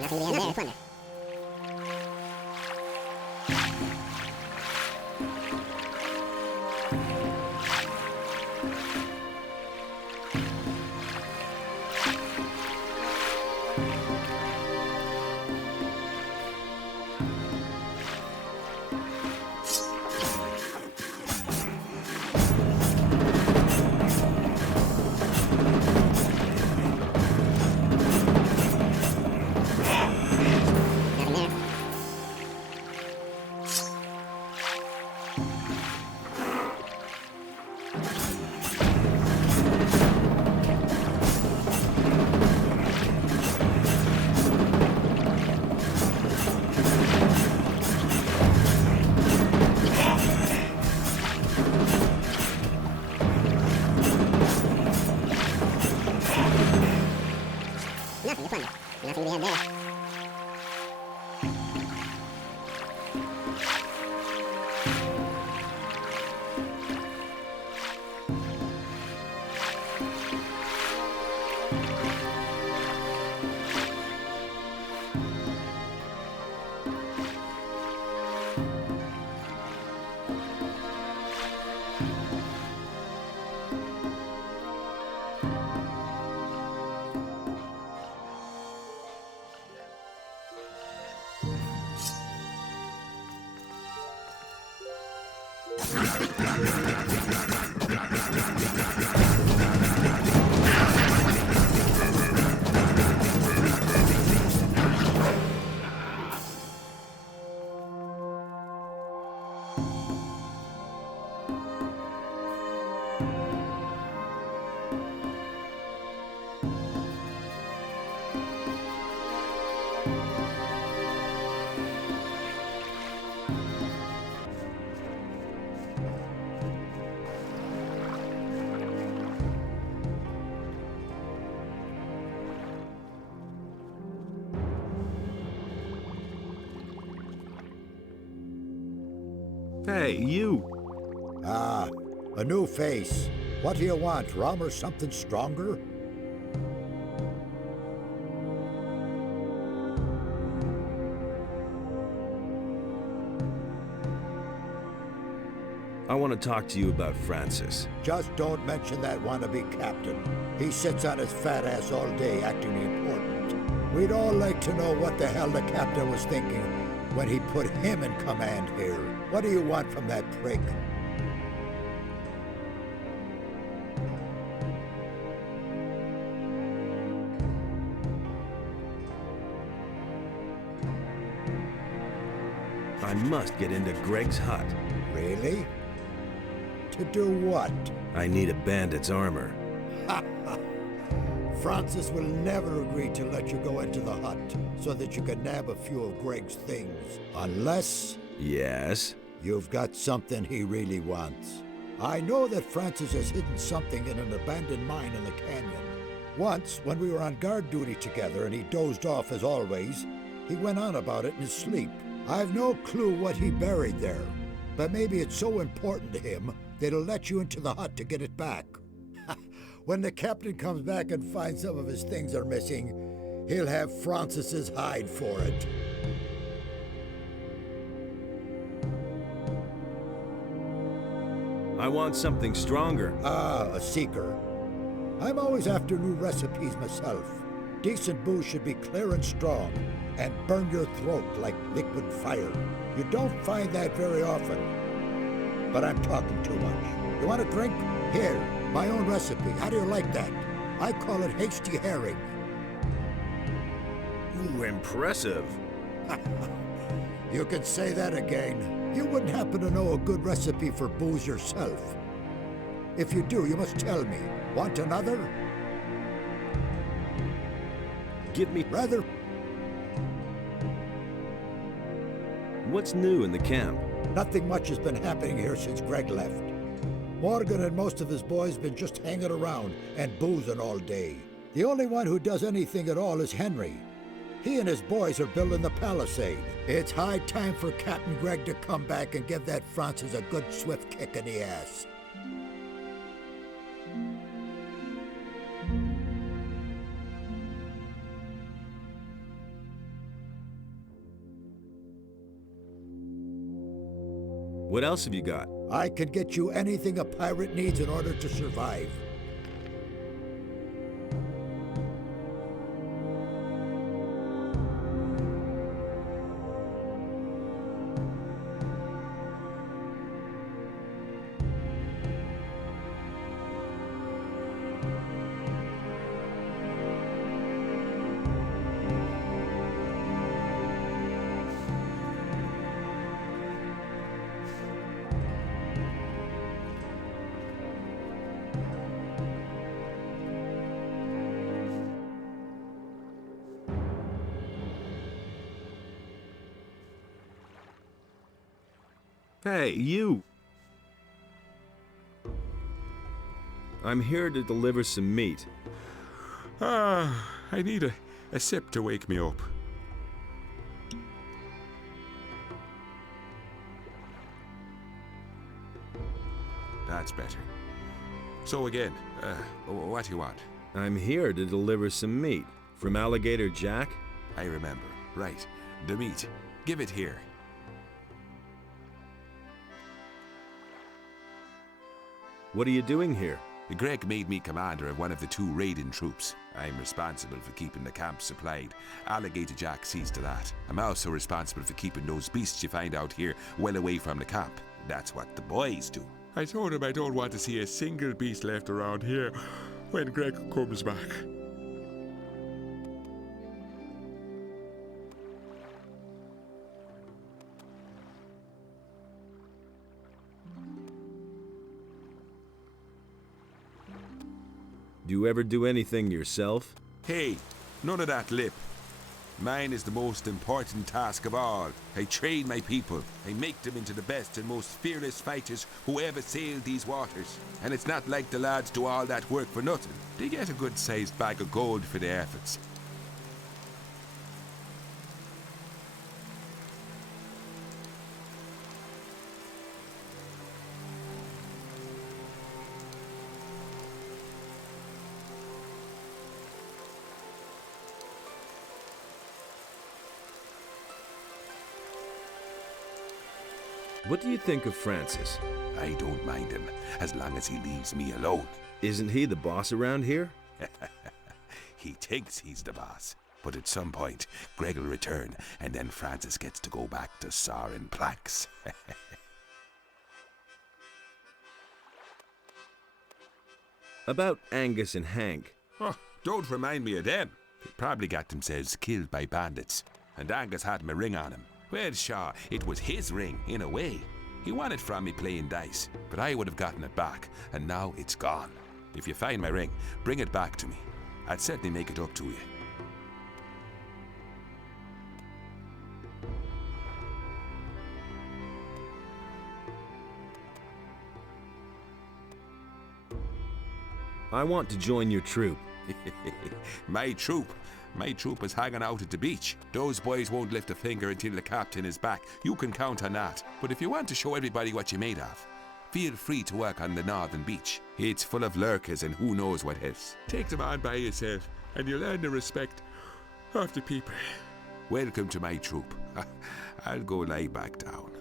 Nothing beyond there, plunder. Nothing beyond there. Hey, you! Ah, a new face. What do you want, rum or something stronger? I want to talk to you about Francis. Just don't mention that wannabe captain. He sits on his fat ass all day acting important. We'd all like to know what the hell the captain was thinking when he put him in command here. What do you want from that prig? I must get into Greg's hut. Really? To do what? I need a bandit's armor. Francis will never agree to let you go into the hut so that you can nab a few of Greg's things. Unless... Yes? You've got something he really wants. I know that Francis has hidden something in an abandoned mine in the canyon. Once, when we were on guard duty together and he dozed off as always, he went on about it in his sleep. I've no clue what he buried there, but maybe it's so important to him that he'll let you into the hut to get it back. When the captain comes back and finds some of his things are missing, he'll have Francis's hide for it. I want something stronger. Ah, a seeker. I'm always after new recipes myself. Decent booze should be clear and strong, and burn your throat like liquid fire. You don't find that very often. But I'm talking too much. You want a drink? Here, my own recipe. How do you like that? I call it hasty herring. Ooh, impressive. You can say that again. You wouldn't happen to know a good recipe for booze yourself. If you do, you must tell me. Want another? Give me... Rather... What's new in the camp? Nothing much has been happening here since Greg left. Morgan and most of his boys been just hanging around and boozing all day. The only one who does anything at all is Henry. He and his boys are building the palisade. It's high time for Captain Greg to come back and give that Francis a good swift kick in the ass. What else have you got? I could get you anything a pirate needs in order to survive. Hey, you! I'm here to deliver some meat. I need a sip to wake me up. That's better. So again, what do you want? I'm here to deliver some meat. From Alligator Jack? I remember. Right. The meat. Give it here. What are you doing here? Greg made me commander of one of the 2 raiding troops. I'm responsible for keeping the camp supplied. Alligator Jack sees to that. I'm also responsible for keeping those beasts you find out here well away from the camp. That's what the boys do. I told him I don't want to see a single beast left around here when Greg comes back. Do you ever do anything yourself? Hey, none of that lip. Mine is the most important task of all. I train my people. I make them into the best and most fearless fighters who ever sailed these waters. And it's not like the lads do all that work for nothing. They get a good-sized bag of gold for their efforts. What do you think of Francis? I don't mind him, as long as he leaves me alone. Isn't he the boss around here? He thinks he's the boss. But at some point, Greg will return, and then Francis gets to go back to sawing planks. About Angus and Hank. Oh, don't remind me of them. They probably got themselves killed by bandits. And Angus had my ring on him. Well, sure, it was his ring, in a way. He won it from me playing dice, but I would have gotten it back, and now it's gone. If you find my ring, bring it back to me. I'd certainly make it up to you. I want to join your troop. My troop? My troop is hanging out at the beach. Those boys won't lift a finger until the captain is back. You can count on that. But if you want to show everybody what you're made of, feel free to work on the northern beach. It's full of lurkers and who knows what else. Take them on by yourself, and you'll earn the respect of the people. Welcome to my troop. I'll go lie back down.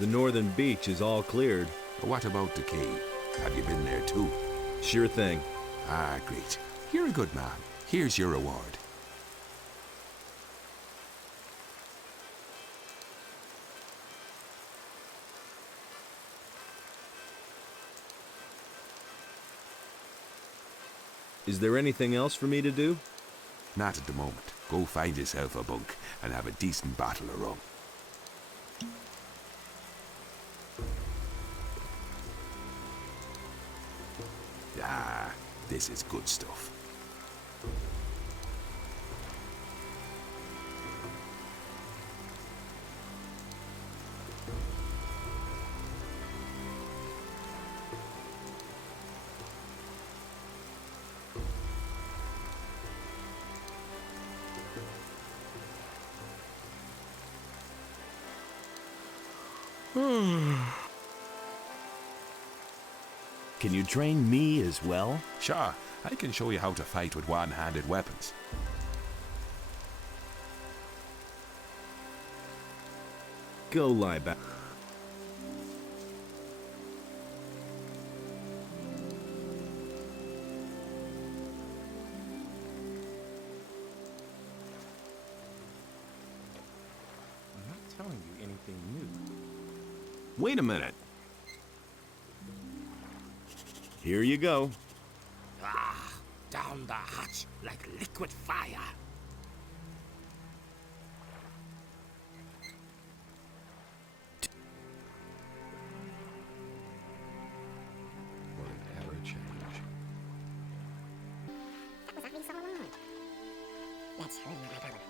The northern beach is all cleared. What about the cave? Have you been there too? Sure thing. Ah, great. You're a good man. Here's your reward. Is there anything else for me to do? Not at the moment. Go find yourself a bunk and have a decent bottle of rum. Ah, this is good stuff. Can you train me as well? Sure, I can show you how to fight with one-handed weapons. Go lie back. I'm not telling you anything new. Wait a minute. Here you go. Ah, down the hatch like liquid fire. What an ever change. That was obvious all along. That's hurting my power.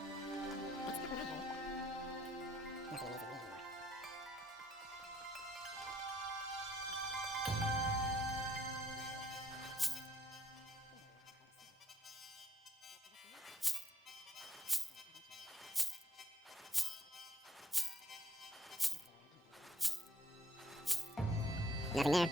That's not what I heard. Nothing amazes me anymore. Nothing there.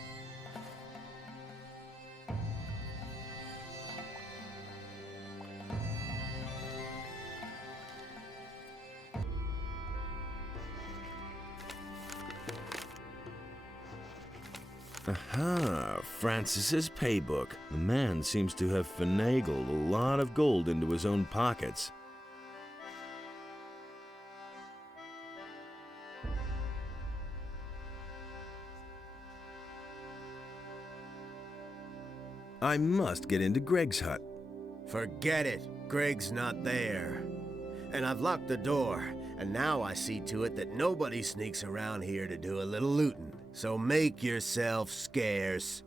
Aha, Francis's paybook. The man seems to have finagled a lot of gold into his own pockets. I must get into Greg's hut. Forget it. Greg's not there. And I've locked the door, and now I see to it that nobody sneaks around here to do a little looting. So make yourself scarce,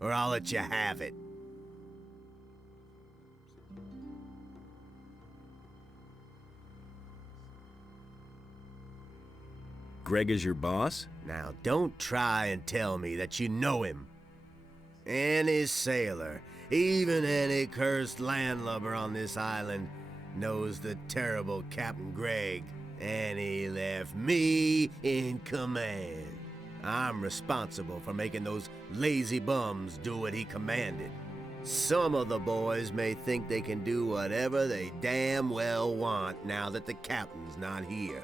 or I'll let you have it. Greg is your boss? Now, don't try and tell me that you know him. Any sailor, even any cursed landlubber on this island, knows the terrible Captain Greg, and he left me in command. I'm responsible for making those lazy bums do what he commanded. Some of the boys may think they can do whatever they damn well want now that the captain's not here.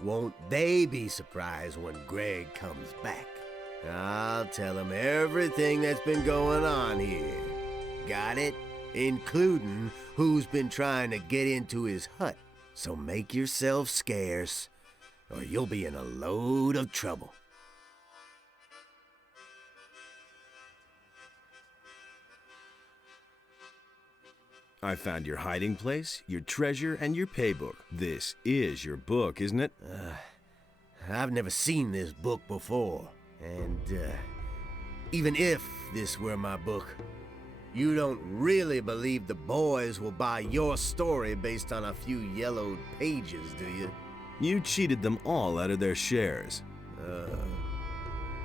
Won't they be surprised when Greg comes back? I'll tell him everything that's been going on here. Got it? Including who's been trying to get into his hut. So make yourself scarce, or you'll be in a load of trouble. I found your hiding place, your treasure, and your paybook. This is your book, isn't it? I've never seen this book before. And, even if this were my book, you don't really believe the boys will buy your story based on a few yellowed pages, do you? You cheated them all out of their shares.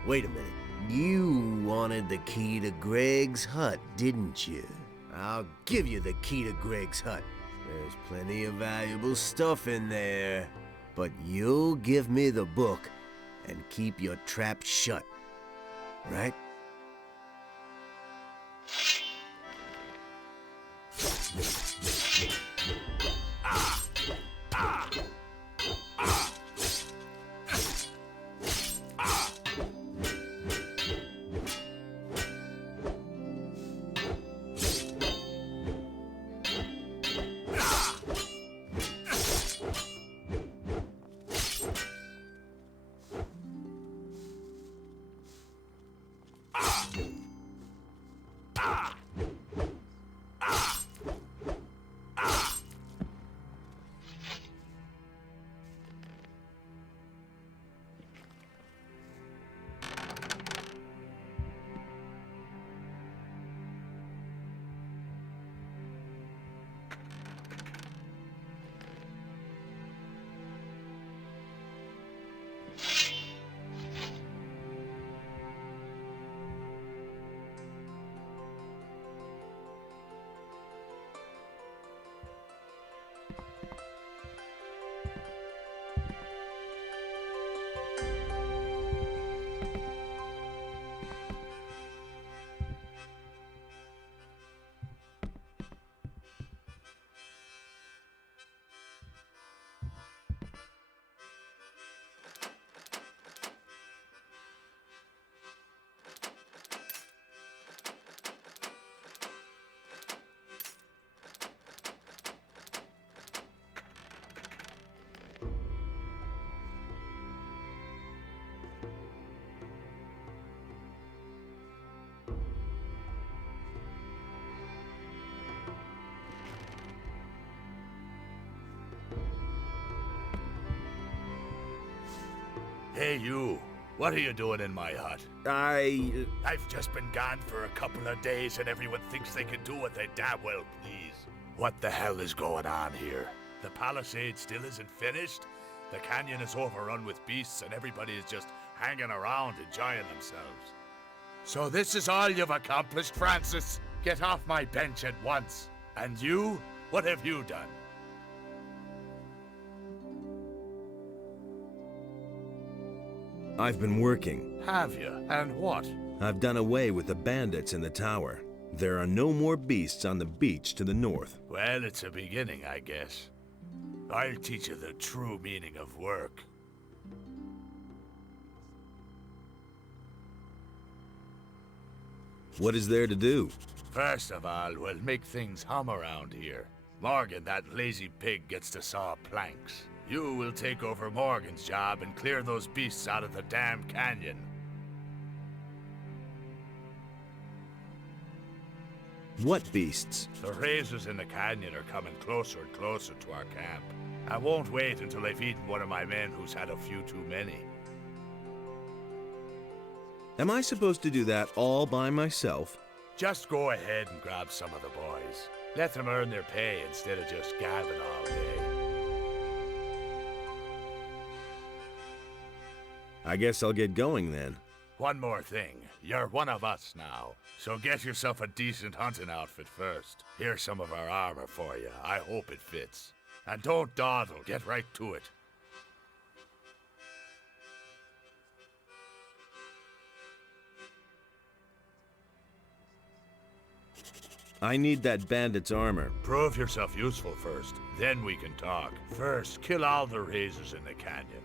Wait a minute. You wanted the key to Greg's hut, didn't you? I'll give you the key to Greg's hut. There's plenty of valuable stuff in there. But you'll give me the book and keep your trap shut, right? Hey, you. What are you doing in my hut? I've just been gone for a couple of days and everyone thinks they can do what they damn well please. What the hell is going on here? The palisade still isn't finished? The canyon is overrun with beasts and everybody is just hanging around enjoying themselves. So this is all you've accomplished, Francis? Get off my bench at once. And you? What have you done? I've been working. Have you? And what? I've done away with the bandits in the tower. There are no more beasts on the beach to the north. Well, it's a beginning, I guess. I'll teach you the true meaning of work. What is there to do? First of all, we'll make things hum around here. Morgan, that lazy pig, gets to saw planks. You will take over Morgan's job and clear those beasts out of the damn canyon. What beasts? The razors in the canyon are coming closer and closer to our camp. I won't wait until they've eaten one of my men who's had a few too many. Am I supposed to do that all by myself? Just go ahead and grab some of the boys. Let them earn their pay instead of just gabbing all day. I guess I'll get going then. One more thing. You're one of us now. So get yourself a decent hunting outfit first. Here's some of our armor for you. I hope it fits. And don't dawdle. Get right to it. I need that bandit's armor. Prove yourself useful first. Then we can talk. First, kill all the razors in the canyon.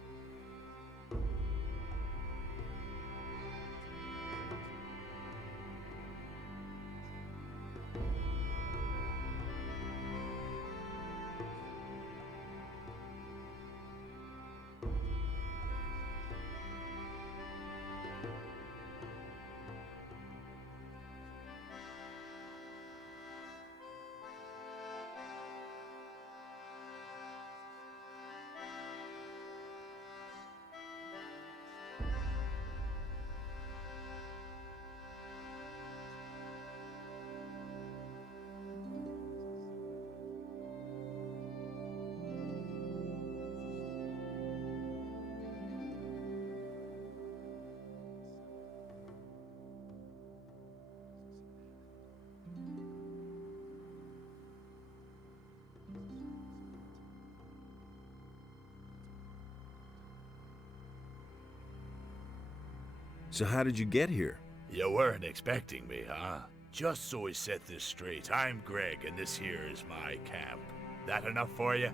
So how did you get here? You weren't expecting me, huh? Just so we set this straight, I'm Greg, and this here is my camp. That enough for you?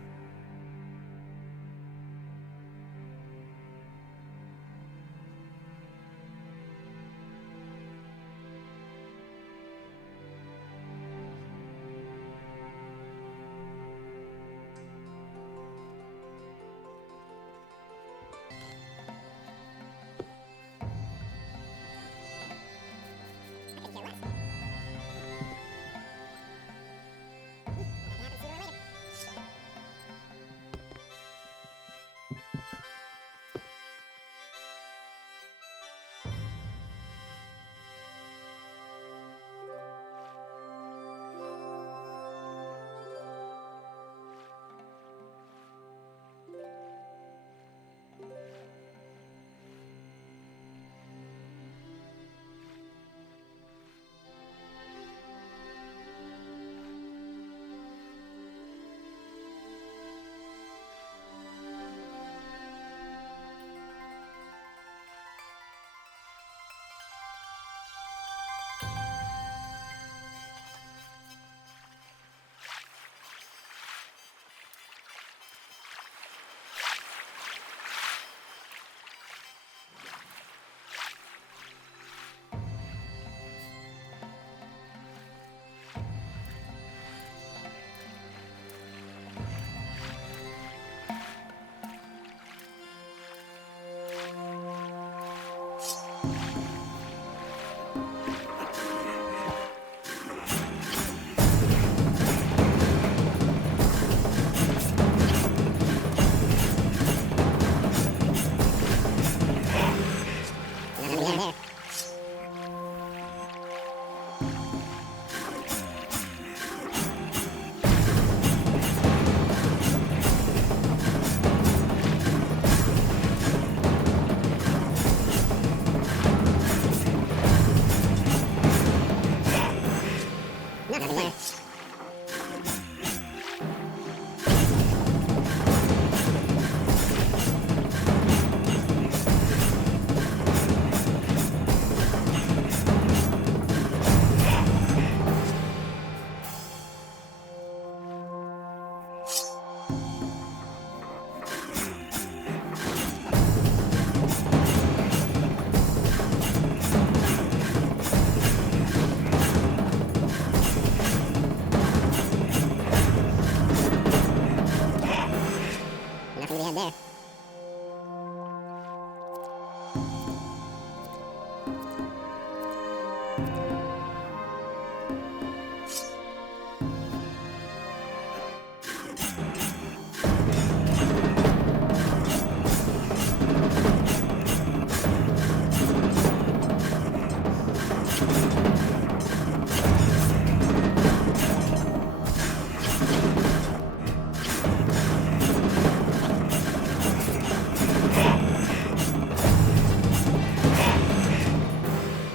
Nothing to be had there.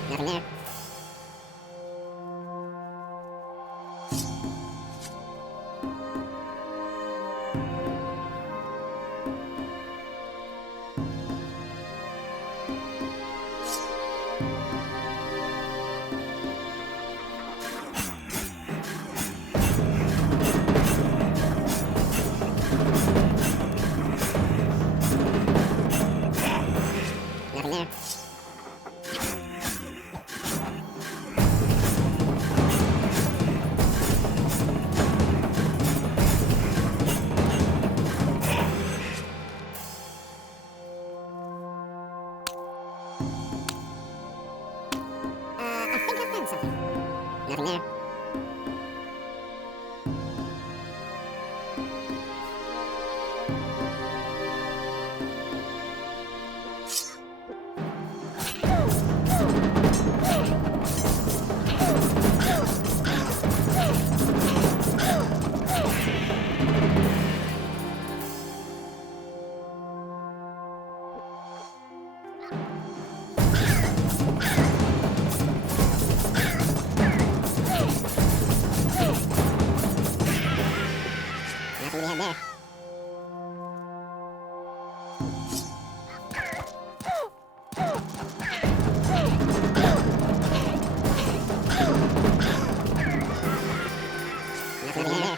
Nothing there. Nothing there. I think I found something. Nothing there. Nothing to be had there. Nothing to be had there.